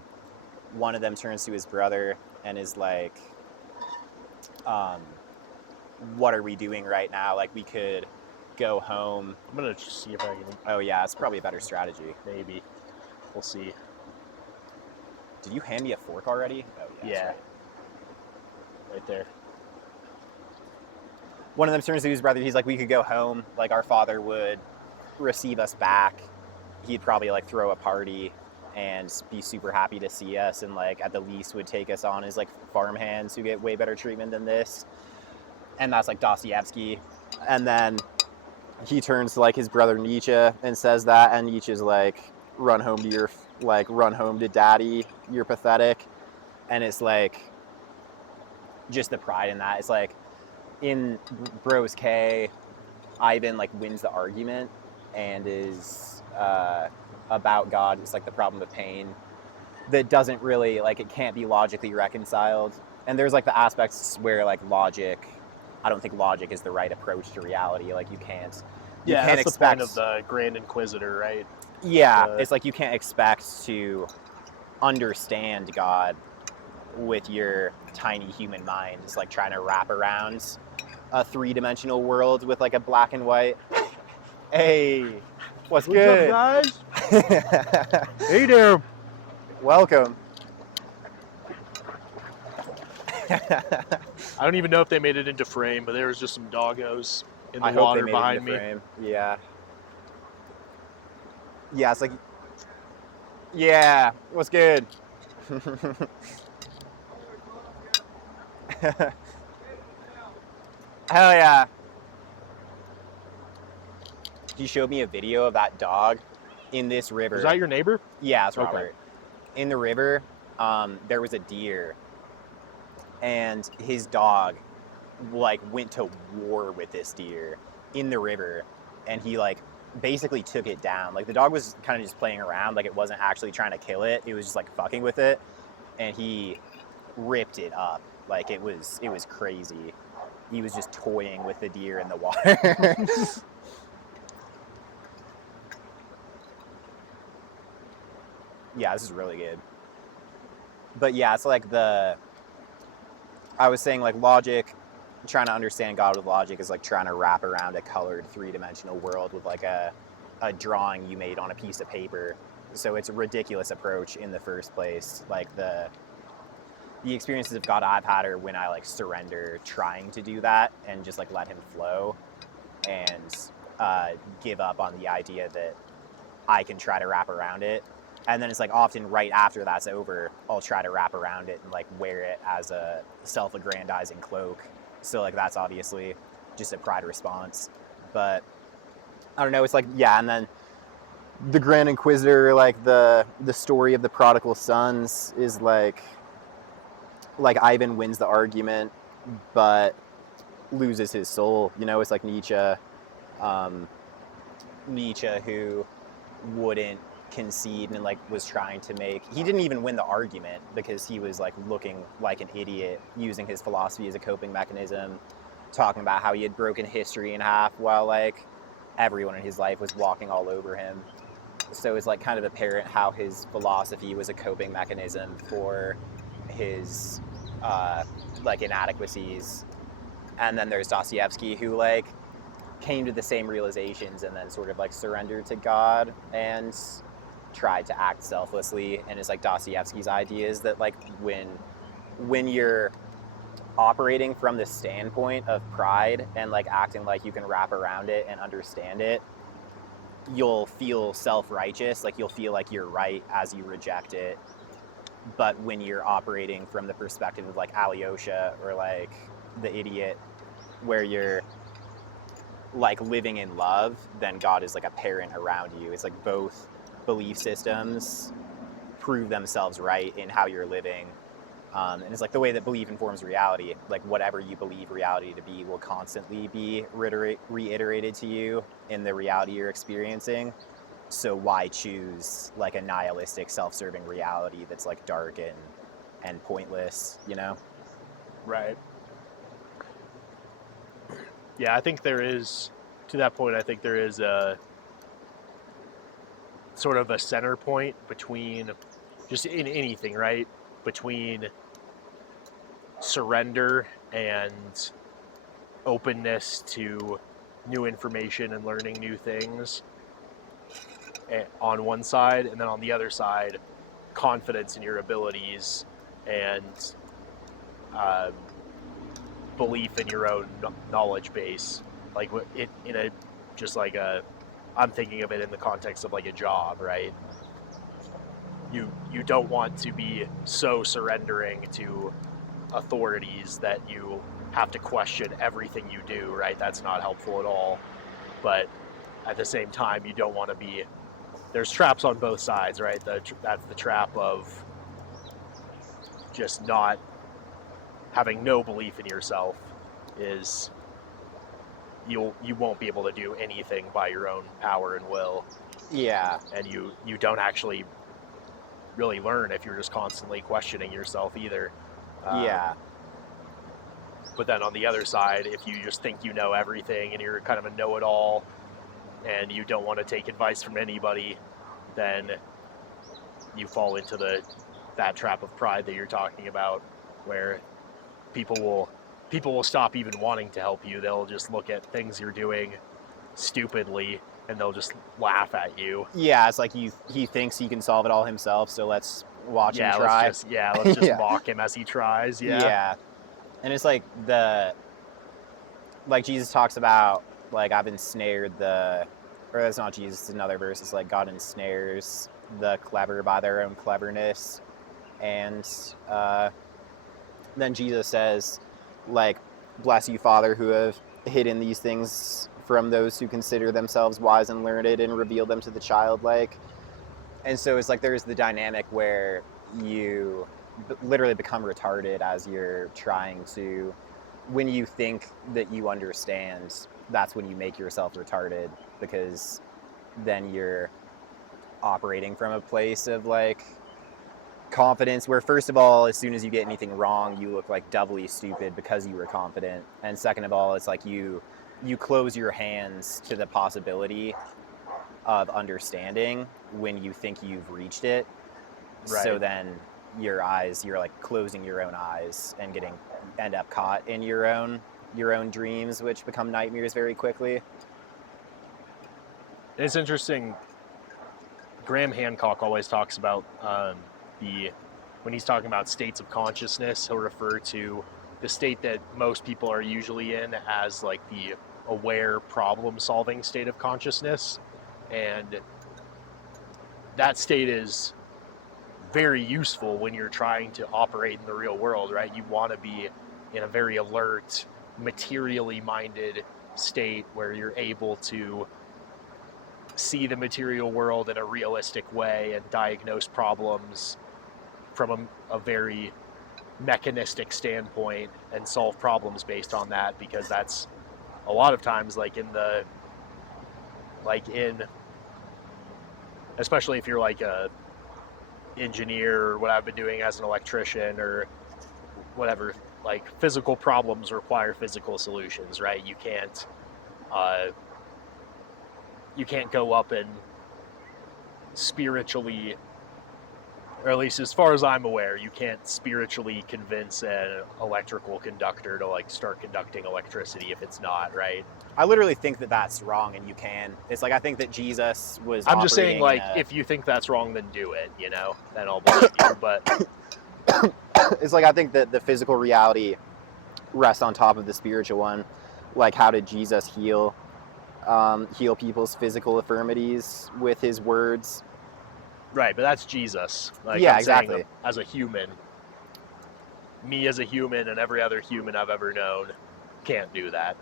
one of them turns to his brother and is like, what are we doing right now? Like, we could go home. I'm gonna just see if I can. Oh yeah, it's probably a better strategy. Maybe. We'll see. Did you hand me a fork already? Oh yeah. Yeah. Right. Right there. One of them turns to his brother. He's like, we could go home. Like, our father would receive us back. He'd probably like throw a party and be super happy to see us, and like at the least would take us on as like farm hands who get way better treatment than this. And that's like Dostoevsky. And then he turns to like his brother Nietzsche and says that, and Nietzsche's like, run home to daddy, you're pathetic. And it's like just the pride in that. It's like in Bros K, Ivan like wins the argument and is about God. It's like the problem of pain that doesn't really, like, it can't be logically reconciled. And there's like the aspects where like logic, I don't think logic is the right approach to reality. Like, you can't That's expect, the point of the Grand Inquisitor, right? yeah, it's like you can't expect to understand God with your tiny human mind. It's like trying to wrap around a three-dimensional world with like a black and white. Hey, what's good? What's up, guys? Hey there. Welcome. I don't even know if they made it into frame, but there was just some doggos in the I hope water they made behind it into me. frame. Yeah. Yeah, it's like, yeah, what's good? Hell yeah. He showed me a video of that dog in this river. Is that your neighbor? Yeah, it's Okay. Robert. In the river, there was a deer, and his dog like went to war with this deer in the river, and he like basically took it down. Like, the dog was kind of just playing around, like it wasn't actually trying to kill it. It was just like fucking with it, and he ripped it up. Like, it was crazy. He was just toying with the deer in the water. Yeah, this is really good. But yeah, it's like I was saying, like, logic, trying to understand God with logic is like trying to wrap around a colored three-dimensional world with like a drawing you made on a piece of paper. So it's a ridiculous approach in the first place. Like, the experiences of God I've had are when I like surrender trying to do that and just like let him flow, and give up on the idea that I can try to wrap around it. And then it's like often right after that's over, I'll try to wrap around it and like wear it as a self-aggrandizing cloak. So like that's obviously just a pride response. But I don't know, it's like, yeah, and then the Grand Inquisitor, like the story of the prodigal sons is like Ivan wins the argument but loses his soul. You know, it's like Nietzsche who wouldn't concede and like was trying to make, he didn't even win the argument because he was like looking like an idiot, using his philosophy as a coping mechanism, talking about how he had broken history in half while like everyone in his life was walking all over him. So it's like kind of apparent how his philosophy was a coping mechanism for his like inadequacies. And then there's Dostoevsky, who like came to the same realizations and then sort of like surrendered to God and tried to act selflessly. And it's like Dostoevsky's ideas that like when you're operating from the standpoint of pride and like acting like you can wrap around it and understand it, you'll feel self-righteous, like you'll feel like you're right as you reject it. But when you're operating from the perspective of like Alyosha or like the idiot, where you're like living in love, then God is like a parent around you. It's like both belief systems prove themselves right in how you're living. And it's like the way that belief informs reality. Like whatever you believe reality to be will constantly be reiterated to you in the reality you're experiencing. So why choose like a nihilistic, self-serving reality that's like dark and pointless, you know? Right. Yeah, I think there is, to that point, I think there is sort of a center point between, just in anything, right? Between surrender and openness to new information and learning new things on one side, and then on the other side, confidence in your abilities and belief in your own knowledge base. Like it in a just like a, I'm thinking of it in the context of like a job, right? You don't want to be so surrendering to authorities that you have to question everything you do, right? That's not helpful at all. But at the same time, you don't want to be, there's traps on both sides, right? That's the trap of just not having no belief in yourself, is you won't be able to do anything by your own power and will. Yeah. And you don't actually really learn if you're just constantly questioning yourself either. Yeah. But then on the other side, if you just think you know everything and you're kind of a know-it-all and you don't want to take advice from anybody, then you fall into that trap of pride that you're talking about, where people will stop even wanting to help you. They'll just look at things you're doing stupidly and they'll just laugh at you. Yeah, it's like he thinks he can solve it all himself, so let's watch him try. Let's just mock him as he tries. Yeah. And it's like like Jesus talks about, like, I've ensnared or that's not Jesus, it's another verse. It's like God ensnares the clever by their own cleverness. And then Jesus says, like, bless you, Father, who have hidden these things from those who consider themselves wise and learned and revealed them to the childlike. And so it's like there's the dynamic where you literally become retarded as you're trying to, when you think that you understand, that's when you make yourself retarded, because then you're operating from a place of like confidence where, first of all, as soon as you get anything wrong, you look like doubly stupid because you were confident. And second of all, it's like you close your hands to the possibility of understanding when you think you've reached it. Right. So then you're like closing your own eyes and end up caught in your own dreams, which become nightmares very quickly. It's interesting. Graham Hancock always talks about when he's talking about states of consciousness, he'll refer to the state that most people are usually in as like the aware problem-solving state of consciousness. And that state is very useful when you're trying to operate in the real world, right? You want to be in a very alert, materially minded state where you're able to see the material world in a realistic way and diagnose problems from a very mechanistic standpoint and solve problems based on that, because that's a lot of times especially if you're like a engineer or what I've been doing as an electrician or whatever, like physical problems require physical solutions, right? You can't go up and spiritually, or at least as far as I'm aware, you can't spiritually convince an electrical conductor to like start conducting electricity if it's not, right? I literally think that that's wrong, and you can. It's like, I think that Jesus was I'm just saying, like, if you think that's wrong, then do it, then I'll believe you, but it's like, I think that the physical reality rests on top of the spiritual one. Like, how did Jesus heal people's physical infirmities with his words? Right, but that's Jesus. Like, yeah, I'm exactly. Saying, as a human, me as a human and every other human I've ever known can't do that.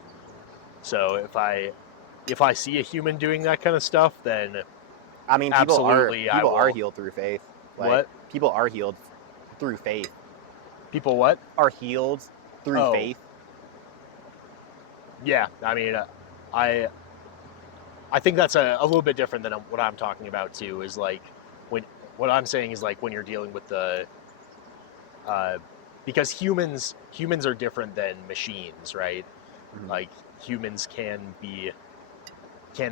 So if I see a human doing that kind of stuff, then I mean, people are healed through faith. Like, what? People are healed through faith. People what? Are healed through faith. Yeah, I mean, I think that's a little bit different than what I'm talking about too. Is like what I'm saying is like when you're dealing with because humans are different than machines, right? Mm-hmm. Like humans can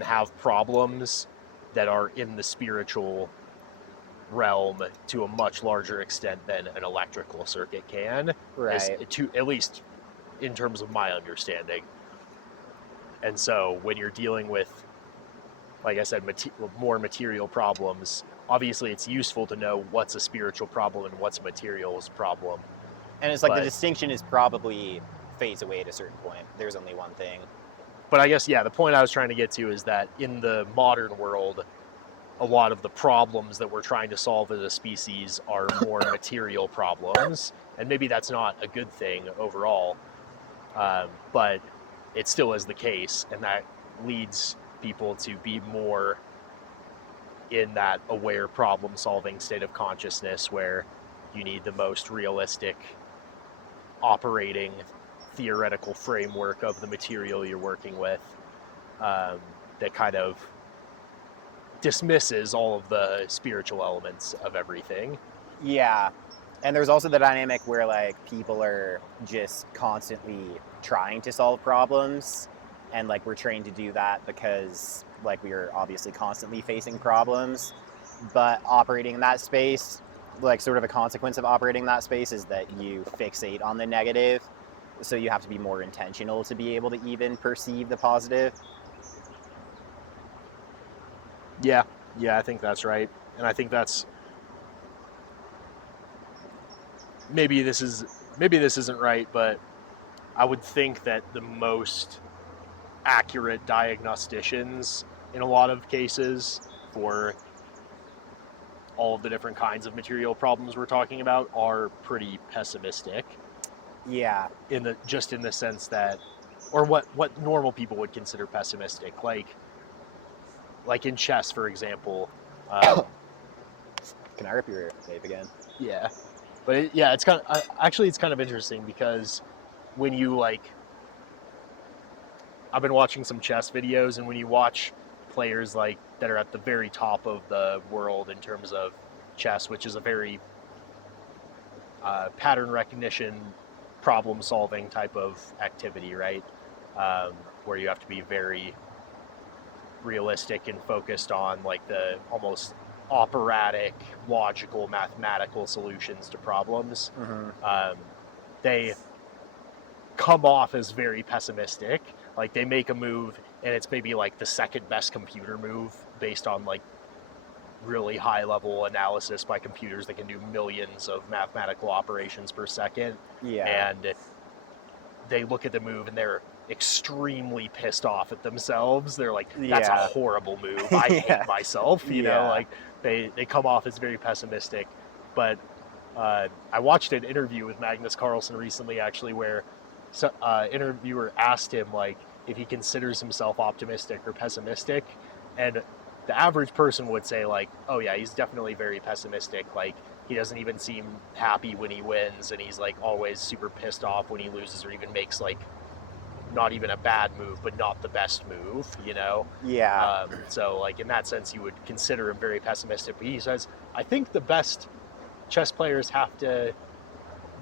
have problems that are in the spiritual realm to a much larger extent than an electrical circuit can, Right. at least in terms of my understanding. And so when you're dealing with, like I said, more material problems, obviously it's useful to know what's a spiritual problem and what's a materials problem. And it's like the distinction is probably fades away at a certain point. There's only one thing. But I guess, yeah, the point I was trying to get to is that in the modern world, a lot of the problems that we're trying to solve as a species are more material problems. And maybe that's not a good thing overall, but it still is the case. And that leads people to be more in that aware problem-solving state of consciousness where you need the most realistic operating theoretical framework of the material you're working with, that kind of dismisses all of the spiritual elements of everything. Yeah. And there's also the dynamic where like people are just constantly trying to solve problems, and like we're trained to do that because like we are obviously constantly facing problems, but operating in that space, like sort of a consequence of operating in that space is that you fixate on the negative, so you have to be more intentional to be able to even perceive the positive. Yeah, I think that's right. And I think that's maybe this isn't right, but I would think that the most accurate diagnosticians in a lot of cases for all of the different kinds of material problems we're talking about are pretty pessimistic. Yeah. In the sense that, or what normal people would consider pessimistic, like in chess, for example. Can I rip your vape again? Yeah, but it's kind of interesting because when you I've been watching some chess videos, and when you watch players like that are at the very top of the world in terms of chess, which is a very pattern recognition, problem solving type of activity, right? Where you have to be very realistic and focused on like the almost operatic, logical, mathematical solutions to problems. Mm-hmm. They come off as very pessimistic. Like they make a move and it's maybe like the second best computer move based on like really high level analysis by computers that can do millions of mathematical operations per second. Yeah. And they look at the move and they're extremely pissed off at themselves. They're like, that's a horrible move. I hate myself. You know, like they come off as very pessimistic. But I watched an interview with Magnus Carlsen recently, actually, where interviewer asked him like if he considers himself optimistic or pessimistic, and the average person would say like, oh yeah, he's definitely very pessimistic. Like he doesn't even seem happy when he wins, and he's like always super pissed off when he loses, or even makes like not even a bad move, but not the best move, you know? Yeah. So like in that sense, you would consider him very pessimistic. But he says, I think the best chess players have to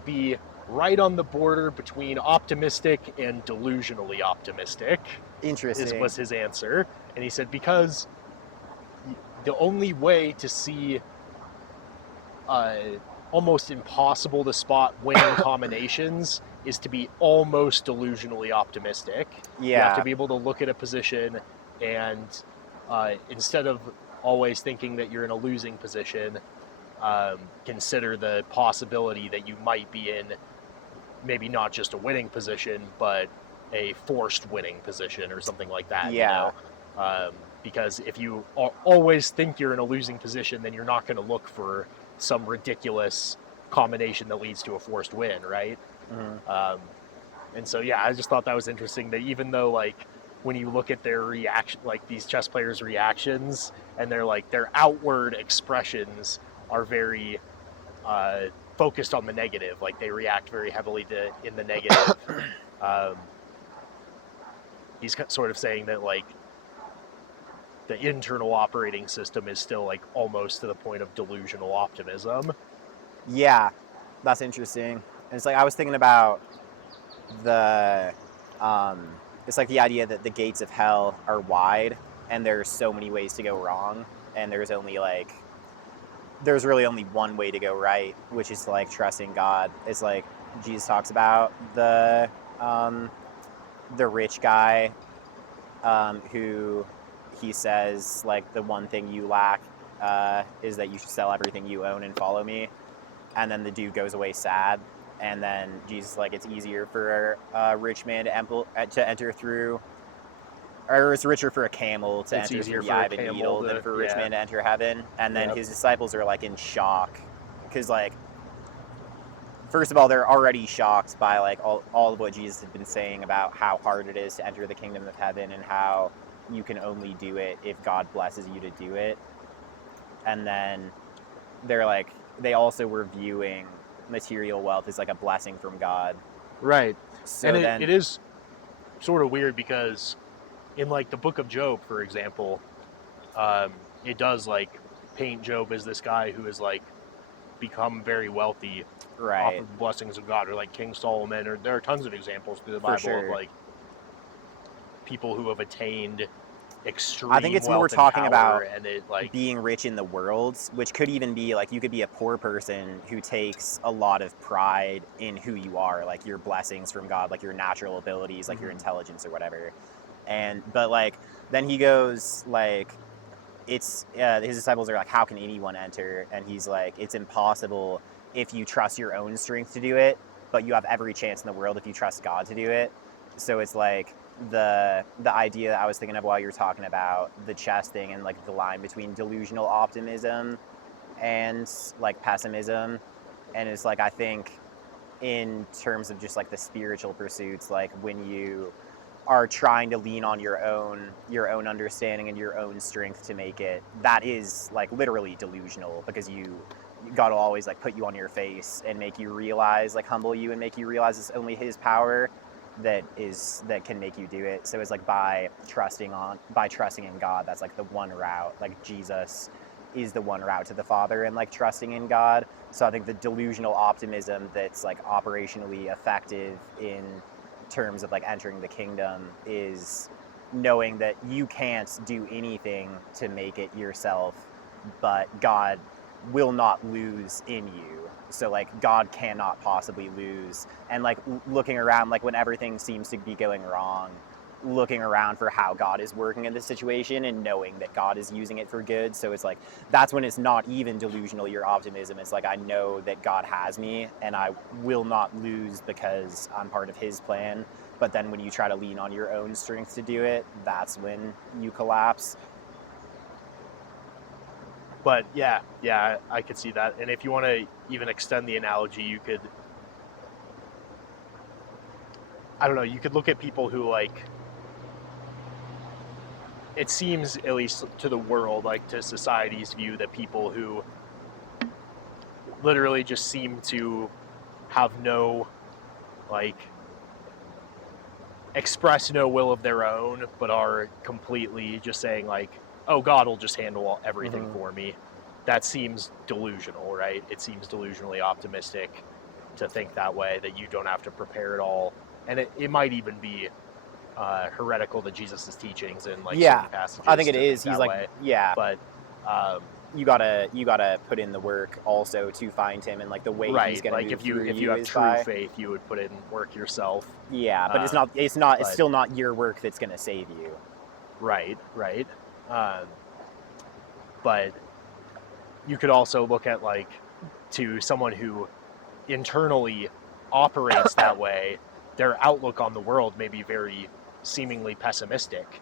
be right on the border between optimistic and delusionally optimistic. Interesting. Was his answer. And he said, because the only way to see almost impossible to spot winning combinations is to be almost delusionally optimistic. Yeah. You have to be able to look at a position and instead of always thinking that you're in a losing position, consider the possibility that you might be in maybe not just a winning position, but a forced winning position or something like that. Yeah. You know? Because if you always think you're in a losing position, then you're not going to look for some ridiculous combination that leads to a forced win, right? Mm-hmm. And so, yeah, I just thought that was interesting that even though, like, when you look at their reaction, like these chess players' reactions, and their outward expressions are very focused on the negative, like they react very heavily in the negative. He's sort of saying that like the internal operating system is still like almost to the point of delusional optimism. Yeah, that's interesting. And it's like I was thinking about it's like the idea that the gates of hell are wide, and there's so many ways to go wrong, and there's really only one way to go right, which is like trusting God. It's like Jesus talks about the rich guy who he says like the one thing you lack is that you should sell everything you own and follow me, and then the dude goes away sad, and then Jesus is like, it's easier for a rich man to enter through, or it's richer for a camel to enter through the eye of a needle than for a rich man to enter heaven. And then his disciples are like in shock, because like, first of all, they're already shocked by like all of what Jesus had been saying about how hard it is to enter the kingdom of heaven and how you can only do it if God blesses you to do it. And then they're like, they also were viewing material wealth as like a blessing from God. Right. So and then it is sort of weird because in like the book of Job, for example, it does like paint Job as this guy who is like become very wealthy off of the blessings of God, or like King Solomon, or there are tons of examples through the Bible of like people who have attained extreme I think it's wealth more talking about and it, like, being rich in the world, which could even be like you could be a poor person who takes a lot of pride in who you are, like your blessings from God, like your natural abilities, like your intelligence or whatever. But like then he goes like, it's his disciples are like, how can anyone enter? And he's like, it's impossible if you trust your own strength to do it, but you have every chance in the world if you trust God to do it. So it's like the idea that I was thinking of while you were talking about the chess thing, and like the line between delusional optimism and like pessimism. And it's like, I think in terms of just like the spiritual pursuits, like when you are trying to lean on your own understanding and your own strength to make it, that is like literally delusional, because God will always like put you on your face and make you realize, like humble you and make you realize it's only his power that can make you do it. So it's like by trusting in God, that's like the one route. Like Jesus is the one route to the Father, and like trusting in God. So I think the delusional optimism that's like operationally effective in terms of like entering the kingdom is knowing that you can't do anything to make it yourself, but God will not lose in you. So like God cannot possibly lose. And like looking around, like when everything seems to be going wrong, looking around for how God is working in the situation and knowing that God is using it for good. So it's like, that's when it's not even delusional, your optimism. It's like, I know that God has me and I will not lose because I'm part of his plan. But then when you try to lean on your own strength to do it, that's when you collapse. But yeah, I could see that. And if you want to even extend the analogy, you could, I don't know, you could look at people who like, it seems, at least to the world, like to society's view, that people who literally just seem to have no, like, express no will of their own, but are completely just saying like, oh, God will just handle everything for me. That seems delusional, right? It seems delusionally optimistic to think that way, that you don't have to prepare at all. And it might even be heretical to Jesus' teachings and like certain passages. I think it is. He's like, way. But you gotta put in the work also to find him, and like the way he's gonna like move if you have true faith, you would put in work yourself. Yeah, but it's still not your work that's gonna save you. Right. But you could also look at like, to someone who internally operates that way, their outlook on the world may be very seemingly pessimistic.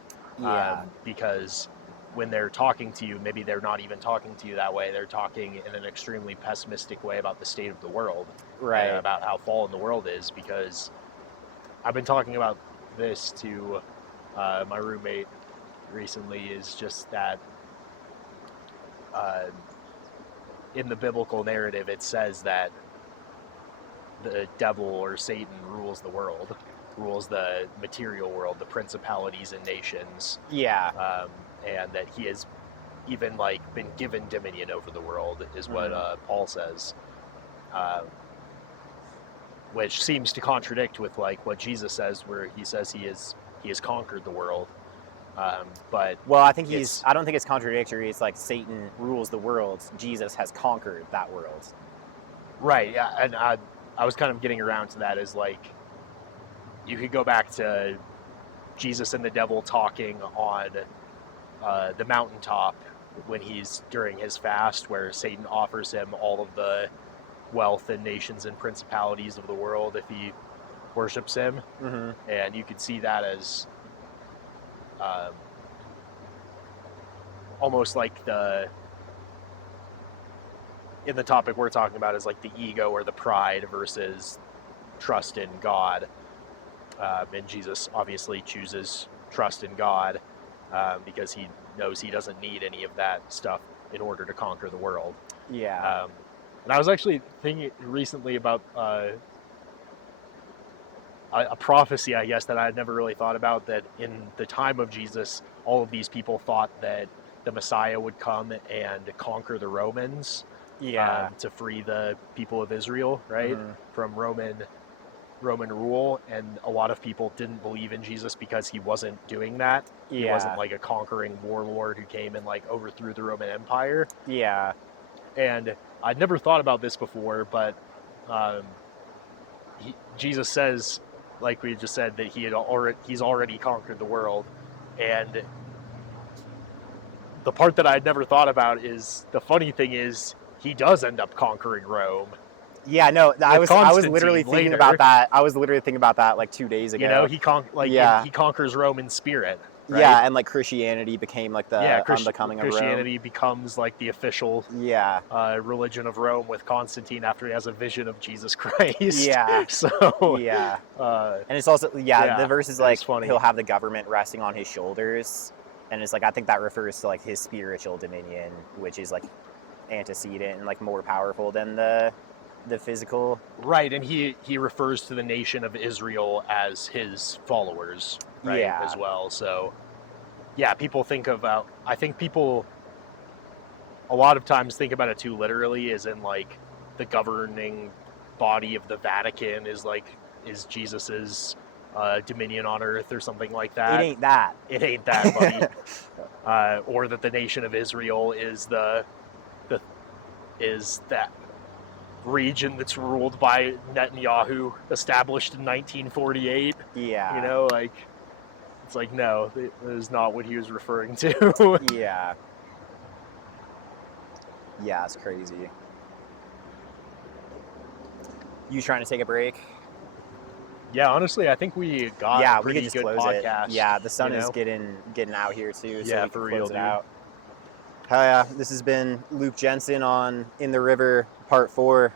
Because when they're talking to you, maybe they're not even talking to you that way. They're talking in an extremely pessimistic way about the state of the world, right? And about how fallen the world is. Because I've been talking about this to my roommate recently, is just that in the biblical narrative, it says that the devil or Satan rules the world, rules the material world, the principalities and nations. And that he has even like been given dominion over the world, is what Paul says, which seems to contradict with like what Jesus says, where he says he has conquered the world. But well, I don't think it's contradictory. It's like Satan rules the world. Jesus has conquered that world. right, yeah, and I was kind of getting around to that as like you could go back to Jesus and the devil talking on the mountaintop when he's during his fast, where Satan offers him all of the wealth and nations and principalities of the world if he worships him. Mm-hmm. And you could see that as almost like in the topic we're talking about is like the ego or the pride versus trust in God. And Jesus obviously chooses trust in God because he knows he doesn't need any of that stuff in order to conquer the world. Yeah. And I was actually thinking recently about a prophecy, I guess, that I had never really thought about, that in the time of Jesus, all of these people thought that the Messiah would come and conquer the Romans to free the people of Israel, right, from Roman rule. And a lot of people didn't believe in Jesus because he wasn't doing that. He wasn't like a conquering warlord who came and like overthrew the Roman Empire. Yeah. And I'd never thought about this before, but Jesus says, like we just said, that he's already conquered the world. And the part that I'd never thought about is, the funny thing is, he does end up conquering Rome. Yeah, no, I was literally thinking about that. I was literally thinking about that like 2 days ago. You know, he conquers Rome in spirit. Right? Yeah, and like Christianity became like the unbecoming of Rome. Christianity becomes like the official religion of Rome with Constantine after he has a vision of Jesus Christ. Yeah. So yeah, and it's also the verse is like he'll have the government resting on his shoulders, and it's like I think that refers to like his spiritual dominion, which is like antecedent and like more powerful than the physical. Right, and he refers to the nation of Israel as his followers, right, as well. So, yeah, people think about, I think people a lot of times think about it too literally, as in like the governing body of the Vatican is Jesus's dominion on earth or something like that. It ain't that. It ain't that, buddy. Or that the nation of Israel is is that region that's ruled by Netanyahu, established in 1948. Yeah. You know, like, it's like, no, that is not what he was referring to. Yeah. Yeah, it's crazy. You trying to take a break? Yeah, honestly, I think we got a pretty good podcast. Yeah, the sun is getting out here too, so we for can real, close it out. Hell yeah, this has been Luke Jensen on In the River Part 4.